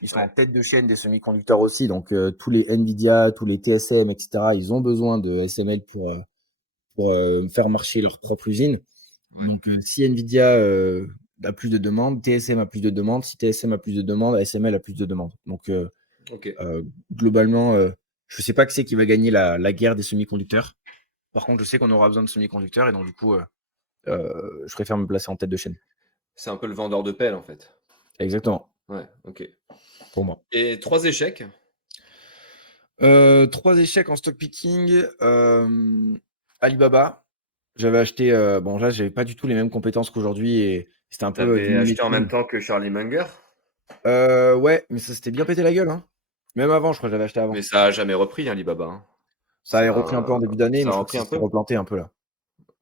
Ils sont en Ouais. tête de chaîne des semi-conducteurs aussi, donc tous les Nvidia, tous les TSM et cetera, ils ont besoin de SML pour faire marcher leur propre usine. Ouais. Donc si Nvidia, a plus de demandes, TSM a plus de demandes. Si TSM a plus de demandes, ASML a plus de demandes. Donc OK. globalement, je sais pas qui c'est qui va gagner la guerre des semi-conducteurs. Par contre, je sais qu'on aura besoin de semi-conducteurs et donc du coup, je préfère me placer en tête de chaîne. C'est un peu le vendeur de pelle, en fait. Exactement, Ouais, OK. pour moi. Et 3 échecs? 3 échecs en stock picking, Alibaba. J'avais acheté, bon là, j'avais pas du tout les mêmes compétences qu'aujourd'hui et c'était un Tu peu, du avais acheté en même mimétisme. temps que Charlie Munger? Ouais, mais ça s'était bien pété la gueule, hein. Même avant, je crois que j'avais acheté Mais avant. ça a jamais repris, hein, Alibaba, hein? Ça avait repris un peu en début d'année, mais Ça je a crois que repris ça un s'est peu? replanté un peu là.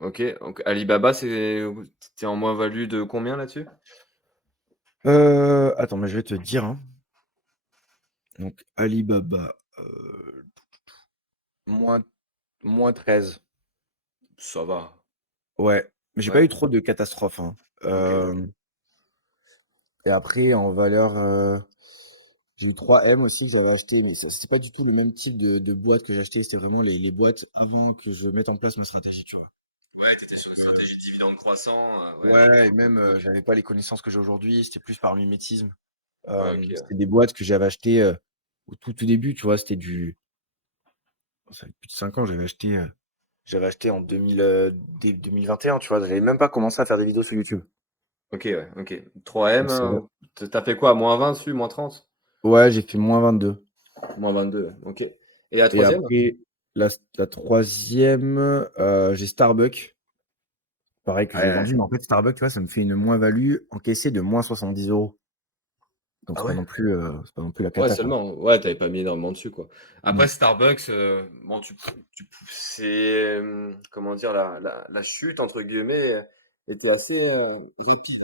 OK, donc Alibaba, tu en moins-value de combien là-dessus? Attends, mais je vais te dire, hein. Donc Alibaba, moins moins 13. Ça va. Ouais, mais j'ai pas Ouais, eu trop de catastrophes, hein. OK, ouais. Et après en valeur, j'ai eu 3M aussi que j'avais acheté, mais ça c'était pas du tout le même type de boîte que j'ai acheté, c'était vraiment les boîtes avant que je mette en place ma stratégie, tu vois? Ouais, tu étais sur une stratégie dividende croissant, ouais, je Ouais et vois. même, OK. j'avais pas les connaissances que j'ai aujourd'hui, c'était plus par mimétisme. Ouais, OK, ouais. C'était des boîtes que j'avais achetées, au tout début, tu vois? C'était ça fait plus de 5 ans, j'avais acheté en 2000, dès 2021, tu vois? J'avais même pas commencé à faire des vidéos sur YouTube. OK, ouais, OK. 3M, Donc c'est vrai. tu as fait quoi? -20 dessus? -30? Ouais, j'ai fait -22 -22, ouais, OK. Et la et troisième? après la 3e, j'ai Starbucks, pareil que j'ai Ouais. vendu, mais en fait Starbucks, tu vois, ça me fait une moins-value encaissée de -70 €. Donc Ah ouais? c'est pas non plus la Ouais, cata, quoi. seulement. Ouais, tu pas mis énormément dessus, quoi. Après Mmh. Starbucks, bon, c'est, comment dire? La «chute» entre guillemets, était assez, rapide.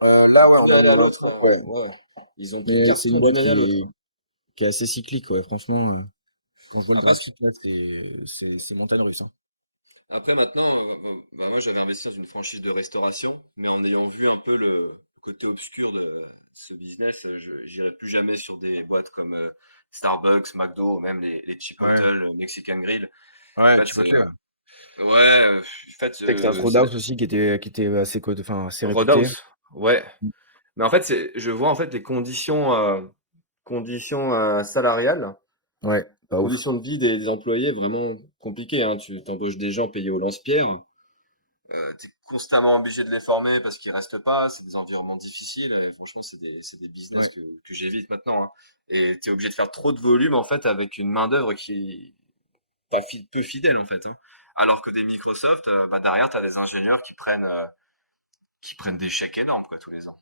Là, ouais, en D'une année à l'autre, 2025, ouais, ouais. Ils ont pris mais c'est une carton boîte d'une année à l'autre, hein. qui est assez cyclique, ouais, franchement, quand je vois le Après c graphique là, c'est montagne russe, hein. après maintenant, bah, moi j'avais investi dans une franchise de restauration, mais en ayant vu un peu le côté obscur de ce business, je j'irai plus jamais sur des boîtes comme, Starbucks, McDo, même les Chipotle, Ouais, Mexican Grill. En ouais, fait, c'est Chipotle, ouais. ouais, en fait, Texas Roadhouse aussi qui était assez enfin, assez réputé. Roadhouse, ouais. Mmh. Mais en fait, je vois en fait les conditions, salariales, Ouais, pas ouf. conditions de vie des employés vraiment compliquées, hein. Tu embauches des gens payés au lance-pierre, tu es constamment obligé de les former parce qu'ils restent pas, c'est des environnements difficiles et franchement, c'est des business Ouais, que j'évite maintenant, hein. Et tu es obligé de faire trop de volume en fait avec une main-d'œuvre qui est pas peu fidèle en fait, hein. Alors que des Microsoft, bah, derrière, tu as des ingénieurs qui prennent des chèques énormes quoi tous les ans.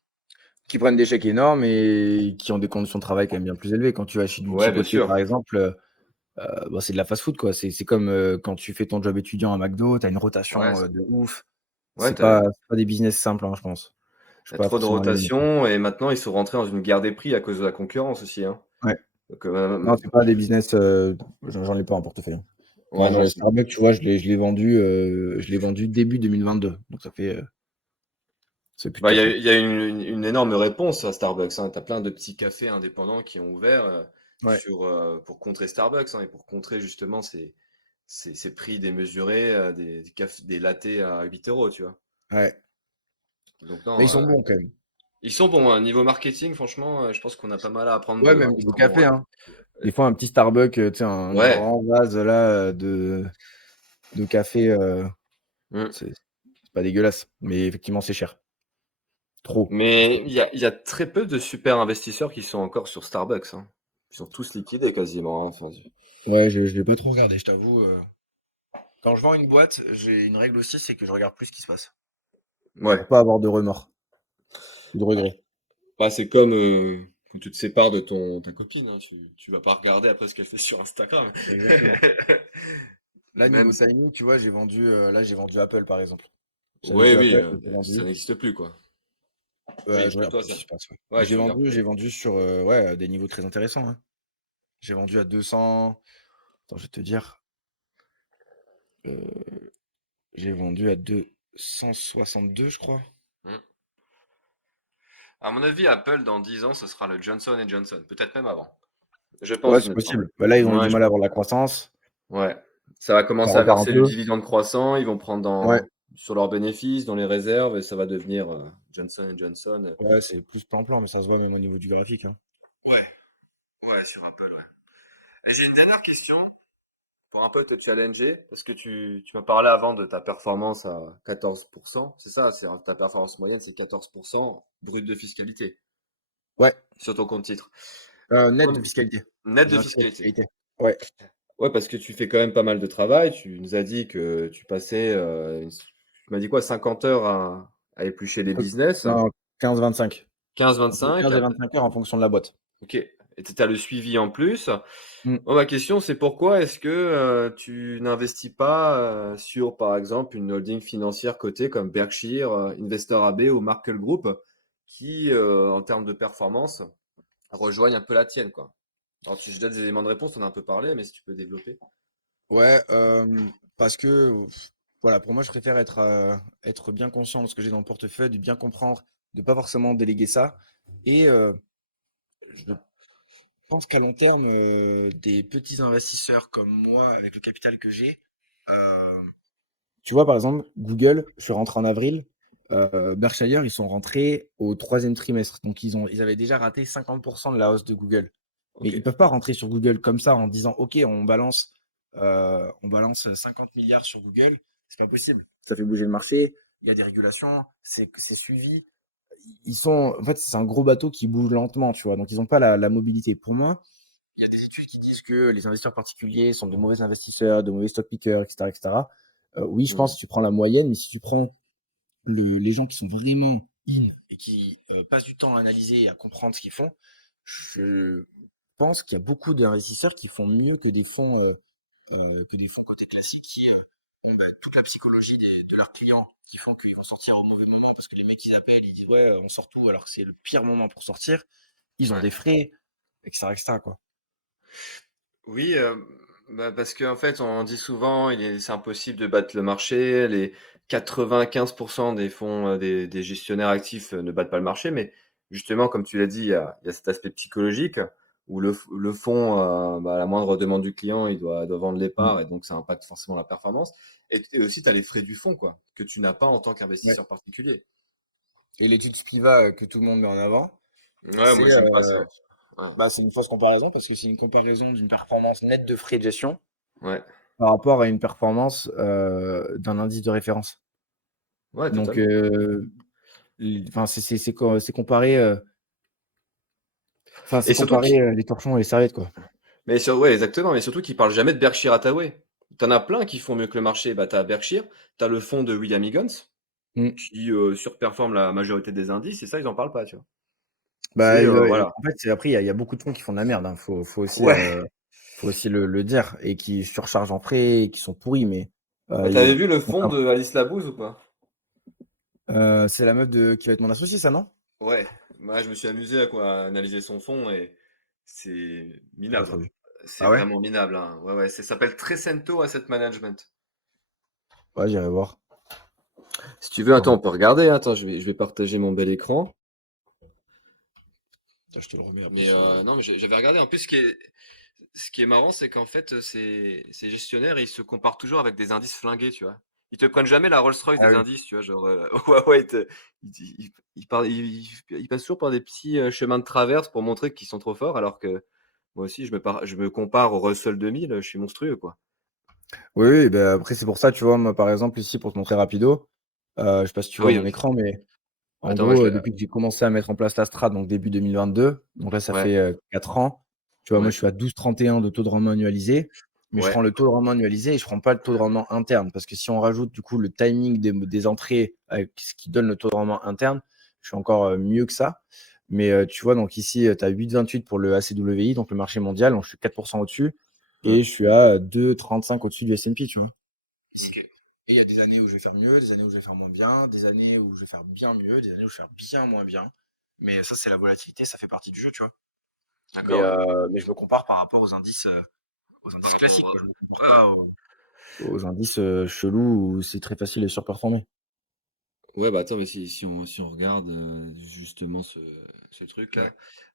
qui prennent des chèques énormes et qui ont des conditions de travail quand même bien plus élevées. Quand tu vas chez du Ouais, bien Chipotle, sûr. par exemple, bah, c'est de la fast-food, quoi. C'est comme, quand tu fais ton job étudiant à McDo, tu as une Ouais, rotation, de ouf. ouais, C'est pas des business simples, hein, je pense. Je suis t'as pas trop de forcément aligné là-dessus. rotation et maintenant ils sont rentrés dans une guerre des prix à cause de la concurrence aussi, hein. Ouais. Donc, Non, c'est pas des business, j'en ai pas en portefeuille, hein. ouais, non, Starbucks, tu vois, je l'ai vendu début 2022, donc ça fait plus de bah, 4 ans. il y a une énorme réponse à Starbucks, hein. Tu as plein de petits cafés indépendants qui ont ouvert Ouais, pour contrer Starbucks, hein, et pour contrer justement ces prix démesurés, des lattés à 8 euros, tu vois. ouais. Donc Mais non, ils sont bons quand même. ils sont bons, hein. Niveau marketing, franchement, je pense qu'on a pas mal à apprendre Ouais, d'eux, même hein. Ils niveau sont bons, café, ouais. hein. Des fois, un petit Starbucks, tu sais, un Ouais. grand vase là, de café, Mm. c'est pas dégueulasse, mais effectivement, c'est cher. Trop. C'est Mais trop. il y a très peu de super investisseurs qui sont encore sur Starbucks, hein. Ils sont tous liquidés quasiment, hein. Enfin, Ouais, je l'ai pas trop regardé, je t'avoue. Quand je vends une boîte, j'ai une règle aussi, c'est que je regarde plus ce qui se passe. Pour ouais. pas avoir de remords ou de Bah, regrets. bah, c'est comme quand tu te sépares de ta copine, hein, tu vas pas regarder après ce qu'elle fait sur Instagram. Exactement. Là, niveau Même, timing, tu vois, j'ai vendu Apple par exemple. J'ai oui, vendu oui, Apple, j'ai ça vendu. n'existe plus, quoi. Oui, Je pour regarde toi, plus ce ça. qui se passe, ouais. Mais Ouais, tu regardes plus. j'ai vendu sur ouais, des niveaux très intéressants, hein. J'ai vendu à 200. Attends, je vais te dire. J'ai vendu à 262, je crois. Hmm. À mon avis, Apple, dans 10 ans, ce sera le Johnson Johnson, peut-être même avant. Je Ouais, pense, c'est honnêtement. possible. Bah, là, ils ont eu Moi, du mal à avoir la croissance. ouais. Ça va Ça commencer à repart un verser le peu. dividende croissant, ils vont prendre Ouais, sur leurs bénéfices, dans les réserves, et ça va devenir Johnson Johnson. ouais, c'est plus plan-plan, mais ça se voit même au niveau du graphique, hein. Ouais, ouais, sur Apple, ouais. Et j'ai une dernière question pour un peu te challenger, parce que tu m'as parlé avant de ta performance à 14%. C'est ça, ta performance moyenne, c'est 14% brut de fiscalité Ouais, sur ton compte titre. net de Hum, fiscalité. Net J'ai de inclus la fiscalité. fiscalité. Ouais. Ouais, parce que tu fais quand même pas mal de travail. Tu nous as dit que tu passais, tu m'as dit quoi, 50 heures à éplucher les business, Non, 15-25. Entre 15-25. 15 et 25 heures en fonction de la boîte. Ok. Et tu as le suivi en plus. Mm. Moi, ma question, c'est pourquoi est-ce que tu n'investis pas sur, par exemple, une holding financière cotée comme Berkshire, Investor AB ou Markel Group, qui, en termes de performance, rejoignent un peu la tienne, quoi. Alors, je donne des éléments de réponse, on en a un peu parlé, mais si tu peux développer. Ouais, parce que voilà, pour moi, je préfère être bien conscient de ce que j'ai dans le portefeuille, de bien comprendre, de pas forcément déléguer ça. Et je pense qu'à long terme, des petits investisseurs comme moi, avec le capital que j'ai, euh, tu vois, par exemple, Google, je suis rentré en avril. Berkshire, ils sont rentrés au troisième trimestre. Donc, ils avaient déjà raté 50% de la hausse de Google. Mais Ok. ils peuvent pas rentrer sur Google comme ça en disant, OK, on balance 50 milliards sur Google. C'est pas possible. Ça fait bouger le marché. Il y a des régulations. C'est suivi. En fait, c'est un gros bateau qui bouge lentement, tu vois. Donc, ils n'ont pas la mobilité. Pour moi, il y a des études qui disent que les investisseurs particuliers sont de mauvais investisseurs, de mauvais stock pickers, etc., etc. Oui, je pense Hmm. que tu prends la moyenne, mais si tu prends les gens qui sont vraiment in et qui passent du temps à analyser et à comprendre ce qu'ils font, je pense qu'il y a beaucoup d'investisseurs qui font mieux que des fonds côté classique qui ont toute la psychologie de leurs clients qui font qu'ils vont sortir au mauvais moment parce que les mecs ils appellent, ils disent ouais, on sort tout alors que c'est le pire moment pour sortir. Ils ont Ouais. des frais, etc., etc., quoi. Oui, bah, parce qu'en fait, on dit souvent, c'est impossible de battre le marché. Les 95% des fonds, des gestionnaires actifs ne battent pas le marché. Mais justement, comme tu l'as dit, il y a cet aspect psychologique où le fonds, bah, à la moindre demande du client, il doit vendre les Mm. parts et donc ça impacte forcément la performance. Et aussi, tu as les frais du fonds, quoi, que tu n'as pas en tant Ouais. qu'investisseur particulier. Et l'étude Spiva que tout le monde met en avant, Ouais, c'est moi, j'aime pas ça. Ouais. c'est une fausse comparaison parce que c'est une comparaison d'une performance nette de frais de gestion Ouais, par rapport à une performance d'un indice de référence. ouais, Donc, totalement. enfin, c'est comparer, enfin, c'est Et surtout, comparer les torchons et les serviettes, quoi. Ouais, exactement, mais surtout qu'ils parlent jamais de Berkshire Hathaway. T'en as plein qui font mieux que le marché. Bah, t'as Berkshire, t'as le fonds de William Higgins Mm. qui surperforme la majorité des indices et ça, ils en parlent pas, tu vois. C'est Bah, voilà. en fait, après, il y a beaucoup de fonds qui font de la merde, hein. Ouais. Faut aussi le dire et qui surchargent en frais et qui sont pourris, mais Bah, t'avais il vu le faut fonds de Alice Labouze ou pas? c'est la meuf qui va être mon associé, ça, non? Ouais. Moi, je me suis amusé à analyser son fonds et c'est J'ai pas minable, trop hein. vu. C'est Ah ouais? vraiment minable, hein. Ouais, ouais. Ça s'appelle Trecento Asset Management. Ouais, j'irai voir. Si tu veux, attends, Attends, on peut regarder. Attends, je vais partager mon bel écran. tiens, je te le remets après Mais sur. non, mais j'avais regardé. En plus, ce qui est marrant, c'est qu'en fait, ces gestionnaires, ils se comparent toujours avec des indices flingués, tu vois. Ils te prennent jamais la Rolls-Royce Ah des oui. indices, tu vois. Genre, ouais, ouais, ils passent toujours par des petits chemins de traverse pour montrer qu'ils sont trop forts, alors que moi aussi, je me compare au Russell 2000, je suis monstrueux, quoi. Oui, oui, bah, après, c'est pour ça, tu vois, moi, par exemple, ici, pour te montrer rapido, je sais pas si tu Ah vois oui, mon oui. écran, mais en Attends, moi, je gros, l'ai. depuis que j'ai commencé à mettre en place la strat, donc début 2022, donc là, ça Ouais, fait 4 ans, tu vois, moi, ouais, je suis à 12,31 de taux de rendement annualisé, mais je ouais, prends le taux de rendement annualisé et je prends pas le taux de rendement interne, parce que si on rajoute, du coup, le timing des entrées avec ce qui donne le taux de rendement interne, je suis encore mieux que ça. Mais tu vois, donc ici, tu as 8,28 pour le ACWI, donc le marché mondial, donc je suis 4% au-dessus, et hum, je suis à 2,35 au-dessus du S&P, tu vois. Ici. ok. Et il y a des années où je vais faire mieux, des années où je vais faire moins bien, des années où je vais faire bien mieux, des années où je vais faire bien moins bien. Mais ça, c'est la volatilité, ça fait partie du jeu, tu vois. D'accord, ouais. Mais je me compare par rapport aux indices D'accord, classiques, quoi. Je me compare ouais. pas aux... aux indices, chelous où c'est très facile de surperformer. Ouais, bah attends, mais si on regarde justement ce Ouais. truc-là,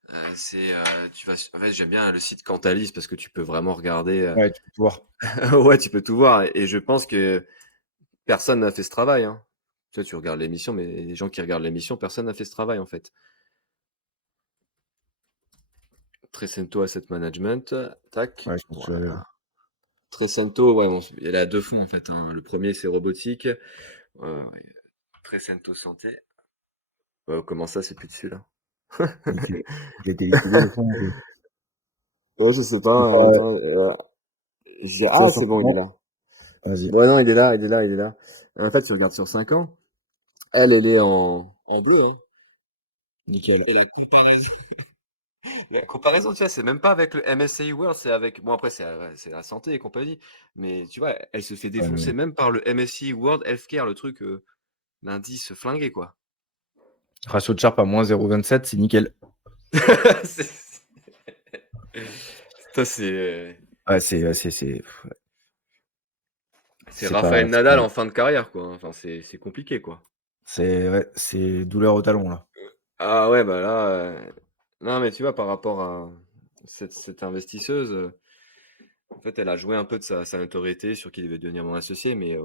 en fait, j'aime bien le site Cantalis parce que tu peux vraiment regarder. Ouais, tu peux tout voir. Ouais, tu peux tout voir. Et je pense que personne n'a fait ce travail, hein. Tu vois, tu regardes l'émission, mais les gens qui regardent l'émission, personne n'a fait ce travail en fait. Trecento Asset Management, tac, Ouais, je pense que je vais aller voilà. là. Trecento, ouais, bon, il y a deux fonds en fait, hein. Le premier, c'est robotique. Ouais, Trecento Santé. Comment ça, c'est plus dessus là? Il a été liquidé le fond un peu. Ouais, je sais pas, Il hein, a attends, ah, c'est bon, il est 550. là. Vas-y, Ouais, non, il est là, il est là, il est là. En fait, tu regardes sur 5 ans, elle est en bleu, hein. nickel. Et la comparaison, tu vois, c'est même pas avec le MSCI World, c'est avec, bon, après, c'est la santé et compagnie, mais tu vois, elle se fait Ouais, défoncer mais même par le MSCI World Healthcare, le truc, l'indice flingué, quoi. ratio de Sharpe à -0,27, c'est nickel. C'est- Ça, Ouais, c'est c'est pas Raphaël c'est pas Nadal en fin de carrière, quoi. Enfin, c'est compliqué, quoi. ouais, c'est douleur au talon, là. Ah ouais, bah là, non, mais tu vois, par rapport à cette investisseuse, en fait, elle a joué un peu de sa notoriété sur qui devait devenir mon associé, mais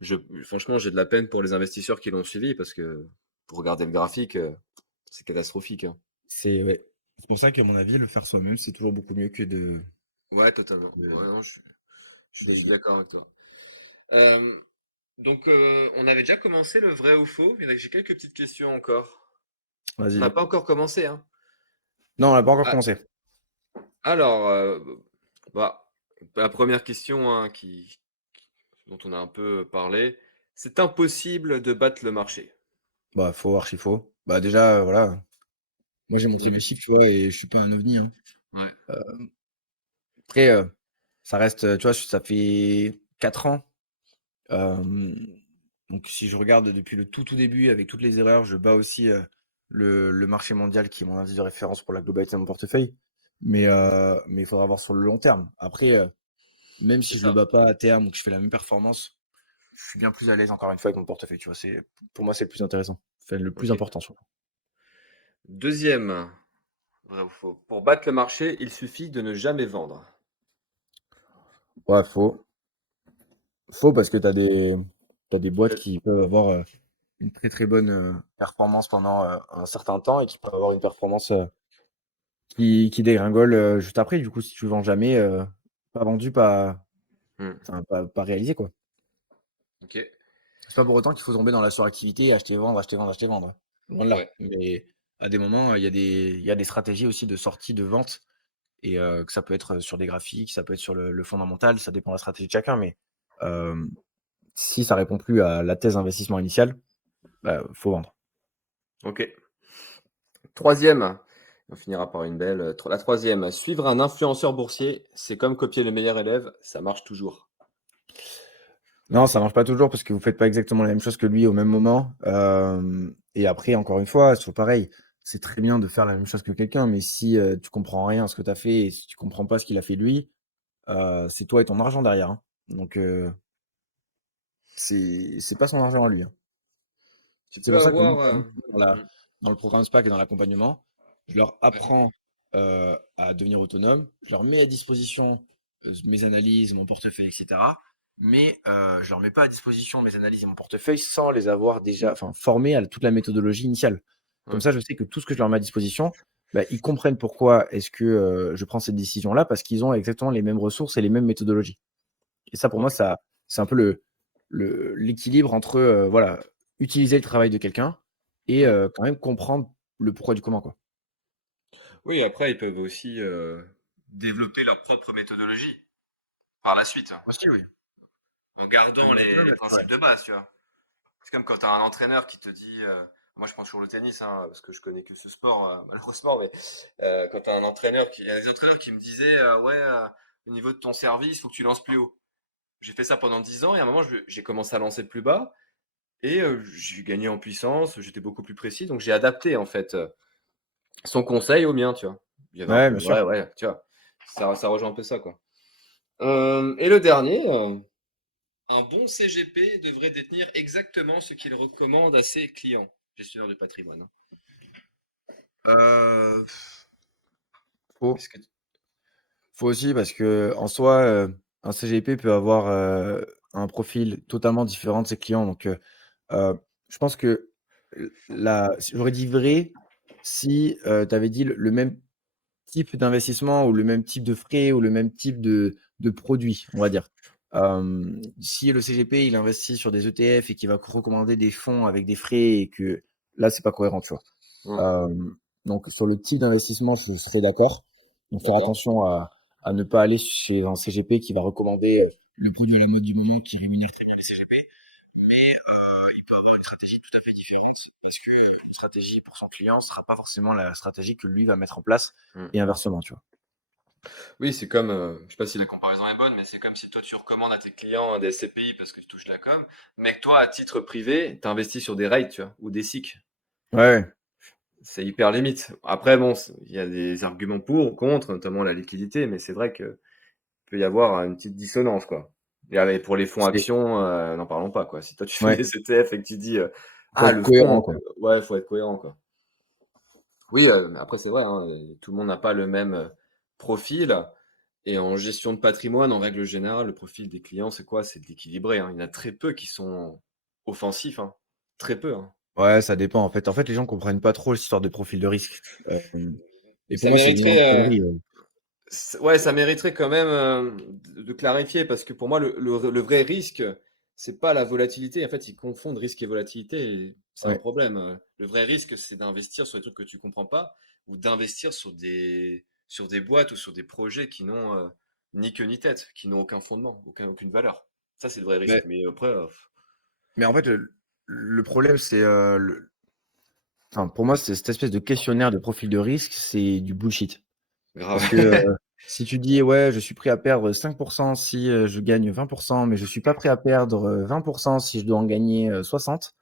je, franchement, j'ai de la peine pour les investisseurs qui l'ont suivi parce que pour regarder le graphique, c'est catastrophique, hein. C'est ouais. C'est pour ça qu'à mon avis, le faire soi-même, c'est toujours beaucoup mieux que Ouais, totalement. de Ouais, non, je suis de d'accord avec toi. Euh, donc, on avait déjà commencé le vrai ou faux. J'ai quelques petites questions encore. On n'a vas-y. pas encore commencé, hein. Non, on n'a pas encore Ah, commencé. alors, bah, la première question, hein, dont on a un peu parlé, c'est impossible de battre le marché. Bah, faux, archi faux. Bah, déjà, voilà, moi j'ai montré Donc, mes chiffres, tu vois? Et je suis pas un ovni, hein. ouais, Après, ça reste, tu vois? Ça fait 4 ans. Hem, donc si je regarde depuis le tout début avec toutes les erreurs, je bats aussi, le marché mondial qui est mon indice de référence pour la globalité de mon portefeuille. Mais il faudra voir sur le long terme. Après, même c'est si je le ça. bats pas à terme ou que je fais la même performance, je suis bien plus à l'aise encore une fois avec mon portefeuille, tu vois? Pour moi, c'est le plus intéressant. Enfin, le plus Ok. important surtout. Deuxième, vrai ou faux. Pour battre le marché, il suffit de ne jamais vendre. Ouais, faux. Faux parce que tu as des boîtes Euh, qui peuvent avoir, une très, très bonne, performance pendant, un certain temps et qui peuvent avoir une performance, qui dégringole, juste après. Du coup, si tu vends jamais, pas vendu, hmm, enfin, pas réalisé, quoi. ok. C'est pas pour autant qu'il faut tomber dans la suractivité, acheter, vendre, acheter, vendre, acheter, vendre. Loin de là. Ouais. Mais à des moments, il y a des stratégies aussi de sortie, de vente et que ça peut être sur des graphiques, ça peut être sur le fondamental, ça dépend de la stratégie de chacun. Mais hem, si ça répond plus à la thèse d'investissement initiale, bah, faut vendre. Ok. Troisième, on finira par une belle. La troisième, suivre un influenceur boursier, c'est comme copier le meilleur élève, ça marche toujours. Non, ça marche pas toujours parce que vous faites pas exactement la même chose que lui au même moment. Et après, encore une fois, c'est toujours pareil. C'est très bien de faire la même chose que quelqu'un, mais si, tu comprends rien à ce que tu as fait et si tu comprends pas ce qu'il a fait lui, c'est toi et ton argent derrière, hein. Donc, c'est pas son argent à lui, hein. Tu C'est peux pour ça que moi, avoir. par exemple, Hmm, dans le programme SPAC et dans l'accompagnement, je leur ouais, apprends, à devenir autonome. Je leur mets à disposition, mes analyses, mon portefeuille et cetera. Mais, je leur mets pas à disposition mes analyses et mon portefeuille sans les avoir déjà formés à toute la méthodologie initiale. Comme ouais, ça, je sais que tout ce que je leur mets à disposition, bah, ils comprennent pourquoi est-ce que, je prends cette décision-là, parce qu'ils ont exactement les mêmes ressources et les mêmes méthodologies. Et ça, pour moi, ok. ça c'est un peu l'équilibre entre, voilà, utiliser le travail de quelqu'un et Hmm. quand même comprendre le pourquoi du comment, quoi. Oui, après, ils peuvent aussi développer leur propre méthodologie par la suite, hein, Aussi, oui. en Ils gardant vont autonomes les là-dessus, ouais. principes de base, tu vois. C'est comme quand tu as un entraîneur qui te dit, moi je prends toujours le tennis, hein, parce que je connais que ce sport, malheureusement, mais quand tu as un entraîneur il y a des entraîneurs qui me disaient, ouais, au niveau de ton service, il faut que tu lances plus haut. J'ai fait ça pendant 10 ans et à un moment, j'ai commencé à lancer plus bas et j'ai gagné en puissance, j'étais beaucoup plus précis, donc j'ai adapté en fait son conseil au mien, tu vois. Il y avait un Ouais, peu bien de sûr. vrai, ouais, tu vois. Ça rejoint un peu ça, quoi. Et le dernier, Un bon CGP devrait détenir exactement ce qu'il recommande à ses clients, gestionnaires de patrimoine, hein. Euh, Est-ce Faux. que Faut aussi parce que en soi, un CGP peut avoir, un profil totalement différent de ses clients. Donc, je pense que j'aurais dit vrai si, tu avais dit le même type d'investissement ou le même type de frais ou le même type de produit, on va dire. Si le CGP, il investit sur des ETF et qu'il va recommander des fonds avec des frais et que là, c'est pas cohérent, tu vois? Hum, Donc sur le type d'investissement, je serais d'accord. Donc faire d'accord. attention à ne pas aller chez un CGP qui va recommander, le produit à la mode du moment qui rémunère très bien les CGP. Il peut avoir une stratégie tout à fait différente parce que une stratégie pour son client sera pas forcément la stratégie que lui va mettre en place Hum. et inversement, tu vois? Oui, c'est comme, je sais pas si la comparaison est bonne, mais c'est comme si toi tu recommandes à tes clients des SCPI parce que tu touches la com, mais que toi, à titre privé, tu investis sur des REIT, tu vois, ou des SIC. Ouais, C'est hyper limite. Après, bon, il y a des arguments pour ou contre, notamment la liquidité, mais c'est vrai que peut y avoir une petite dissonance, quoi. Et pour les fonds c'est actions, n'en parlons pas, quoi. Si toi tu fais ouais, des ETF et que tu dis, faut ah, être le cohérent, fonds, quoi. ouais, faut être cohérent, quoi. Oui, mais après, c'est vrai, hein, tout le monde n'a pas le même profil. Et en gestion de patrimoine, en règle générale, le profil des clients, c'est quoi? C'est d'équilibrer, hein. Il y en a très peu qui sont offensifs, hein. Très peu, hein. Ouais, ça dépend, en fait. En fait, les gens comprennent pas trop l'histoire de profil de risque. Et pour Ça moi, c'est une énorme mériterait, connerie, ouais, ça mériterait quand même, de clarifier parce que pour moi le vrai risque, c'est pas la volatilité. En fait, ils confondent risque et volatilité et c'est un ouais. problème, Le vrai risque, c'est d'investir sur des trucs que tu comprends pas ou d'investir sur des boîtes ou sur des projets qui n'ont, ni queue ni tête, qui n'ont aucun fondement, aucune valeur. Ça, c'est le vrai risque, Mais mais après, mais en fait, le problème, c'est, enfin, pour moi, c'est cette espèce de questionnaire de profil de risque, c'est du bullshit. Parce que, grave. si tu dis: «Ouais, je suis prêt à perdre 5 si, je gagne 20 mais je suis pas prêt à perdre, 20 si je dois en gagner, 60»,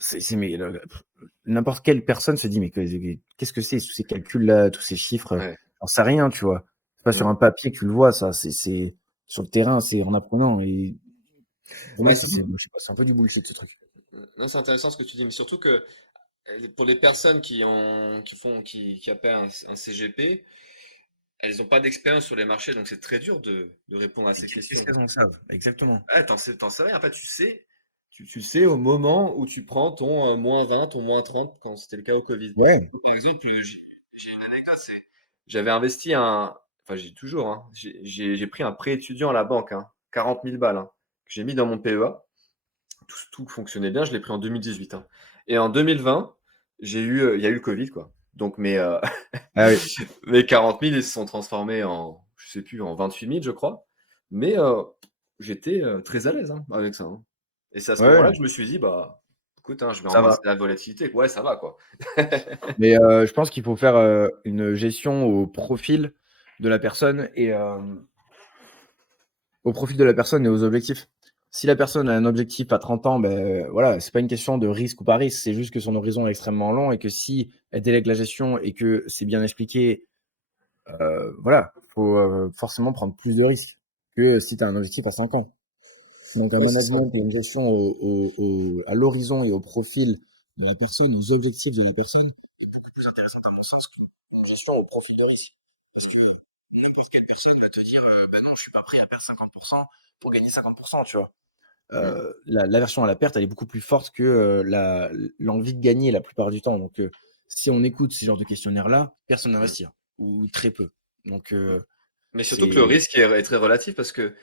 c'est mais n'importe quelle personne se dit: «Mais qu'est-ce que c'est tous ces calculs-là, tous ces chiffres?» Ouais. J'en sais rien, tu vois? C'est pas sur Mmh. un papier que tu le vois ça, c'est sur le terrain, c'est en apprenant et pour moi, Mais c'est je sais pas, c'est un peu du bullshit ce truc. non, c'est intéressant ce que tu dis, mais surtout que, pour les personnes qui appellent un CGP, elles n'ont pas d'expérience sur les marchés, donc c'est très dur de répondre à Mais ces qu'est-ce questions. qu'elles en savent? Exactement. Ah, t'en sais rien. En fait, tu sais au moment où tu prends ton -20, ton -30, quand c'était le cas au Covid. Ouais, Par exemple, j'ai une anecdote, j'avais investi enfin j'ai toujours, hein, j'ai pris un prêt étudiant à la banque, hein, 40 000 balles, hein, que j'ai mis dans mon PEA. Tout fonctionnait bien, je l'ai pris en 2018, hein. Et en 2020, il y a eu le Covid, quoi. Donc ah oui, mes 40 000, ils se sont transformés en, je sais plus, en 28 000, je crois. Mais j'étais très à l'aise, hein, avec ça, hein. Et c'est à ce ouais, moment-là ouais, que je me suis dit, bah, écoute, hein, je vais ça embrasser va. la volatilité. Ouais, ça va, quoi. Mais je pense qu'il faut faire, une gestion au profil de la personne et aux objectifs. Si la personne a un objectif à 30 ans, ben voilà, c'est pas une question de risque ou pas risque, c'est juste que son horizon est extrêmement long et que si elle délègue la gestion et que c'est bien expliqué, voilà, faut, forcément prendre plus de risques que si tu as un objectif à 5 ans. Donc un Ouais, c'est ça. management et une gestion à l'horizon et au profil de la personne, aux objectifs de la personne, plus intéressant à mon sens qu'une gestion au profil de risque. Parce que n'importe quelle personne va te dire, bah non, je suis pas prêt à perdre 50% pour gagner 50%, tu vois. Mm. L'aversion à la perte, elle est beaucoup plus forte que l'envie de gagner la plupart du temps. Donc, si on écoute ce genre de questionnaire-là, personne Mm. n'investit, hein, ou très peu. Donc, Mais surtout que le c'est risque est très relatif parce que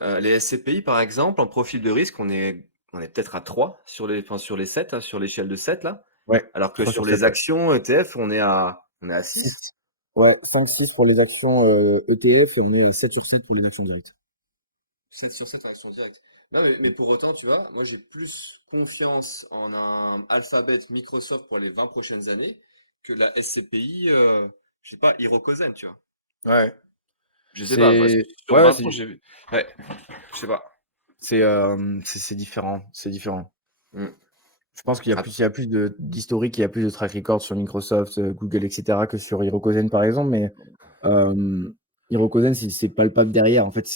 les SCPI, par exemple, en profil de risque, on est peut-être à 3 enfin, sur les 7, hein, sur l'échelle de 7 là. ouais, Alors que 3 sur sur les 7, ouais. actions ETF, on est à 6. 6. Ouais, 5-6 pour les actions ETF et on est 7 sur 7 pour les actions directes. 7 sur 7 actions directes. Non, mais pour autant, tu vois, moi j'ai plus confiance en un Alphabet Microsoft pour les 20 prochaines années que la SCPI, je sais pas, Hirokozen, tu vois. Ouais. Je sais pas, parce que C'est sur ouais, 20 ans, j'ai vu. Ouais, je sais pas. c'est différent, c'est différent. Hmm. Je pense qu'il y a Ah, plus d'historique, il y a plus de track record sur Microsoft, Google, et cetera, que sur Hirokozen, par exemple, mais Hirokozen, c'est palpable derrière. En fait,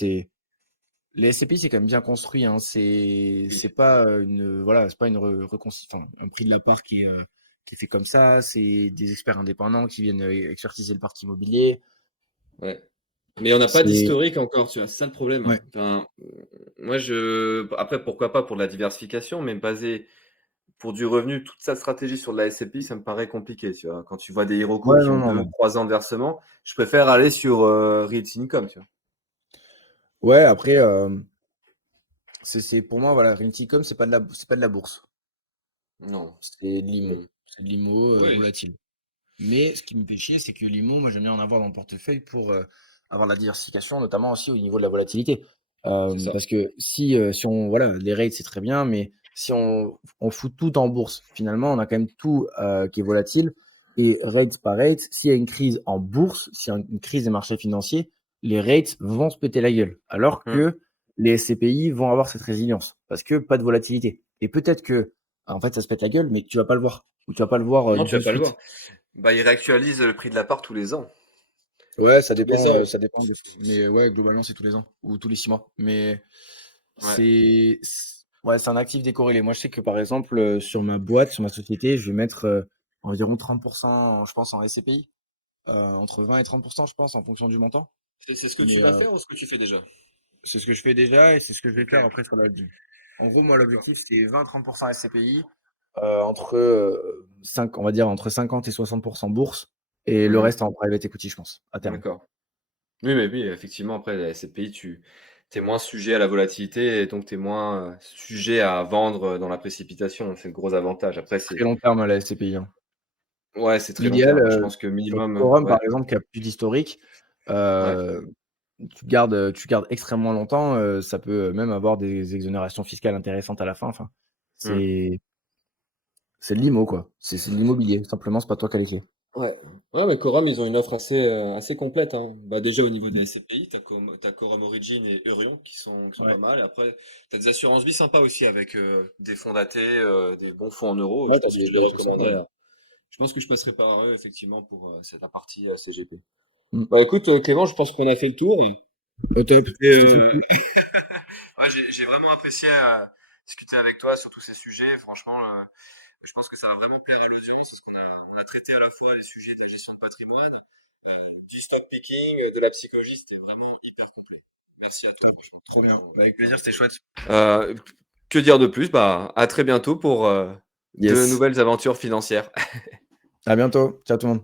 Les SCPI, c'est quand même bien construit, hein. C'est pas une, voilà, c'est pas une enfin, un prix de la part qui est fait comme ça. C'est des experts indépendants qui viennent expertiser le parc immobilier. Ouais. Mais on n'a pas C'est, d'historique encore, tu vois, c'est ça le problème. ouais. Enfin, moi après pourquoi pas pour de la diversification, mais baser pour du revenu toute sa stratégie sur de la SCPI, ça me paraît compliqué, tu vois? Quand tu vois des Iroko Ouais, qui non, ont non, deux non. trois ans de versement, je préfère aller sur, Realty Income, tu vois? Ouais, après, pour moi, voilà, Rinticom, c'est pas de la bourse. Non. C'est de l'IMO. Mmh. C'est de l'IMO Ouais, volatile. Mais ce qui me fait chier, c'est que l'IMO, moi, j'aime bien en avoir dans le portefeuille pour avoir de la diversification, notamment aussi au niveau de la volatilité. c'est ça. Parce que si on, voilà, les rates, c'est très bien, mais si on fout tout en bourse, finalement, on a quand même tout qui est volatile. Et rates par rate, s'il y a une crise en bourse, s'il y a une crise des marchés financiers, les rates vont se péter la gueule. Alors Mmh. que les SCPI vont avoir cette résilience. Parce que pas de volatilité. Et peut-être que, en fait, ça se pète la gueule, mais tu vas pas le voir. Ou tu vas pas le voir Non, tu de vas pas le suite. voir. Bah, ils réactualisent le prix de la part tous les ans. Ouais, Tous les ans. ça dépend mais ouais, globalement, c'est tous les ans ou tous les 6 mois. Mais Ouais. ouais, c'est un actif décorrélé. Moi, je sais que, par exemple, sur ma boîte, sur ma société, je vais mettre, environ 30 je pense, en SCPI, entre 20 et 30 je pense, en fonction du montant. C'est ce que tu Mais, vas faire ou ce que tu fais déjà? c'est ce que je fais déjà et c'est ce que je vais faire OK, après sur la holding. En gros, moi, d'accord. l'objectif, c'est 20-30 SCPI, entre, 5 on va dire entre 50 et 60 bourse et le Mmh. reste en private equity, je pense, à terme. D'accord. Oui, mais oui, effectivement, après, la SCPI, tu es moins sujet à la volatilité et donc tu es moins sujet à vendre dans la précipitation. C'est le gros avantage. Après, Très c'est long terme, la SCPI, hein. ouais, c'est très long L'idéal, terme. Je pense que sur minimum, Quorum, ouais, par exemple, qui a plus d'historique, ouais. heu, tu gardes extrêmement longtemps, ça peut même avoir des exonérations fiscales intéressantes à la fin, enfin, Mmh. c'est c'est de l'IMO, quoi. C'est de l'immobilier, simplement, c'est pas toi qui as les clés. Ouais. Ouais, mais Quorum, ils ont une offre assez complète, hein. Bah, déjà au niveau Mmh. des SCPI, t'as Quorum Origin et Eurion qui sont pas Ouais. mal. Et après, t'as des assurances vie sympas aussi avec des fonds datés, des bons fonds en euros. Ouais, Je tu as pense que je les des trucs sympas, recommanderais, ouais. hein. Je pense que je passerai par eux effectivement pour cette la partie CGP. Mmh. Bah écoute, Clément, je pense qu'on a fait le tour. Au top, Et, c'était trop cool. ouais, j'ai vraiment apprécié discuter avec toi sur tous ces sujets. Franchement, je pense que ça va vraiment plaire à l'audience parce on a traité à la fois les sujets de la gestion de patrimoine, euh, du stock picking, de la psychologie. C'était vraiment hyper complet. Merci à toi, Top, franchement. trop bien. On Bah, a avec plaisir, c'était chouette. Euh, que dire de plus? Bah, à très bientôt pour de Yes. nouvelles aventures financières. À bientôt. Ciao tout le monde.